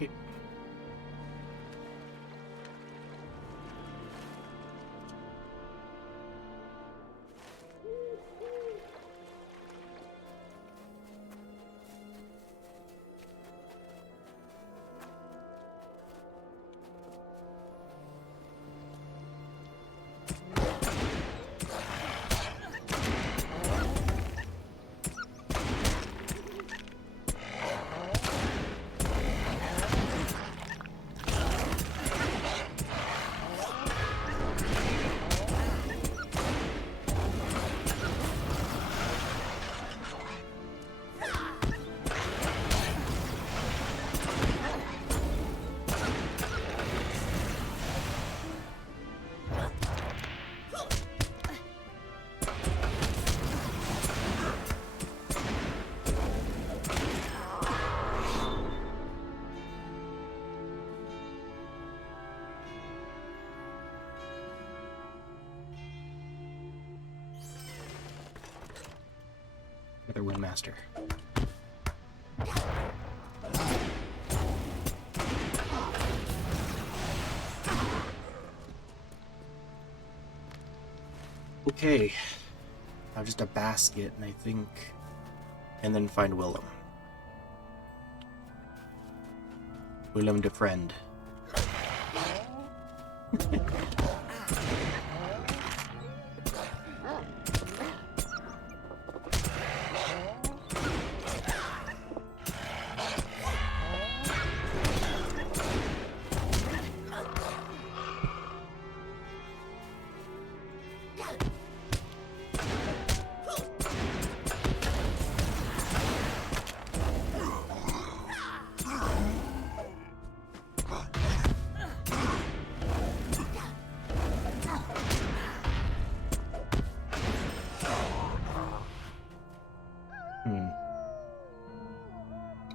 Okay. Another Windmaster. Okay. Now just a basket, and I think... And then find Willem. Willem de friend.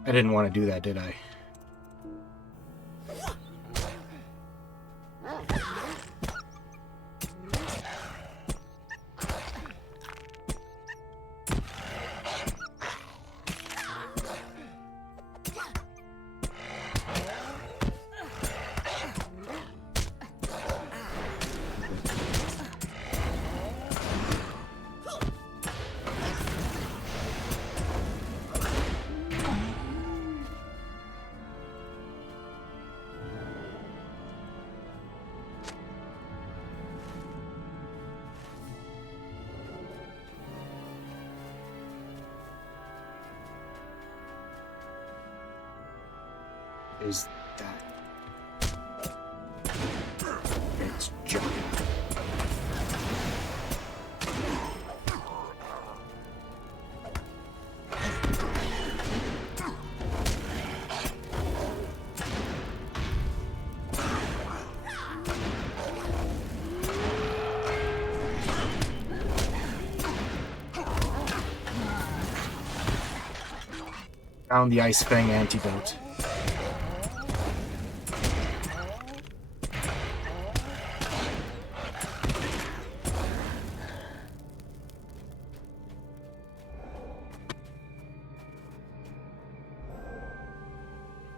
I didn't want to do that, did I? Is that? It's junk. Found the Ice Fang antidote.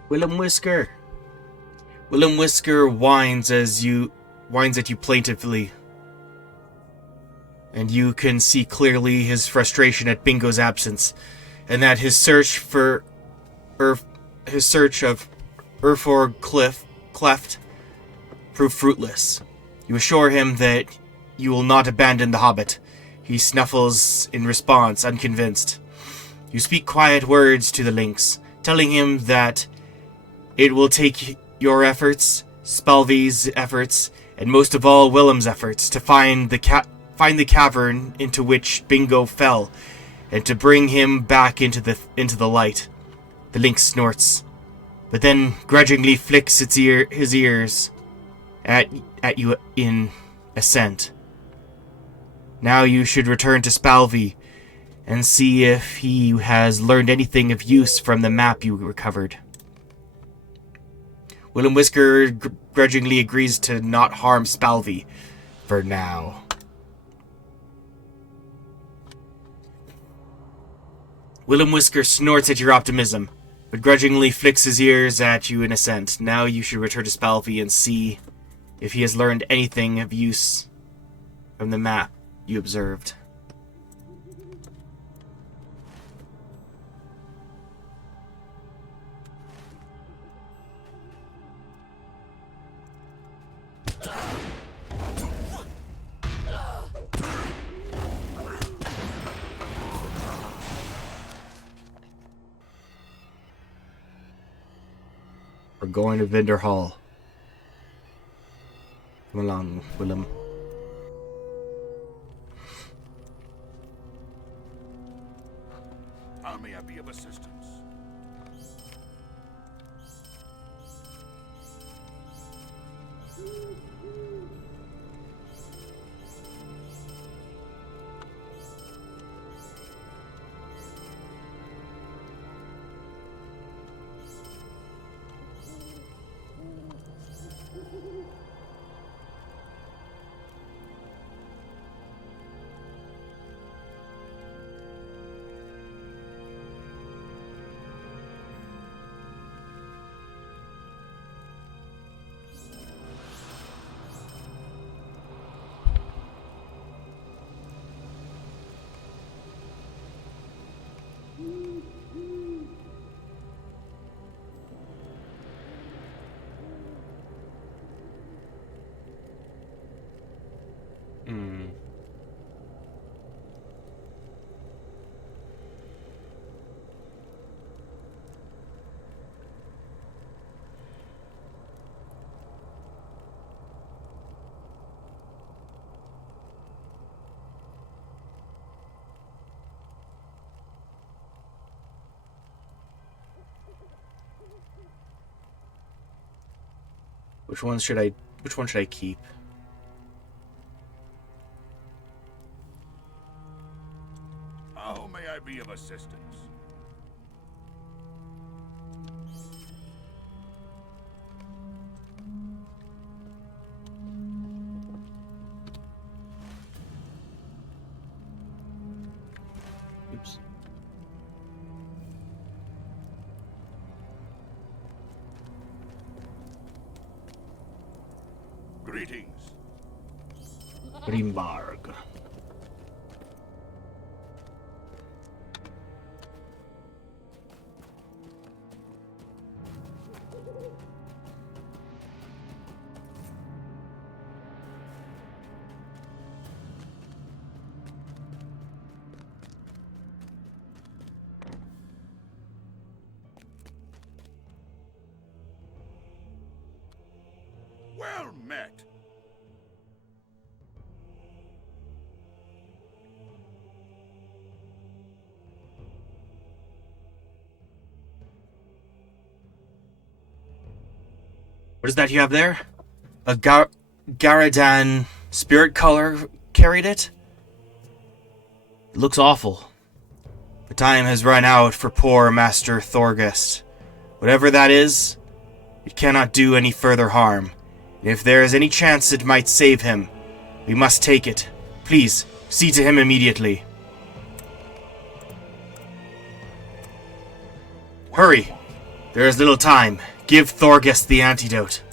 Willem Whisker. Willem Whisker whines at you plaintively. And you can see clearly his frustration at Bingo's absence, and that his search of Urfor Cleft proved fruitless. You assure him that you will not abandon the hobbit. He snuffles in response, unconvinced. You speak quiet words to the lynx, telling him that it will take your efforts, Spalvy's efforts, and most of all Willem's efforts to find the cavern into which Bingo fell, and to bring him back into the light. The lynx snorts, but then grudgingly flicks his ears at you in assent. Now you should return to Spalvy and see if he has learned anything of use from the map you recovered. Willem Whisker grudgingly agrees to not harm Spalvy for now. Willem Whisker snorts at your optimism, but grudgingly flicks his ears at you in assent. Now you should return to Spalvey and see if he has learned anything of use from the map you observed. We're going to Vendor Hall. Come along, Willem. How may I be of assistance? Which one should I keep? How may I be of assistance? Oops. Greetings. Grimbarg. Well met. What is that you have there? A Garadan spirit color carried it? It looks awful. The time has run out for poor Master Thorgest. Whatever that is, it cannot do any further harm. And if there is any chance it might save him, we must take it. Please, see to him immediately. Hurry! There is little time. Give Thorgest the antidote.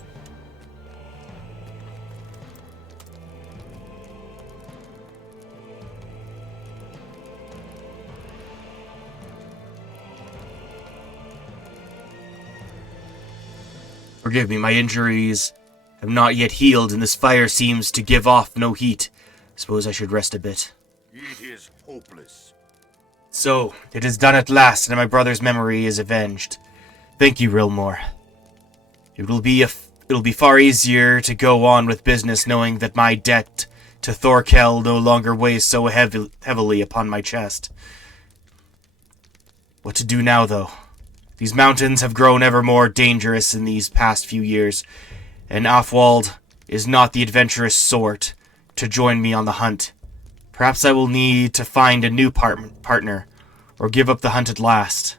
Forgive me, my injuries have not yet healed, and this fire seems to give off no heat. Suppose I should rest a bit. It is hopeless. So, it is done at last, and my brother's memory is avenged. Thank you, Rilmore. It'll be far easier to go on with business knowing that my debt to Thorkel no longer weighs so heavily upon my chest. What to do now, though? These mountains have grown ever more dangerous in these past few years, and Afwald is not the adventurous sort to join me on the hunt. Perhaps I will need to find a new partner, or give up the hunt at last.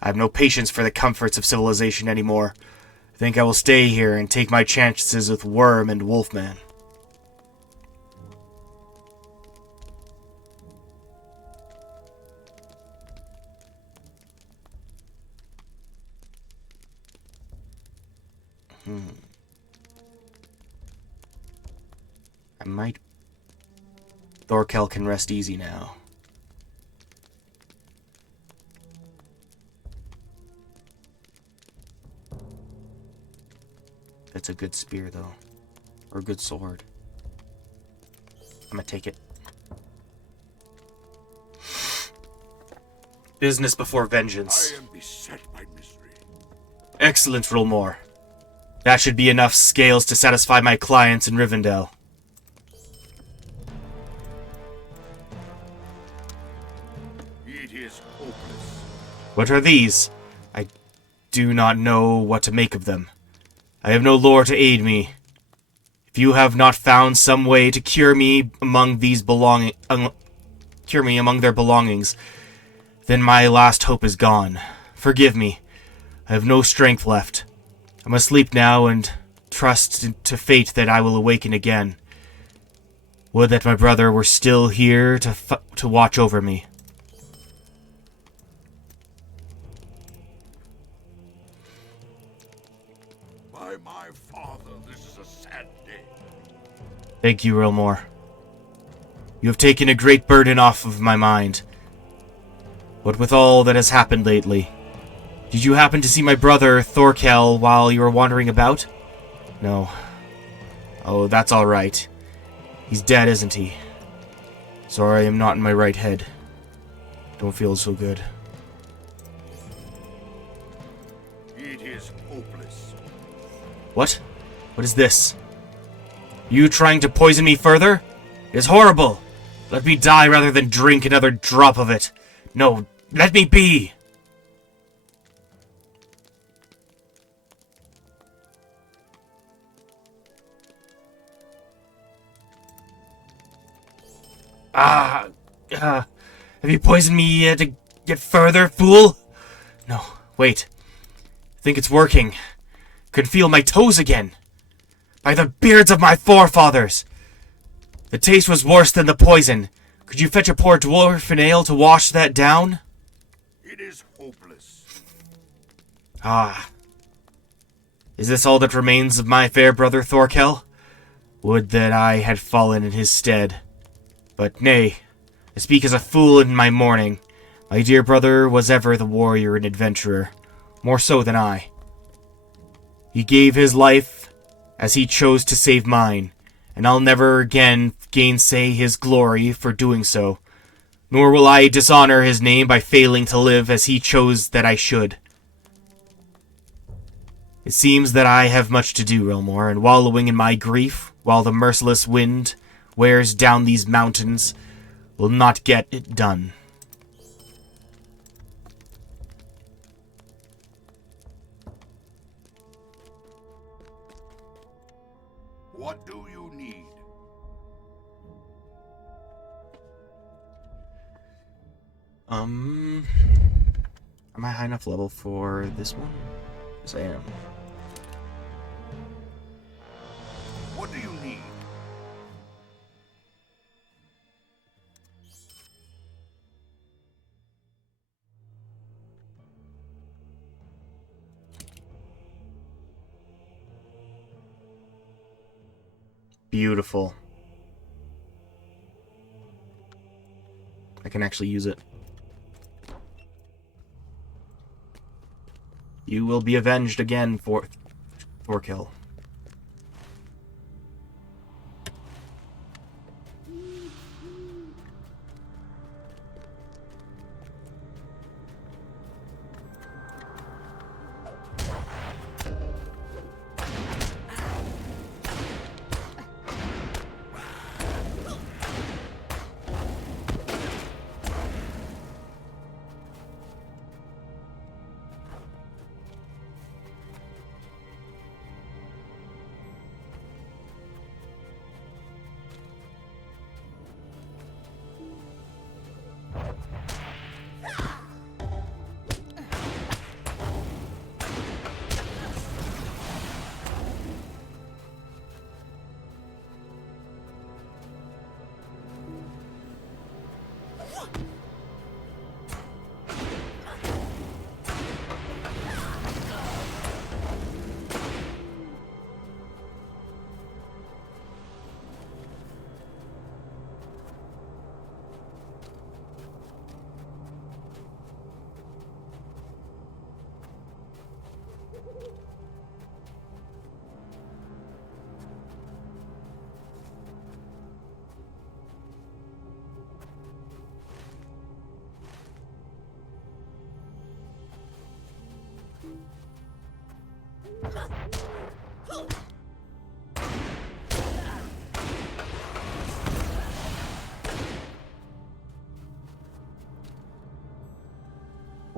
I have no patience for the comforts of civilization anymore. I think I will stay here and take my chances with Worm and Wolfman. I might... Thorkel can rest easy now. That's a good spear, though. Or a good sword. I'm gonna take it. Business before vengeance. I am beset by mystery. Excellent, Rolmore. That should be enough scales to satisfy my clients in Rivendell. It is hopeless. What are these? I do not know what to make of them. I have no lore to aid me. If you have not found some way to cure me among these cure me among their belongings, then my last hope is gone. Forgive me. I have no strength left. I must sleep now and trust to fate that I will awaken again. Would that my brother were still here to watch over me. By my father, this is a sad day. Thank you, Rilmore. You have taken a great burden off of my mind. What with all that has happened lately, did you happen to see my brother, Thorkel, while you were wandering about? No. Oh, that's all right. He's dead, isn't he? Sorry, I'm not in my right head. Don't feel so good. It is hopeless. What? What is this? You trying to poison me further? It is horrible! Let me die rather than drink another drop of it. No, let me be! Have you poisoned me to get further, fool? No, wait. I think it's working. Can feel my toes again. By the beards of my forefathers! The taste was worse than the poison. Could you fetch a poor dwarf ale to wash that down? It is hopeless. Is this all that remains of my fair brother Thorkel? Would that I had fallen in his stead. But nay, I speak as a fool in my mourning. My dear brother was ever the warrior and adventurer, more so than I. He gave his life as he chose to save mine, and I'll never again gainsay his glory for doing so, nor will I dishonor his name by failing to live as he chose that I should. It seems that I have much to do, Rilmore, and wallowing in my grief, while the merciless wind wears down these mountains, will not get it done. What do you need? Am I high enough level for this one? Yes, I am. What do you need? Beautiful. I can actually use it. You will be avenged again for Thorkel.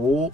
Oh.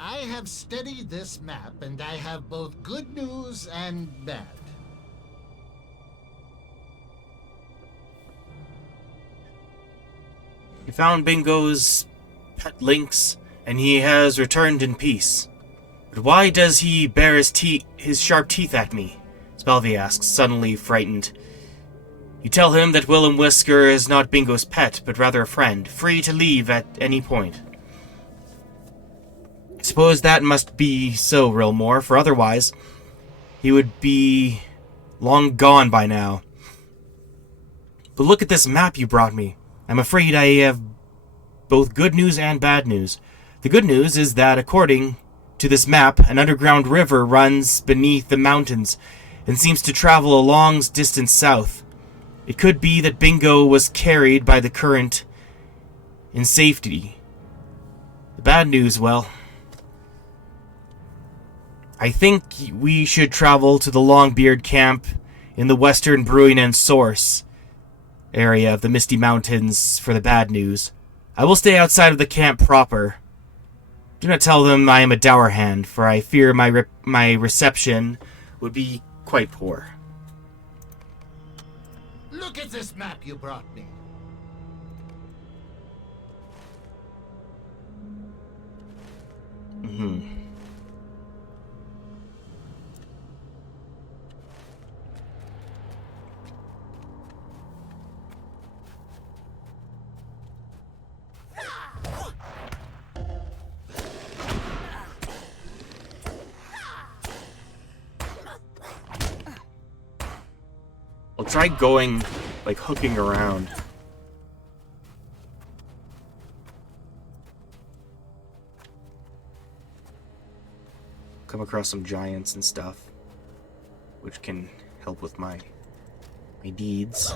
I have studied this map, and I have both good news and bad. You found Bingo's pet lynx, and he has returned in peace. But why does he bare his sharp teeth at me? Spelvey asks, suddenly frightened. You tell him that Willem Whisker is not Bingo's pet, but rather a friend, free to leave at any point. I suppose that must be so, Rilmore, for otherwise he would be long gone by now. But look at this map you brought me. I'm afraid I have both good news and bad news. The good news is that, according to this map, an underground river runs beneath the mountains and seems to travel a long distance south. It could be that Bingo was carried by the current in safety. The bad news, well, I think we should travel to the Longbeard camp in the western Brewing and Source area of the Misty Mountains for the bad news. I will stay outside of the camp proper. Do not tell them I am a dour hand, for I fear my reception would be quite poor. Look at this map you brought me. try going, like, hooking around. Come across some giants and stuff, which can help with my deeds.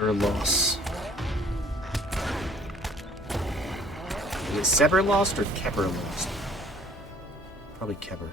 Or loss. Is it Sever lost or Kepper lost? Probably Kepper.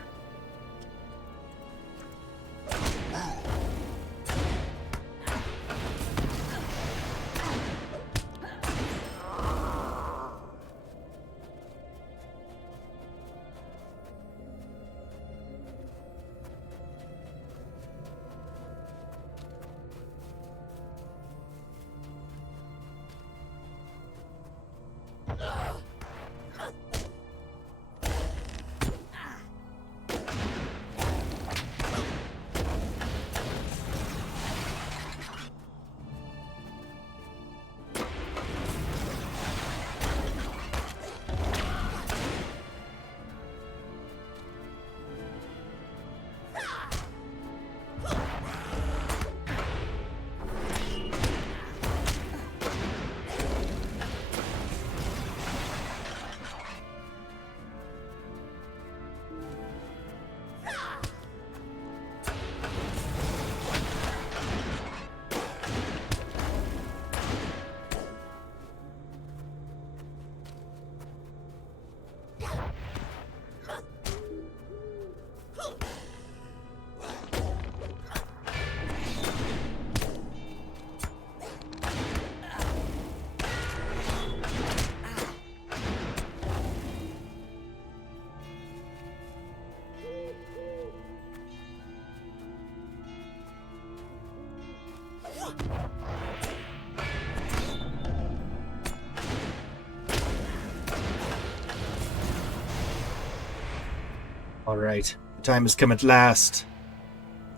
All right, the time has come at last.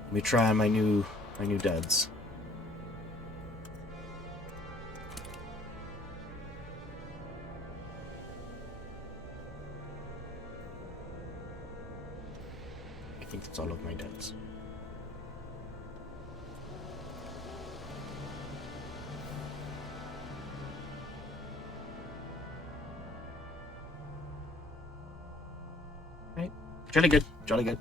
Let me try my new duds. I think that's all of my duds. Right. Jolly good, jolly good.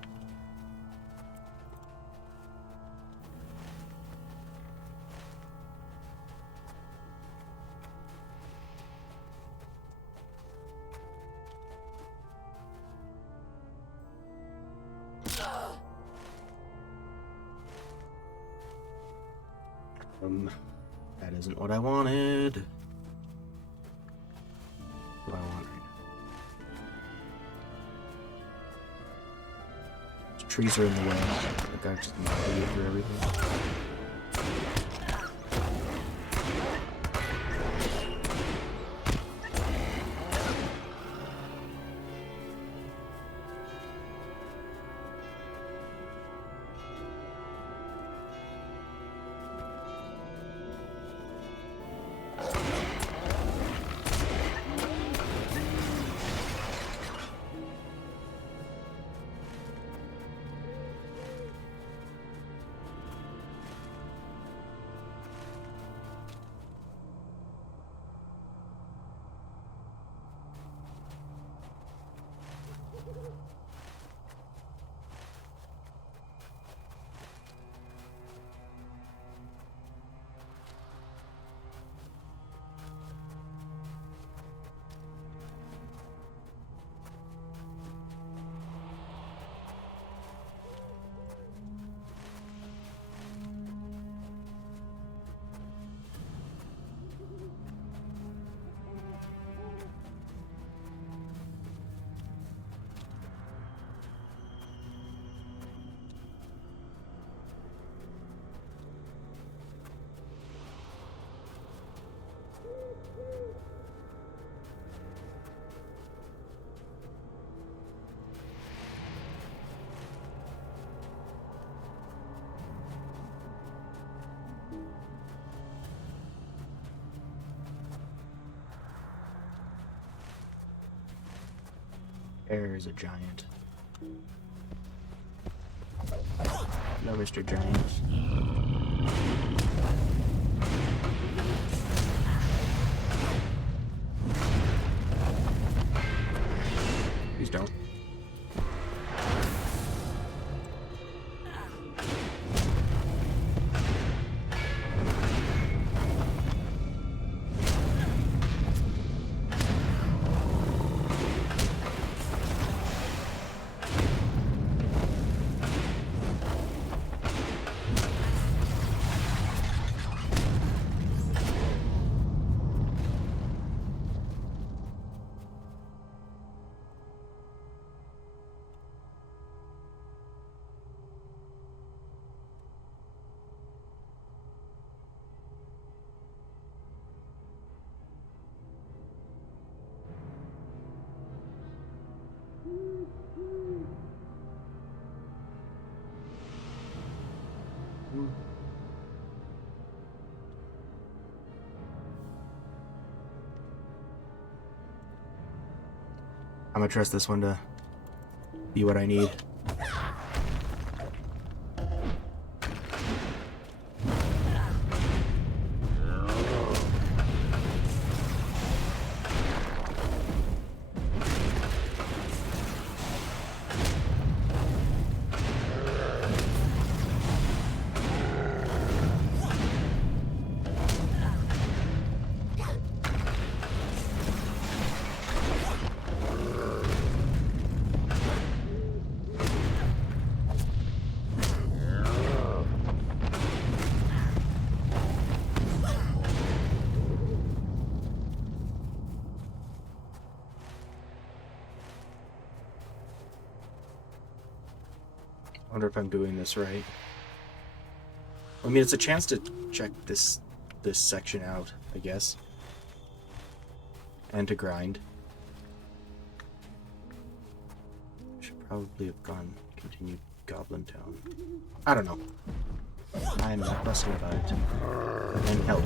That isn't what I wanted. What do I want right now? The trees are in the way. Like I just not idiot for everything. There's a giant. No, Mr. Giant. Please don't. I'm gonna trust this one to be what I need. I wonder if I'm doing this right. I mean, it's a chance to check this section out, I guess. And to grind. Should probably have continued Goblin Town. I don't know. I'm not fussing about it. And help.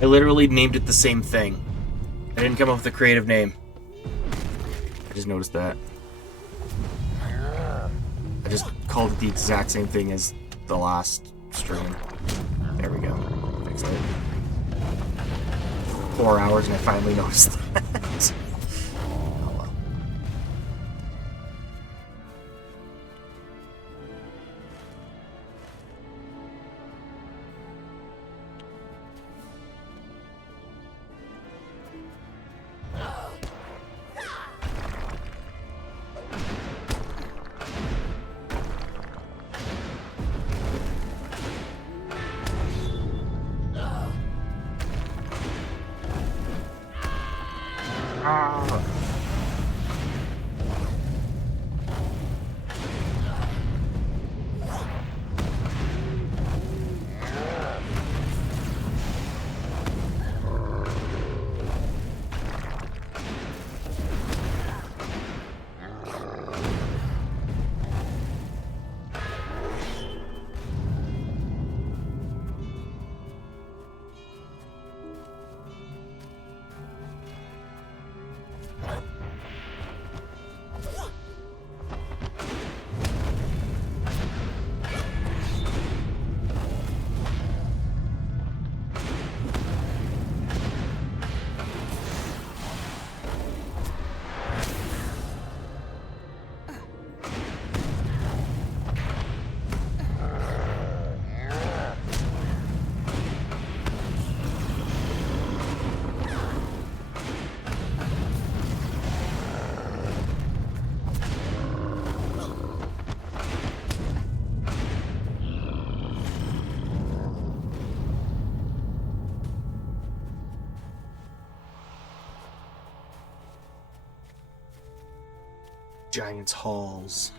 I literally named it the same thing. I didn't come up with a creative name. I just noticed that. I just called it the exact same thing as the last stream. There we go. Fix it. 4 hours and I finally noticed that. Oh well. Giant's halls.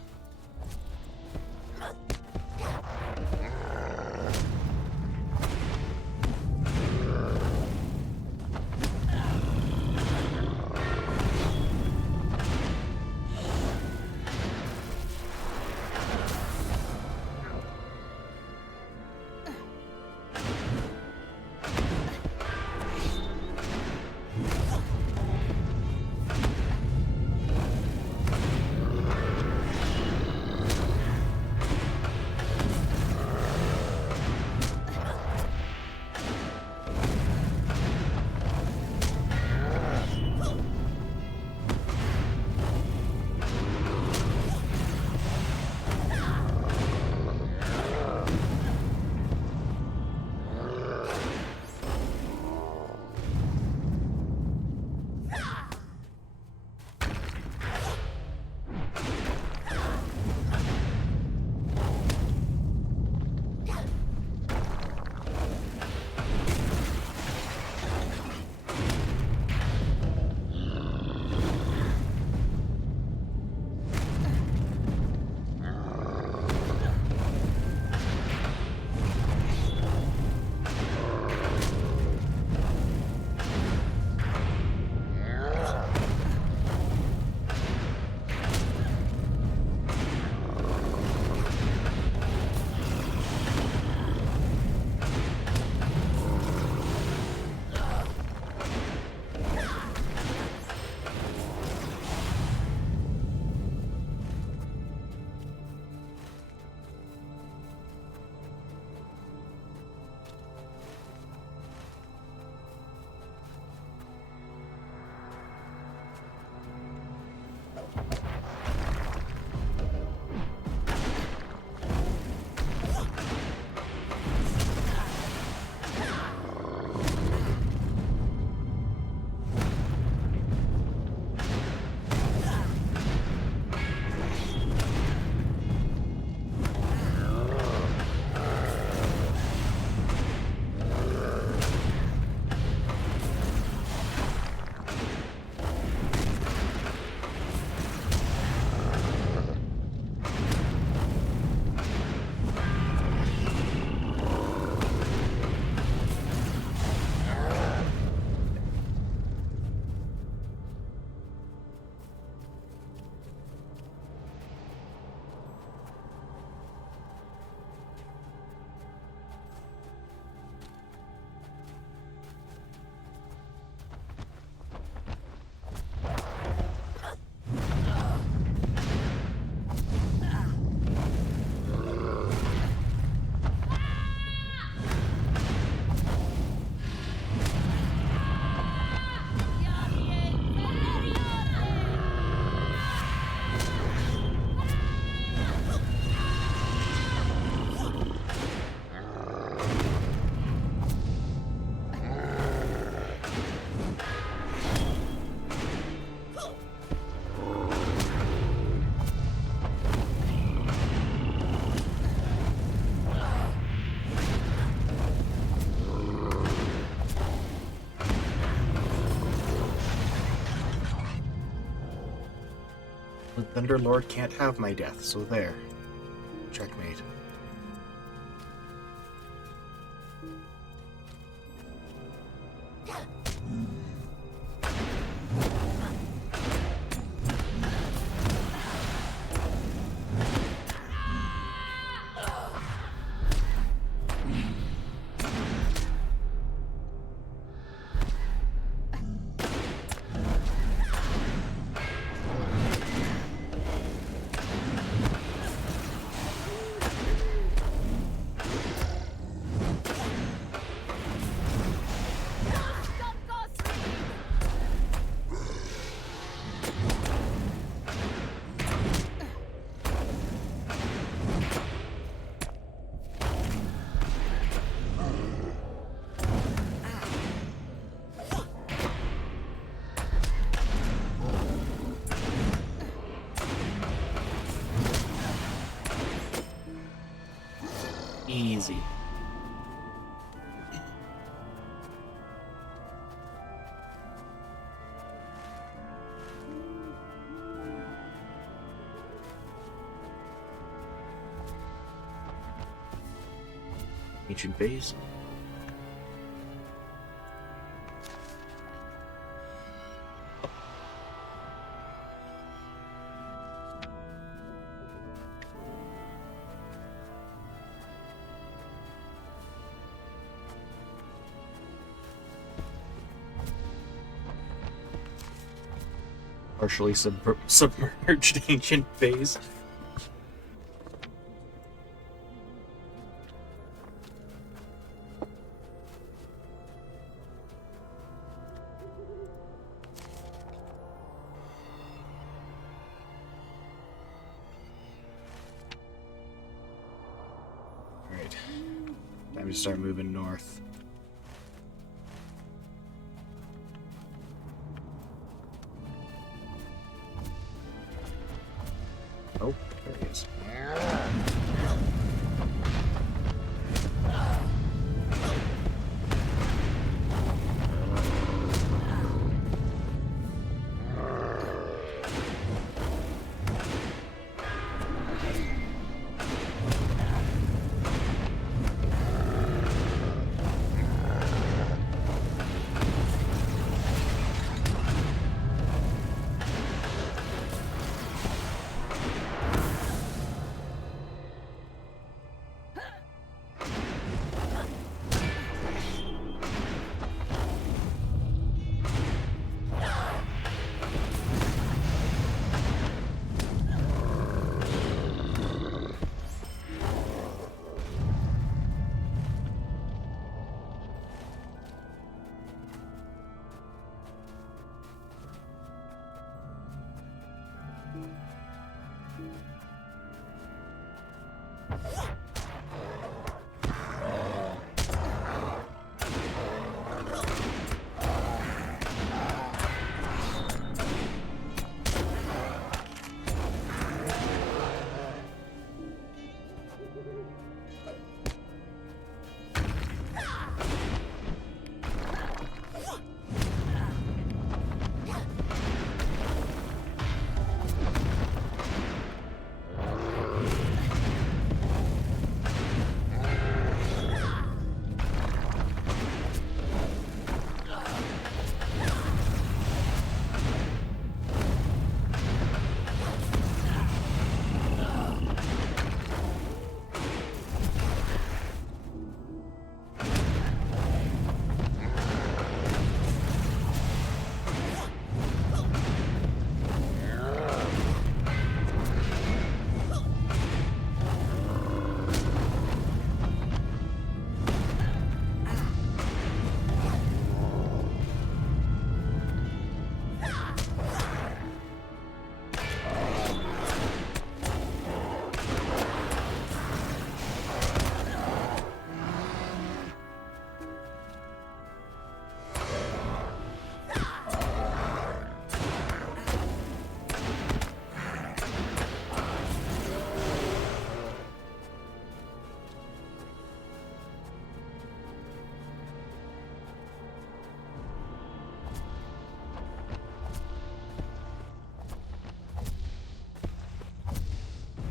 The Thunder Lord can't have my death, so there. Checkmate. Easy. Ancient Phase. Partially submerged ancient phase. Alright. Time to start moving north. Oh, there he is.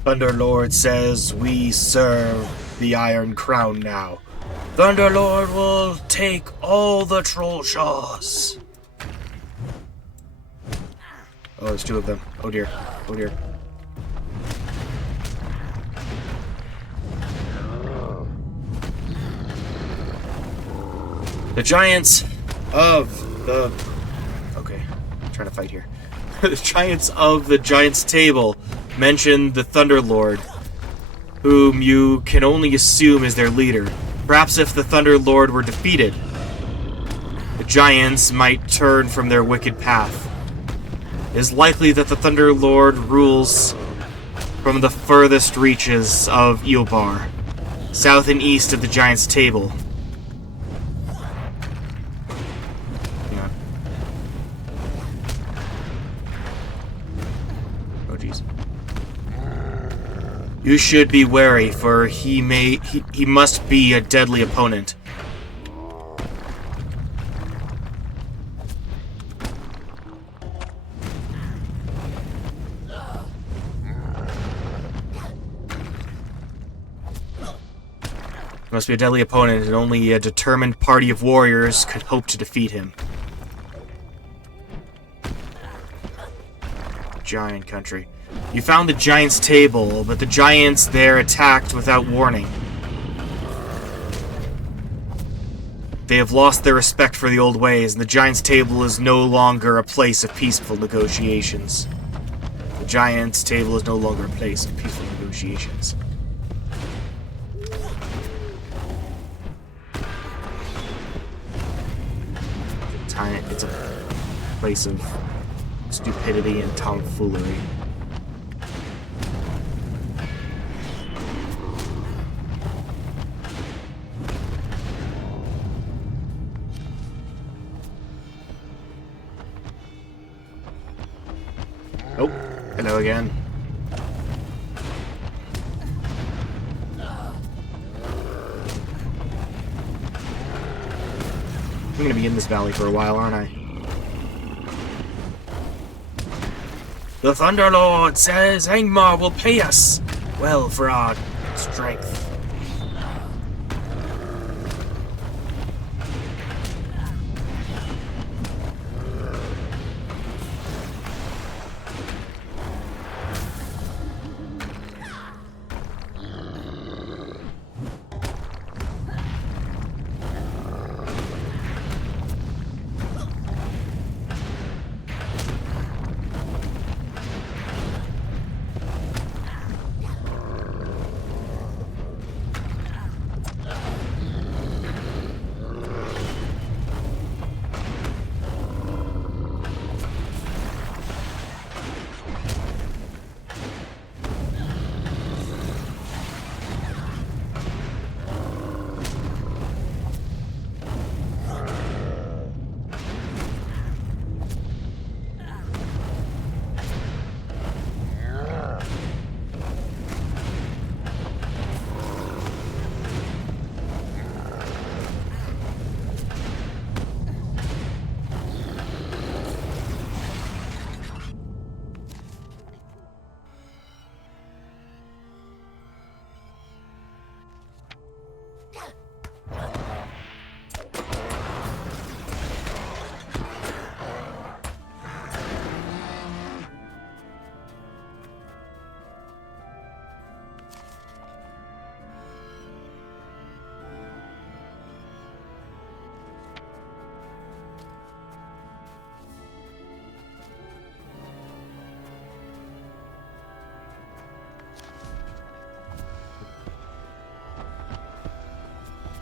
Thunderlord says we serve the Iron Crown now. Thunderlord will take all the troll shaws. Oh, there's two of them. Oh dear. Oh dear. The giants of the... Okay, I'm trying to fight here. The giants of the Giants' Table mention the Thunderlord, whom you can only assume is their leader. Perhaps if the Thunderlord were defeated, the giants might turn from their wicked path. It is likely that the Thunderlord rules from the furthest reaches of Eobar, south and east of the Giants' Table. Hang on. Oh jeez. You should be wary, for he must be a deadly opponent. must be a deadly opponent, and only a determined party of warriors could hope to defeat him. Giant country. You found the giant's table, but the giants there attacked without warning. They have lost their respect for the old ways, and the giant's table is no longer a place of peaceful negotiations. The giant's table is no longer a place of peaceful negotiations. It's a place of stupidity and tomfoolery. Oh, hello again. I'm gonna be in this valley for a while, aren't I? The Thunderlord says Angmar will pay us well for our strength.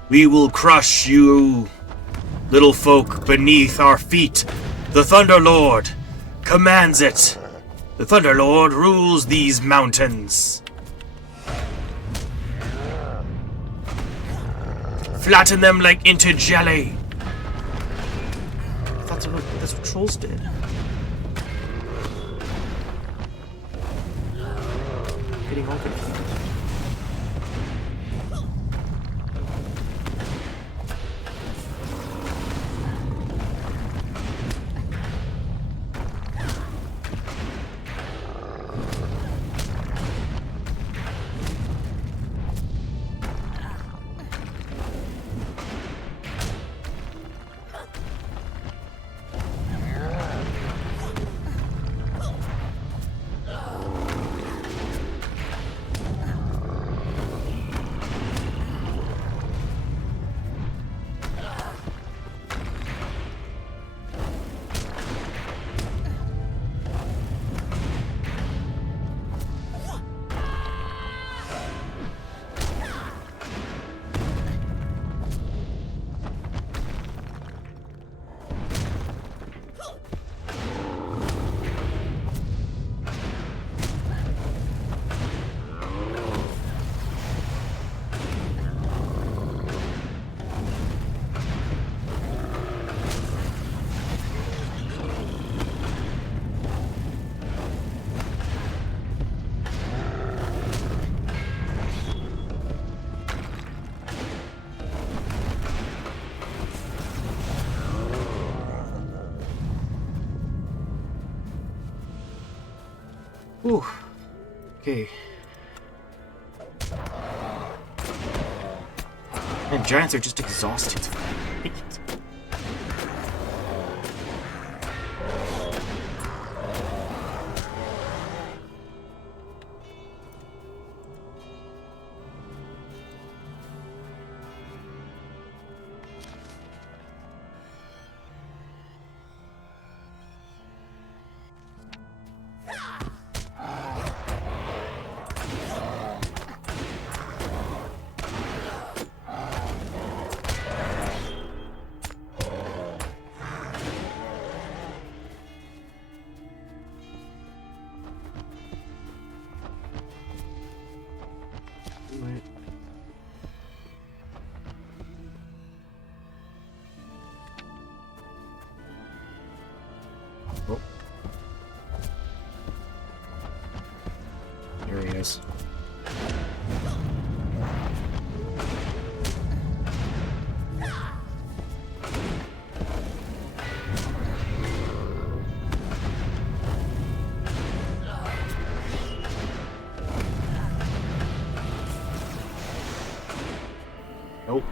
We will crush you, little folk, beneath our feet. The Thunderlord commands it. The Thunderlord rules these mountains. Flatten them like into jelly. That's what trolls did. Getting all confused. Ooh. Okay. And giants are just exhausted. Oh. Here he is. Nope.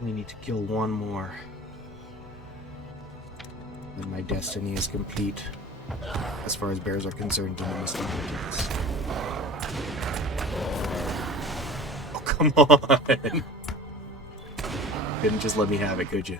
We need to kill one more. Then my destiny is complete, as far as bears are concerned in the Misty Mountains. Oh, come on! Couldn't just let me have it, could you?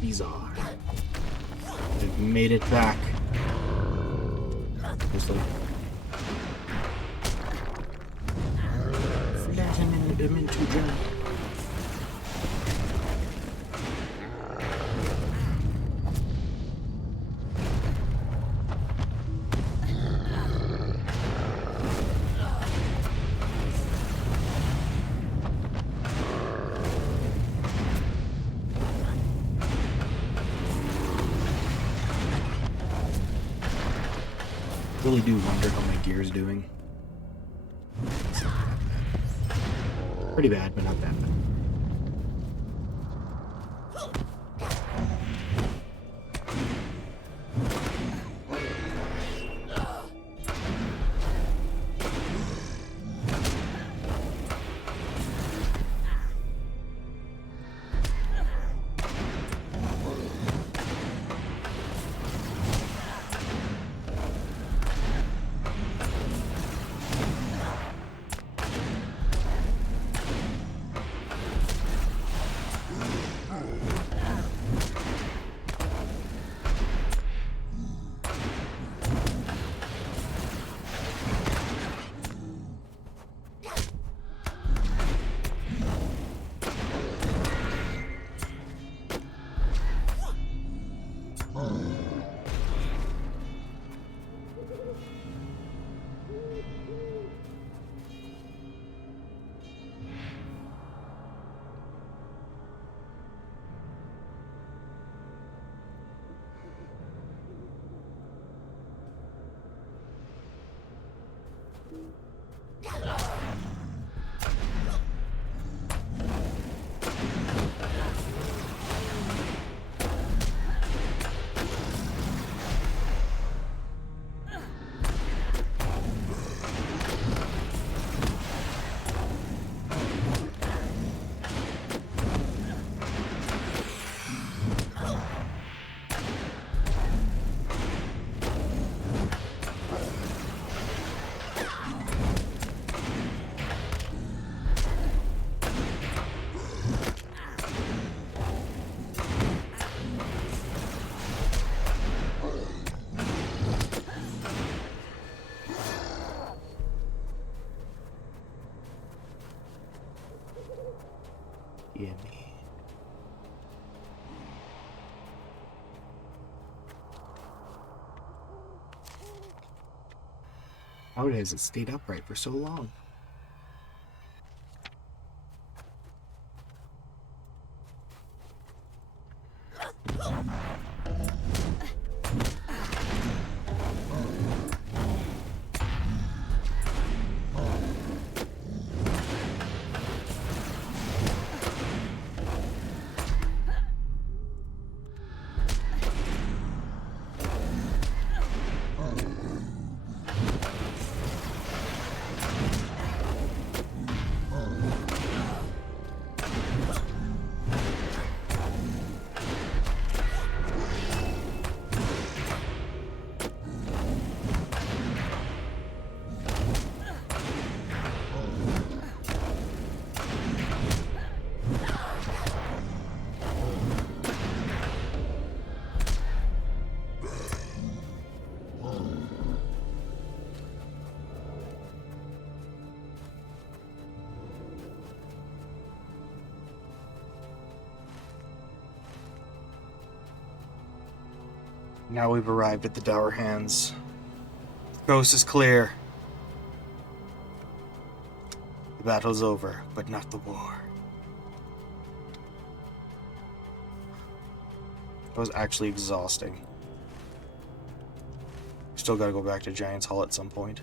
Bizarre. I've made it back. Just like flatten them into dry. Really do wonder how my gear's doing. Pretty bad, but not that bad. Gimme. How has it stayed upright for so long? Now we've arrived at the Dour Hands. The coast is clear. The battle's over, but not the war. That was actually exhausting. Still gotta go back to Giant's Hall at some point.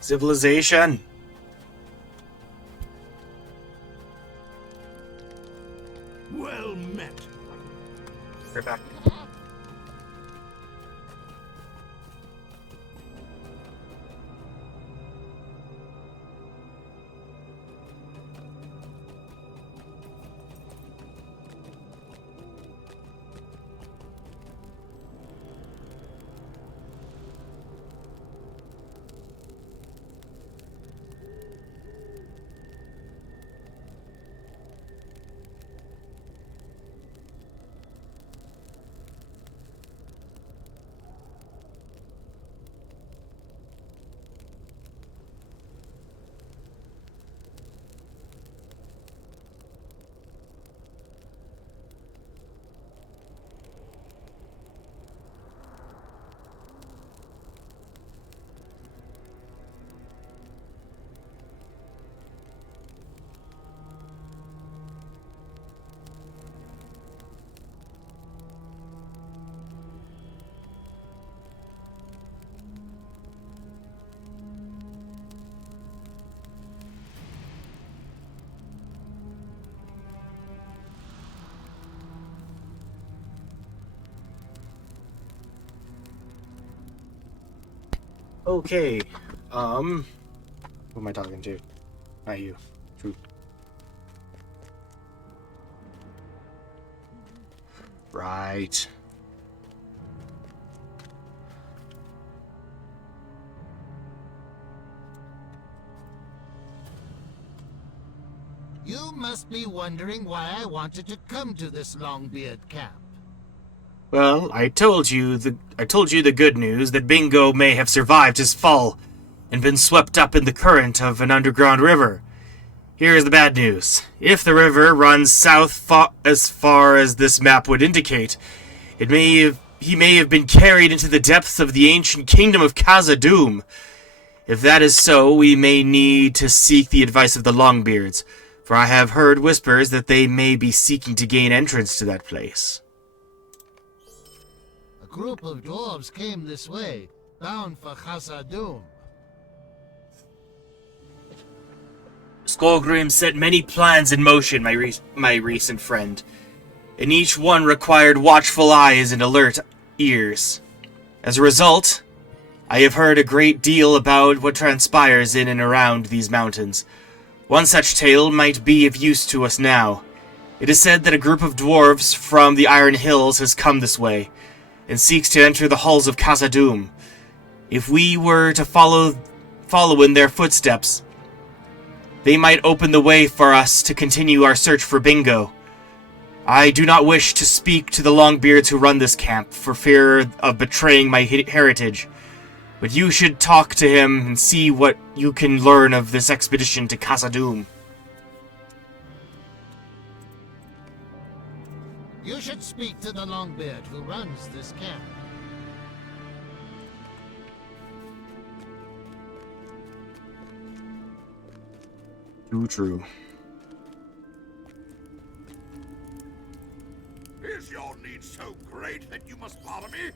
Civilization! Well met. Right back. Okay. Who am I talking to? Not you. True. Right. You must be wondering why I wanted to come to this Longbeard camp. Well, I told you the good news that Bingo may have survived his fall and been swept up in the current of an underground river. Here is the bad news. If the river runs south as far as this map would indicate, he may have been carried into the depths of the ancient kingdom of Khazad-dûm. If that is so, we may need to seek the advice of the Longbeards, for I have heard whispers that they may be seeking to gain entrance to that place. A group of dwarves came this way, bound for Khazad-dûm. Skullgrim set many plans in motion, my recent friend, and each one required watchful eyes and alert ears. As a result, I have heard a great deal about what transpires in and around these mountains. One such tale might be of use to us now. It is said that a group of dwarves from the Iron Hills has come this way, and seeks to enter the halls of Khazad-dûm. If we were to follow in their footsteps, they might open the way for us to continue our search for Bingo. I do not wish to speak to the Longbeards who run this camp, for fear of betraying my heritage. But you should talk to him and see what you can learn of this expedition to Khazad-dûm. You should speak to the Longbeard who runs this camp. Too true. Is your need so great that you must bother me?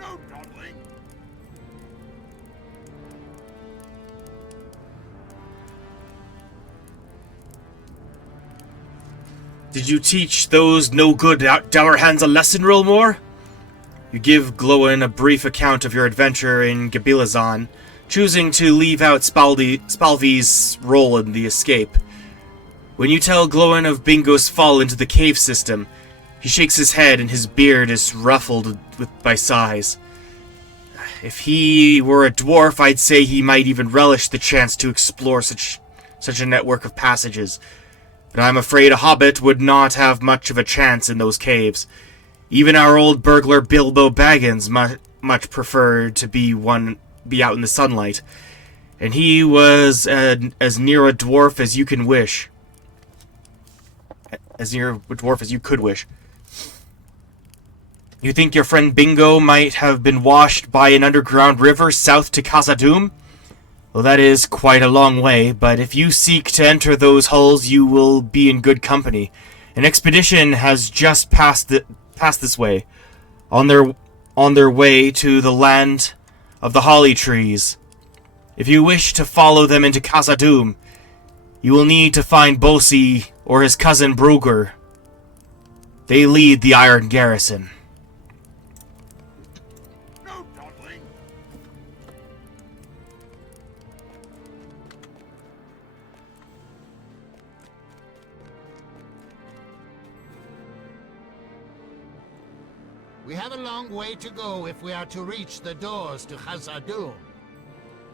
No dawdling. Did you teach those no-good dour hands a lesson, Rilmore? You give Glowin a brief account of your adventure in Gabilazan, choosing to leave out Spalvi's role in the escape. When you tell Glowin of Bingo's fall into the cave system, he shakes his head and his beard is ruffled by sighs. If he were a dwarf, I'd say he might even relish the chance to explore such a network of passages. But I'm afraid a hobbit would not have much of a chance in those caves. Even our old burglar Bilbo Baggins much preferred to be out in the sunlight. And he was as near a dwarf as you can wish. As near a dwarf as you could wish. You think your friend Bingo might have been washed by an underground river south to Khazad-dûm? Well, that is quite a long way, but if you seek to enter those hulls, you will be in good company. An expedition has just passed this way, on their way to the land of the holly trees. If you wish to follow them into Khazad-dûm, you will need to find Bosi or his cousin Brugger. They lead the Iron Garrison. No dawdling. We have a long way to go if we are to reach the doors to Khazad-dûm.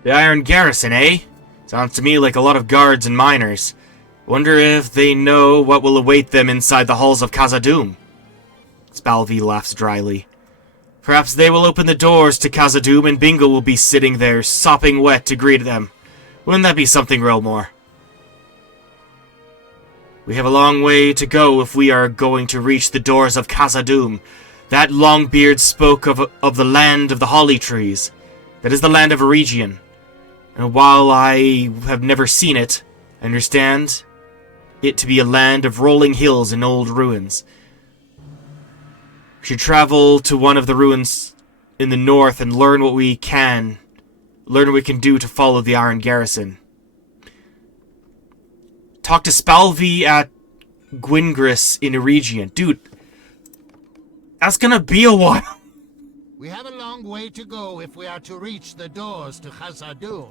The Iron Garrison, eh? Sounds to me like a lot of guards and miners. Wonder if they know what will await them inside the halls of Khazad-dûm. Spalvi laughs dryly. Perhaps they will open the doors to Khazad-dûm and Bingo will be sitting there, sopping wet to greet them. Wouldn't that be something, Relmore? We have a long way to go if we are going to reach the doors of Khazad-dûm. That Longbeard spoke of the land of the holly trees. That is the land of Eregion. And while I have never seen it, I understand it to be a land of rolling hills and old ruins. We should travel to one of the ruins in the north and learn what we can do to follow the Iron Garrison. Talk to Spalvi at Gwingris in Eregion. Dude, that's gonna be a while. We have a long way to go if we are to reach the doors to Khazad-dûm.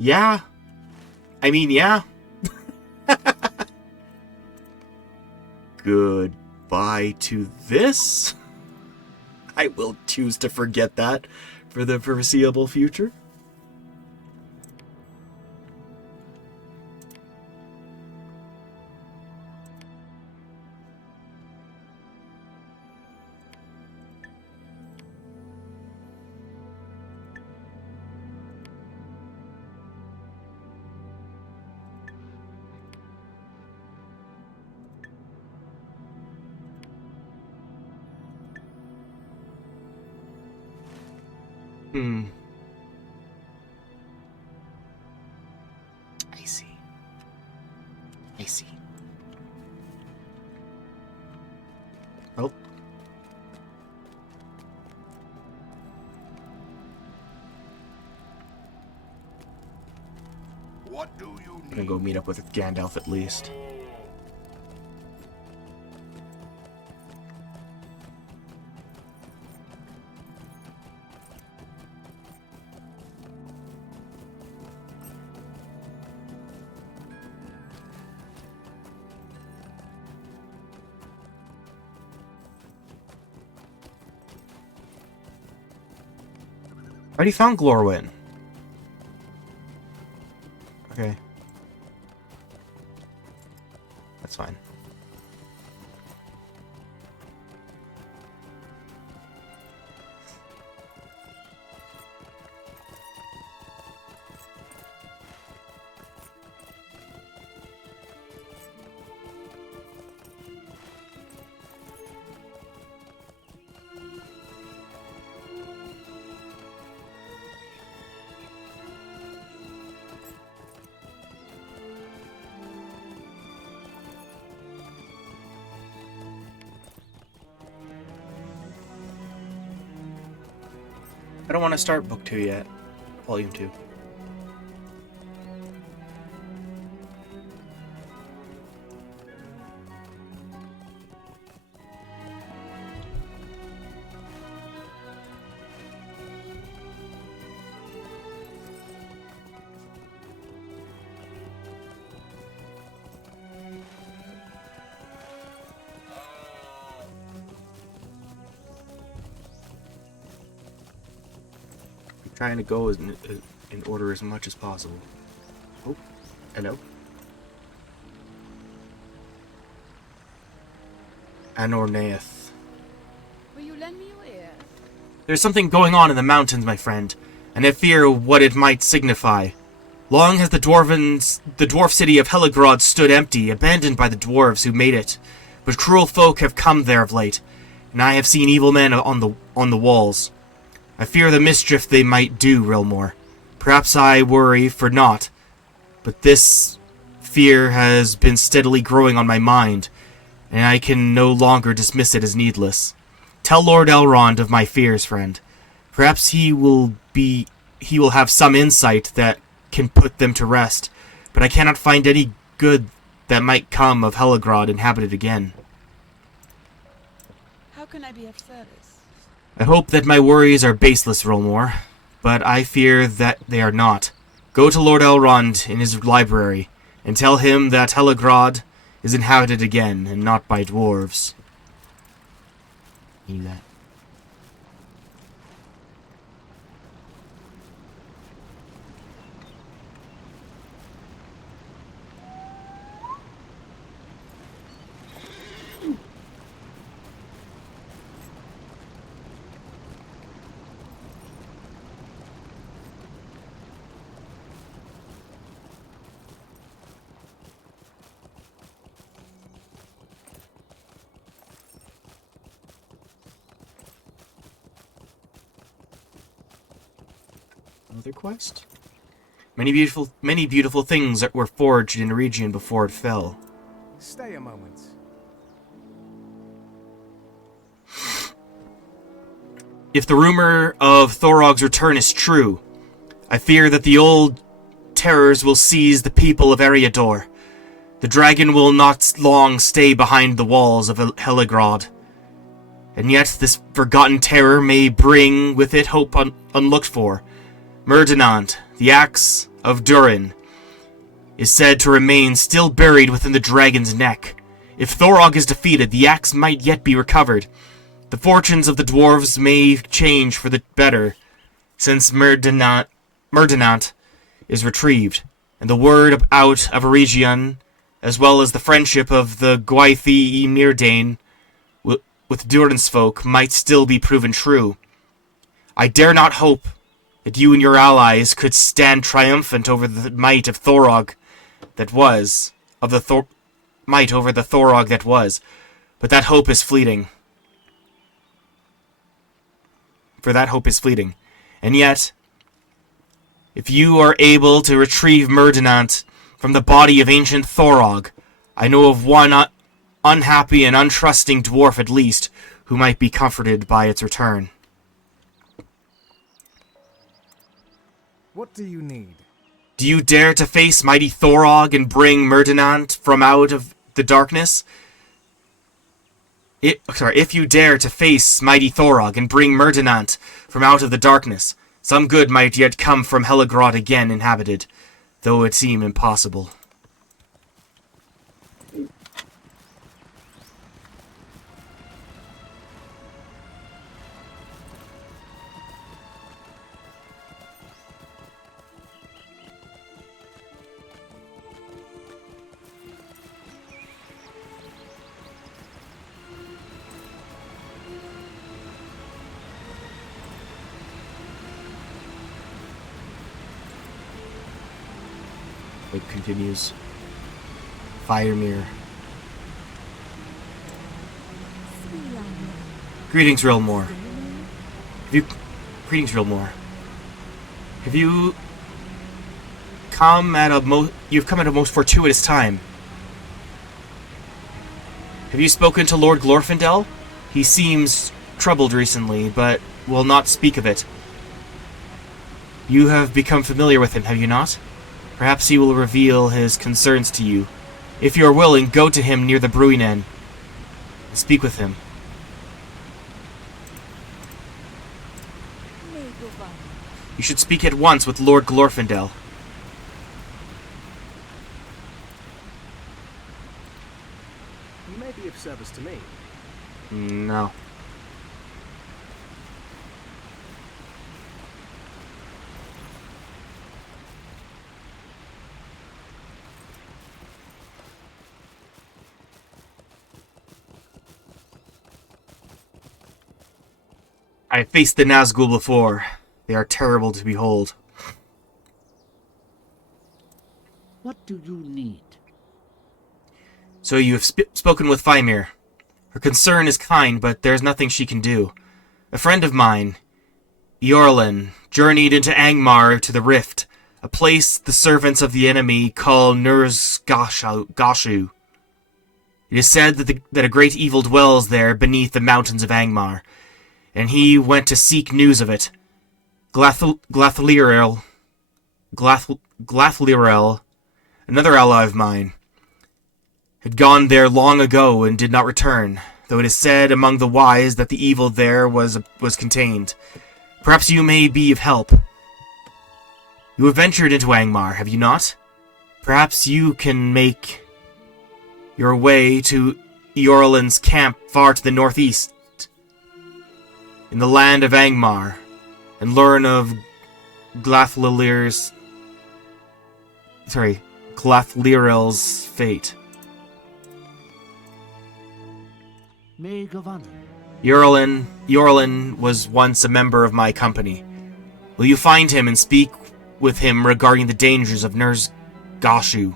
Yeah. I mean, yeah. Goodbye to this. I will choose to forget that for the foreseeable future. I see. Oh. What do you I'm need? gonna go meet up with Gandalf at least. Already found Glorwyn. Okay. That's fine. I don't want to start book 2 yet. Volume 2. Trying to go in order as much as possible. Oh, hello. Anornaeth. Will you lend me your ear? There's something going on in the mountains, my friend, and I fear what it might signify. Long has the dwarf city of Heligrod stood empty, abandoned by the dwarves who made it. But cruel folk have come there of late, and I have seen evil men on the walls. I fear the mischief they might do, Rilmore. Perhaps I worry for naught, but this fear has been steadily growing on my mind, and I can no longer dismiss it as needless. Tell Lord Elrond of my fears, friend. Perhaps he will have some insight that can put them to rest, but I cannot find any good that might come of Heligrod inhabited again. How can I be of service? I hope that my worries are baseless, Rilmore, but I fear that they are not. Go to Lord Elrond in his library, and tell him that Heligrod is inhabited again, and not by dwarves. You that. Another quest? Many beautiful things that were forged in the region before it fell. Stay a moment. If the rumor of Thorog's return is true, I fear that the old terrors will seize the people of Eriador. The dragon will not long stay behind the walls of Heligrod. And yet this forgotten terror may bring with it hope unlooked for. Merdinant, the axe of Durin, is said to remain still buried within the dragon's neck. If Thorog is defeated, the axe might yet be recovered. The fortunes of the dwarves may change for the better, since Merdinant is retrieved, and the word out of Eregion, as well as the friendship of the Gwythi Myrdain with Durin's folk, might still be proven true. I dare not hope that you and your allies could stand triumphant over the might of Thorog that was, might over the Thorog that was, but that hope is fleeting. For that hope is fleeting. And yet, if you are able to retrieve Merdinant from the body of ancient Thorog, I know of one unhappy and untrusting dwarf at least, who might be comforted by its return. What do you need? Do you dare to face mighty Thorog and bring Merdinant from out of the darkness? If you dare to face mighty Thorog and bring Merdinant from out of the darkness, some good might yet come from Heligrod again inhabited, though it seem impossible. It continues. Firemere. Greetings, Realmore. Greetings, Realmore. You've come at a most fortuitous time. Have you spoken to Lord Glorfindel? He seems troubled recently, but will not speak of it. You have become familiar with him, have you not? Perhaps he will reveal his concerns to you. If you are willing, go to him near the brewing inn and speak with him. You should speak at once with Lord Glorfindel. You may be of service to me. No. I have faced the Nazgul before. They are terrible to behold. What do you need? So you have spoken with Firemere. Her concern is kind, but there's nothing she can do. A friend of mine, Eorlin, journeyed into Angmar to the Rift, a place the servants of the enemy call Nurzgashu. It is said that a great evil dwells there beneath the mountains of Angmar, and he went to seek news of it. Glathlirel, another ally of mine, had gone there long ago and did not return, though it is said among the wise that the evil there was contained. Perhaps you may be of help. You have ventured into Angmar, have you not? Perhaps you can make your way to Eorlin's camp far to the northeast, in the land of Angmar, and learn of Glathlirel's fate. Maid of Honor. Eorlin was once a member of my company. Will you find him and speak with him regarding the dangers of Nurzgashu?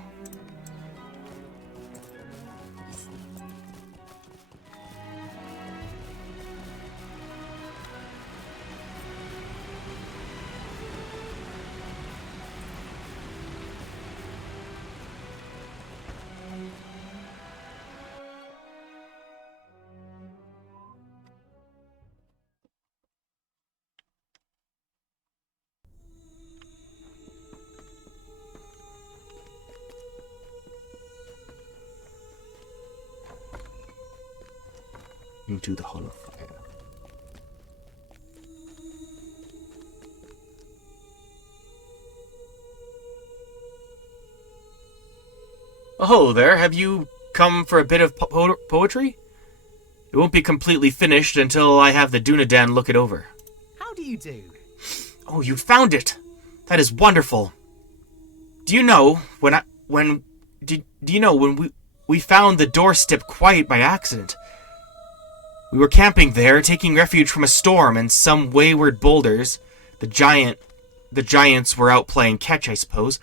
into the Hall of Fire. Oh, there. Have you come for a bit of poetry? It won't be completely finished until I have the Dunedain look it over. How do you do? Oh, you found it! That is wonderful. Do you know when we found the doorstep quite by accident? We were camping there, taking refuge from a storm and some wayward boulders. The giants were out playing catch, I suppose,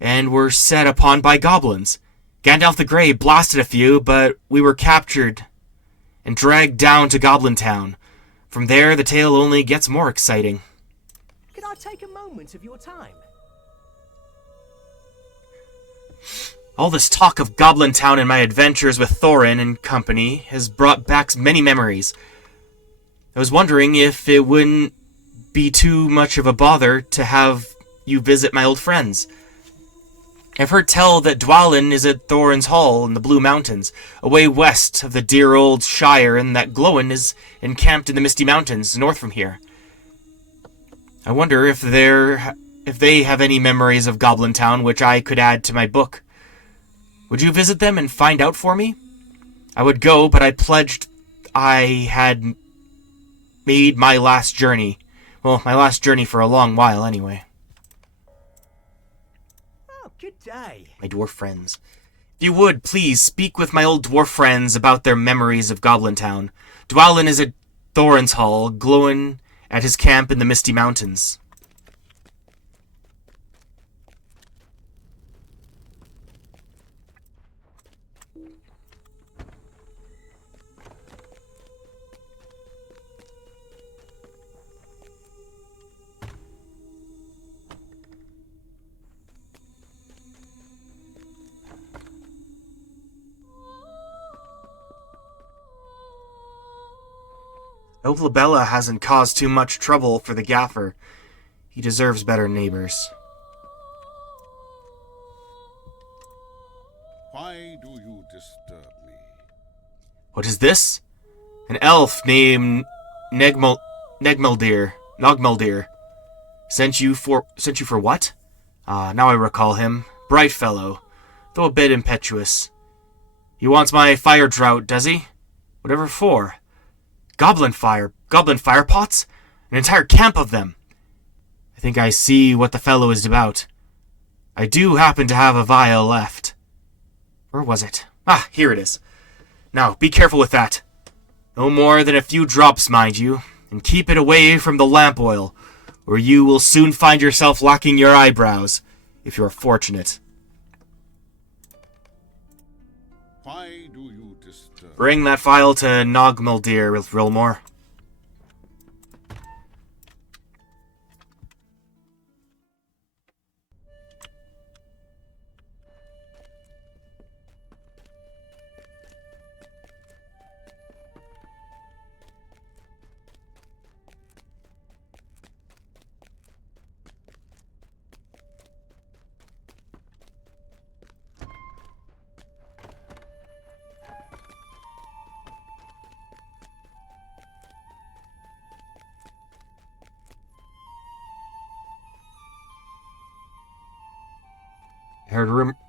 and were set upon by goblins. Gandalf the Grey blasted a few, but we were captured and dragged down to Goblin Town. From there, the tale only gets more exciting. Could I take a moment of your time? All this talk of Goblin Town and my adventures with Thorin and company has brought back many memories. I was wondering if it wouldn't be too much of a bother to have you visit my old friends. I've heard tell that Dwalin is at Thorin's Hall in the Blue Mountains, away west of the dear old Shire, and that Glóin is encamped in the Misty Mountains, north from here. I wonder if they have any memories of Goblin Town which I could add to my book. Would you visit them and find out for me? I would go, but I pledged I had made my last journey. Well, my last journey for a long while, anyway. Oh, good day. My dwarf friends. If you would, please speak with my old dwarf friends about their memories of Goblin Town. Dwalin is at Thorin's Hall, Glóin at his camp in the Misty Mountains. Hope Labella hasn't caused too much trouble for the gaffer. He deserves better neighbors. Why do you disturb me? What is this? An elf named Nogmeldir. Sent you for what? Now I recall him. Bright fellow, though a bit impetuous. He wants my fire drought, does he? Whatever for? Goblin fire pots? An entire camp of them. I think I see what the fellow is about. I do happen to have a vial left. Where was it? Ah, here it is. Now, be careful with that. No more than a few drops, mind you, and keep it away from the lamp oil, or you will soon find yourself lacking your eyebrows, if you're fortunate. Why do you disturb? Bring that vial to Nogmeldir, Rilmore.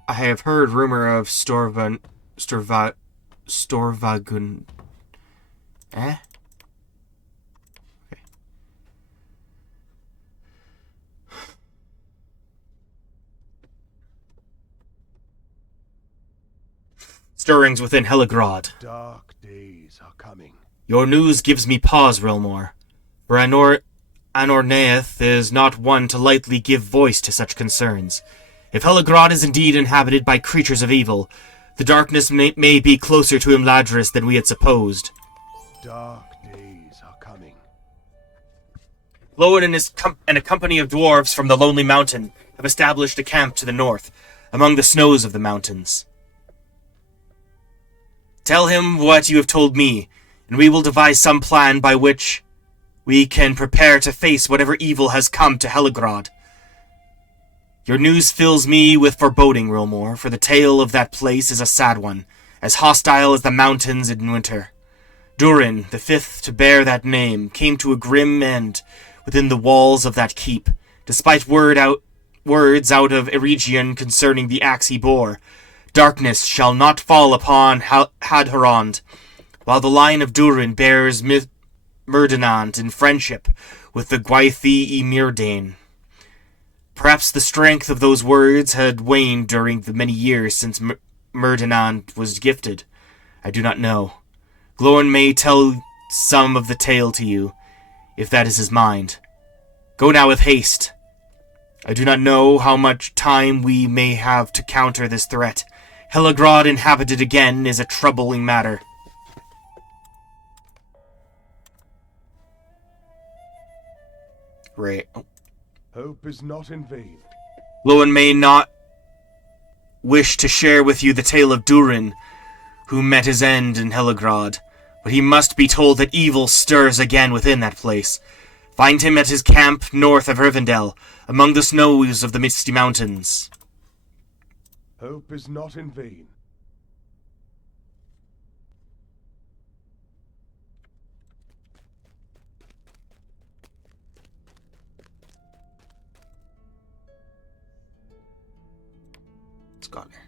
I have heard rumor of Storvagun. Eh? Okay. Stirrings within Heligrod. Dark days are coming. Your news gives me pause, Rilmore. For Anorneath is not one to lightly give voice to such concerns. If Heligrod is indeed inhabited by creatures of evil, the darkness may be closer to Imladris than we had supposed. Dark days are coming. Glóin and a company of dwarves from the Lonely Mountain have established a camp to the north, among the snows of the mountains. Tell him what you have told me, and we will devise some plan by which we can prepare to face whatever evil has come to Heligrod. Your news fills me with foreboding, Rilmore, for the tale of that place is a sad one, as hostile as the mountains in winter. Durin, the fifth to bear that name, came to a grim end within the walls of that keep, despite words out of Eregion concerning the axe he bore. Darkness shall not fall upon Hadharond, while the line of Durin bears Myrdanand in friendship with the Gwythi y Myrdain. Perhaps the strength of those words had waned during the many years since Myrdanand was gifted. I do not know. Glóin may tell some of the tale to you, if that is his mind. Go now with haste. I do not know how much time we may have to counter this threat. Helagrod inhabited again is a troubling matter. Right. Hope is not in vain. Glóin may not wish to share with you the tale of Durin, who met his end in Helagrod, but he must be told that evil stirs again within that place. Find him at his camp north of Rivendell, among the snows of the Misty Mountains. Hope is not in vain. It's gone there.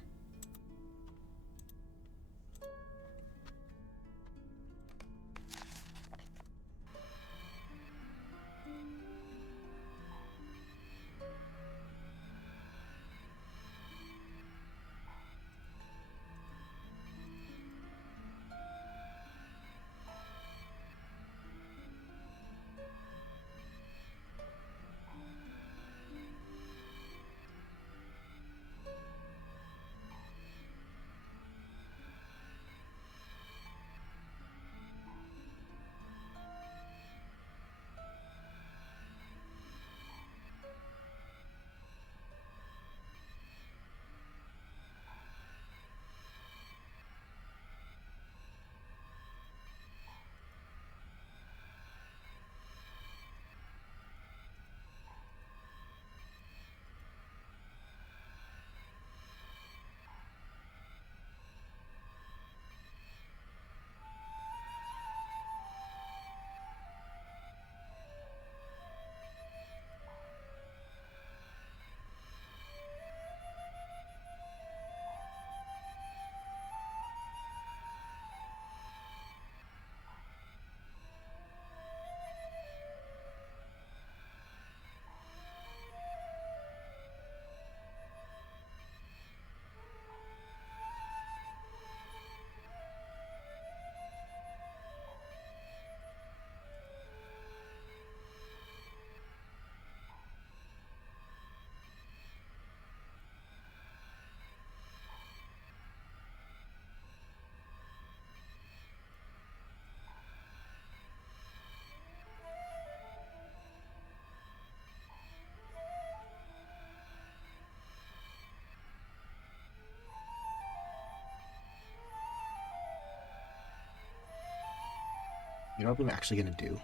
You know what I'm actually going to do?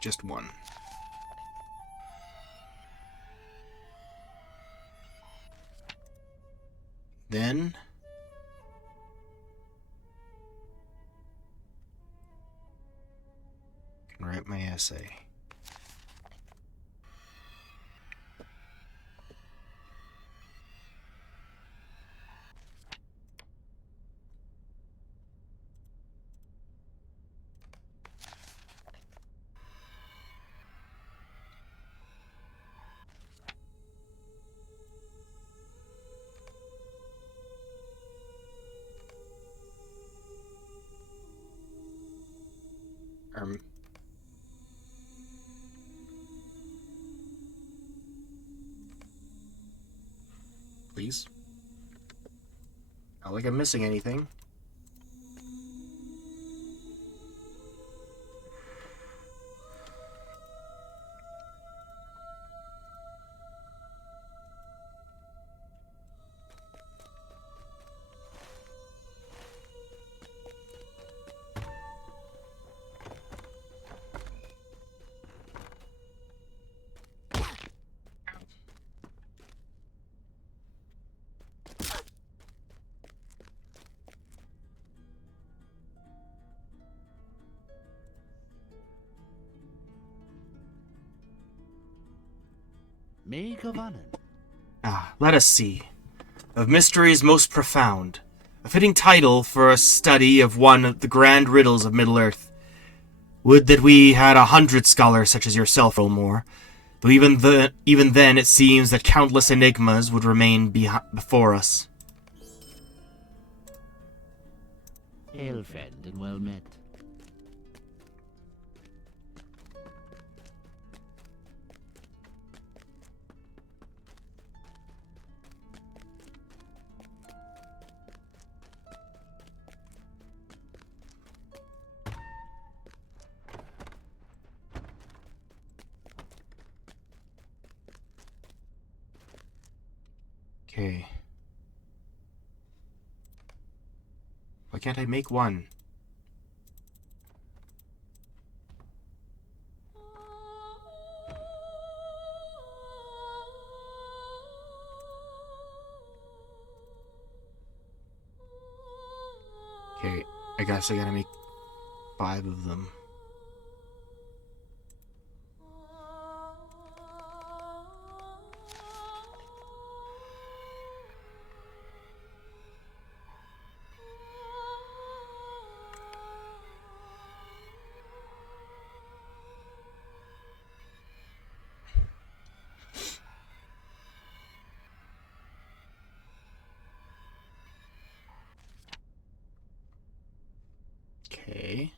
Just one. Then I can write my essay. Please. Not like I'm missing anything. Maid of Honor. Let us see. Of mysteries most profound. A fitting title for a study of one of the grand riddles of Middle-earth. Would that we had 100 scholars such as yourself, or more. Though even then it seems that countless enigmas would remain before us. Hail, friend, and well met. Okay. Why can't I make one? Okay, I guess I gotta make 5 of them. Okay.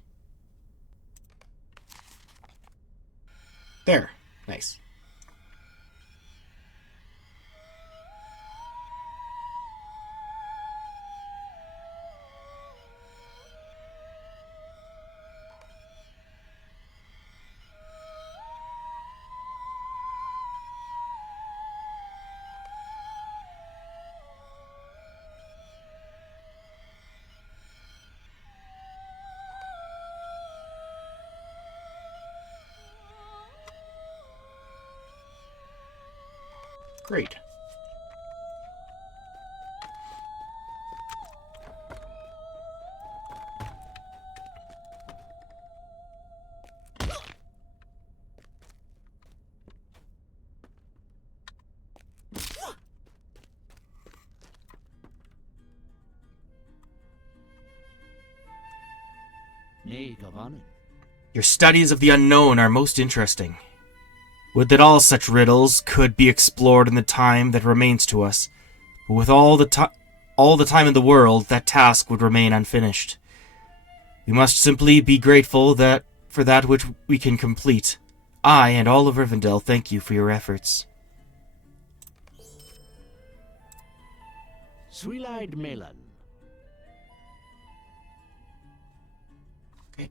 There. Nice. Great. Maid of Honor. Your studies of the unknown are most interesting. Would that all such riddles could be explored in the time that remains to us, but with all the time in the world, that task would remain unfinished. We must simply be grateful for that which we can complete. I and all of Rivendell thank you for your efforts. Sweet-eyed Melon. Okay.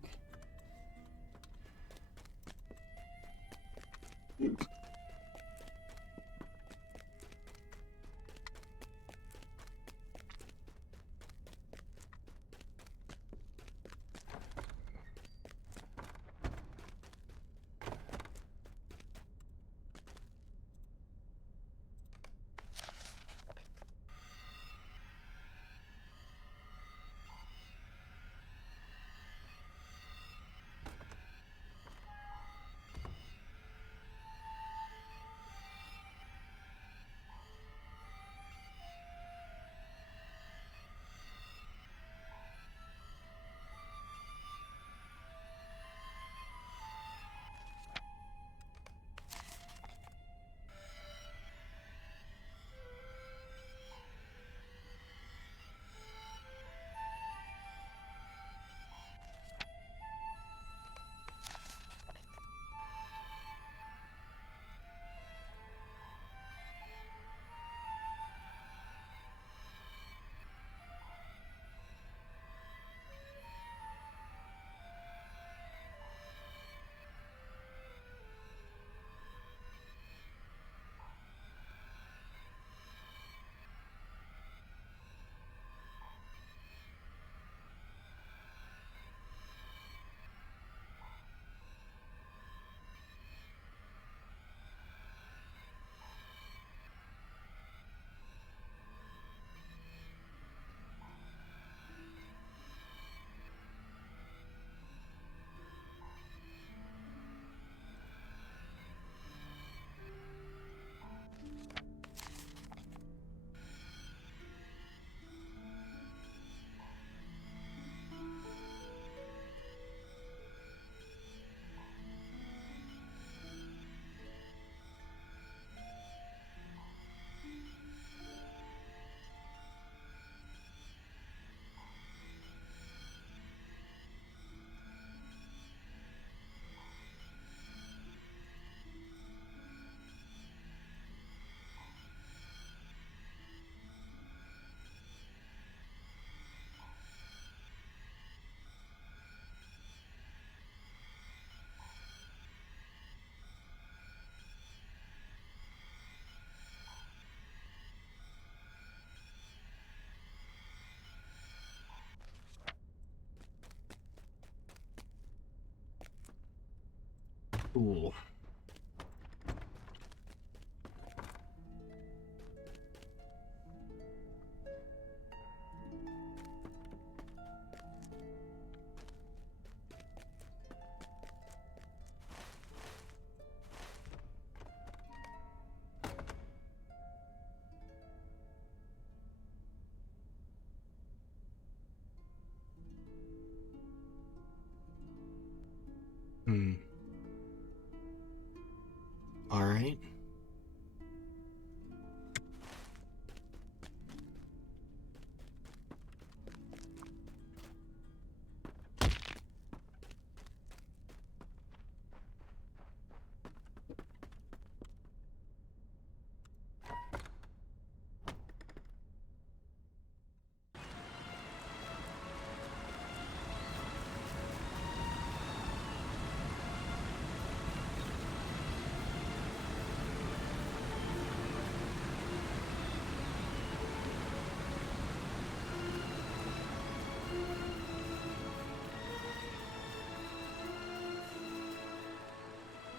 Cool. All right.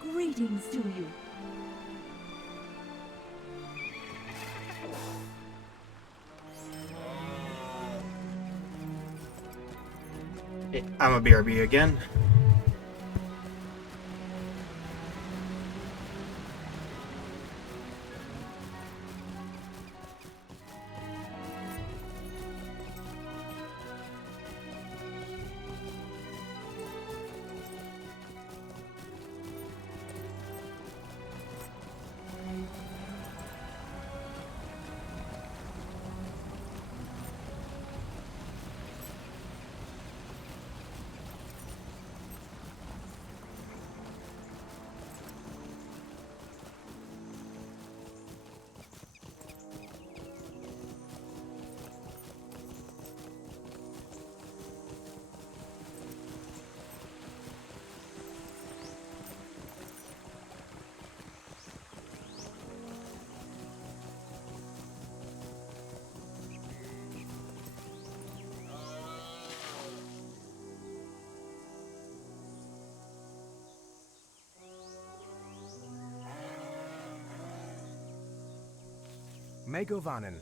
Greetings to you. I'm a BRB again. Megovanen.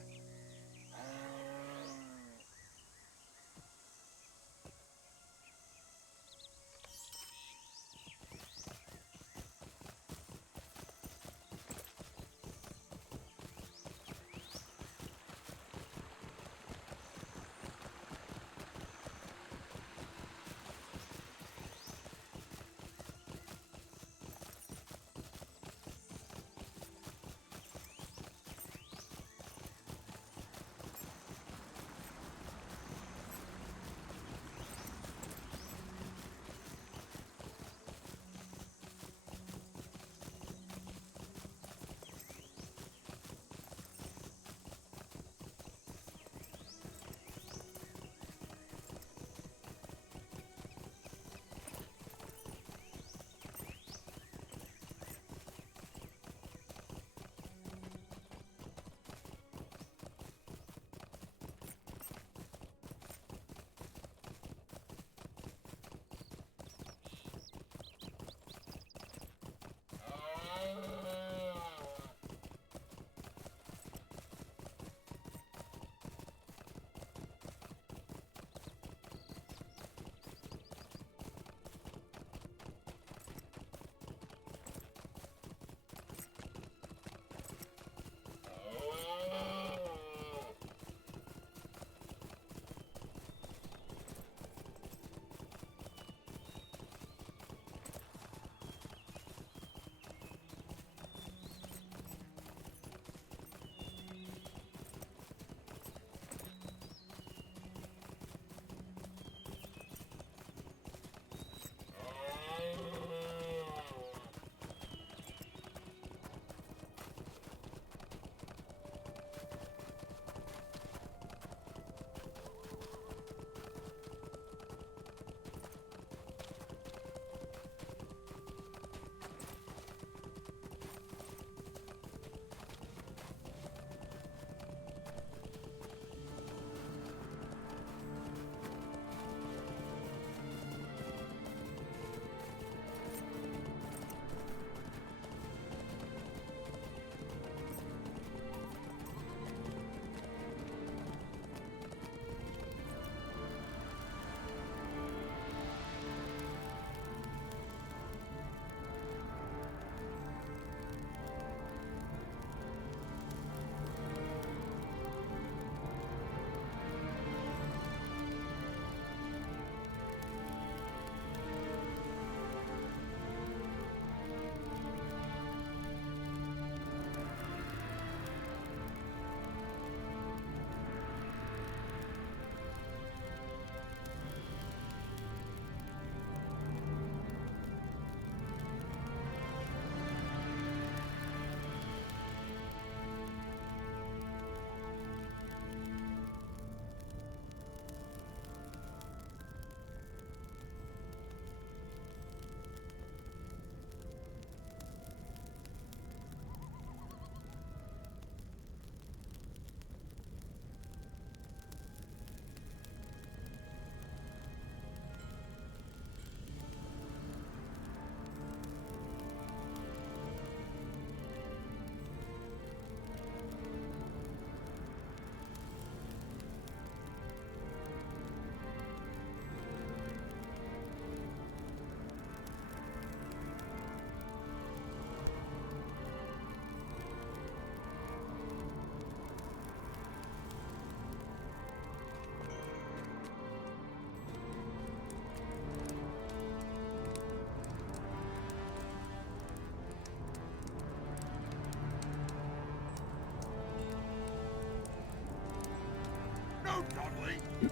No dawdling. It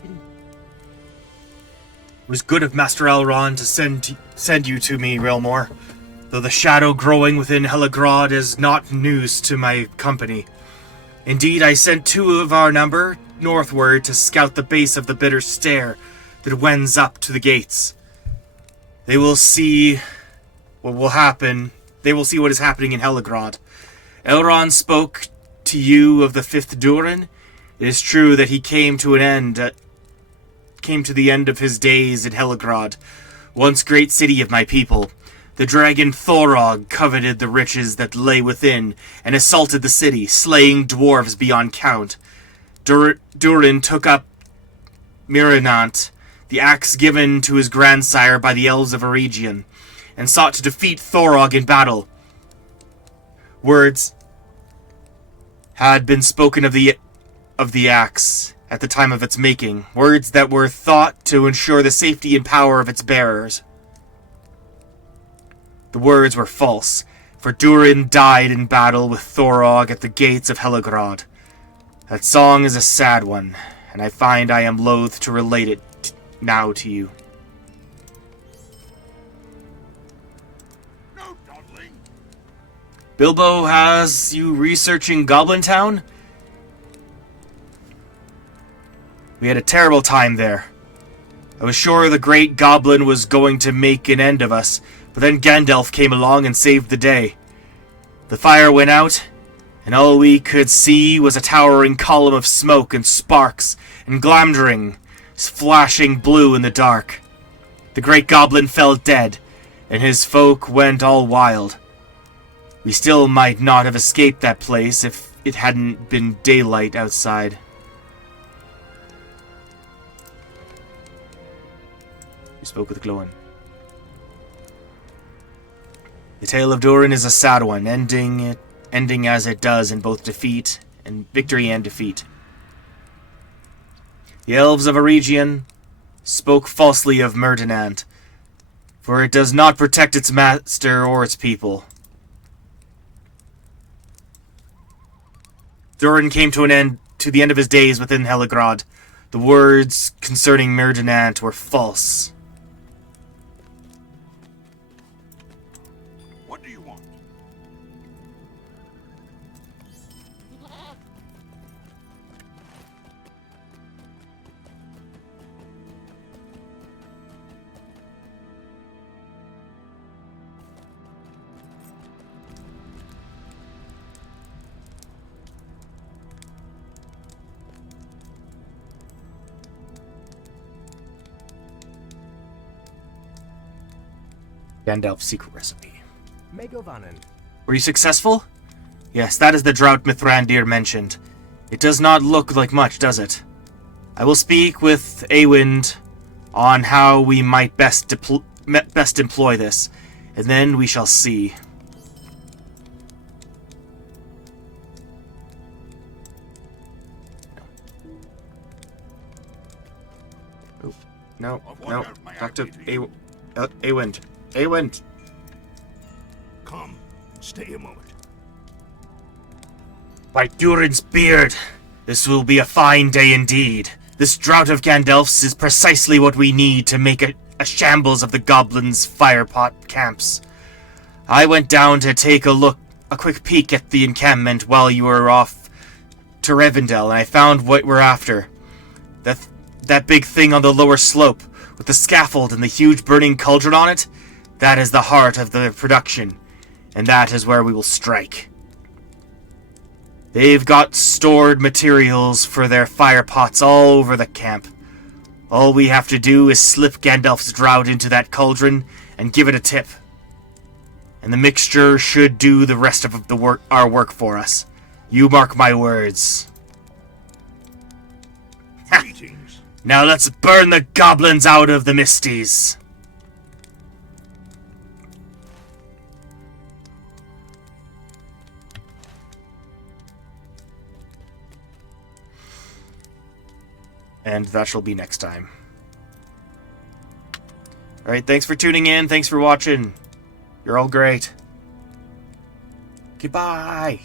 was good of Master Elrond to send you to me, Realmore, though the shadow growing within Helagrod is not news to my company. Indeed, I sent 2 of our number northward to scout the base of the bitter stair that wends up to the gates. They will see what will happen. They will see what is happening in Helagrod. Elrond spoke to you of the 5th Durin. It is true that he came to the end of his days in Helagrod, once great city of my people. The dragon Thorog coveted the riches that lay within, and assaulted the city, slaying dwarves beyond count. Durin took up Mirinant, the axe given to his grandsire by the elves of Eregion, and sought to defeat Thorog in battle. Words had been spoken of the axe at the time of its making, words that were thought to ensure the safety and power of its bearers. The words were false, for Durin died in battle with Thorog at the gates of Helagrod. That song is a sad one, and I find I am loath to relate it now to you. No dawdling. Bilbo has you researching Goblin Town? We had a terrible time there. I was sure the great goblin was going to make an end of us, but then Gandalf came along and saved the day. The fire went out, and all we could see was a towering column of smoke and sparks and glamdring, flashing blue in the dark. The great goblin fell dead, and his folk went all wild. We still might not have escaped that place if it hadn't been daylight outside. We spoke with Glóin. The tale of Durin is a sad one, ending as it does in both victory and defeat. The elves of Eregion spoke falsely of Myrddinant, for it does not protect its master or its people. Durin came to the end of his days within Helagrod. The words concerning Myrddinant were false. What do you want? Gandalf's secret recipe. Megovanen. Were you successful? Yes, that is the drought Mithrandir mentioned. It does not look like much, does it? I will speak with Eowyn on how we might best employ this, and then we shall see. No. Talk to Eowyn. Eowyn! Come, stay a moment. By Durin's beard, this will be a fine day indeed. This drought of Gandalf's is precisely what we need to make a shambles of the goblins' firepot camps. I went down to take a quick peek at the encampment while you were off to Rivendell, and I found what we're after. That big thing on the lower slope, with the scaffold and the huge burning cauldron on it, that is the heart of the production, and that is where we will strike. They've got stored materials for their firepots all over the camp. All we have to do is slip Gandalf's drought into that cauldron and give it a tip. And the mixture should do the rest of our work for us. You mark my words. Greetings. Now let's burn the goblins out of the Misties. And that shall be next time. Alright, thanks for tuning in. Thanks for watching. You're all great. Goodbye.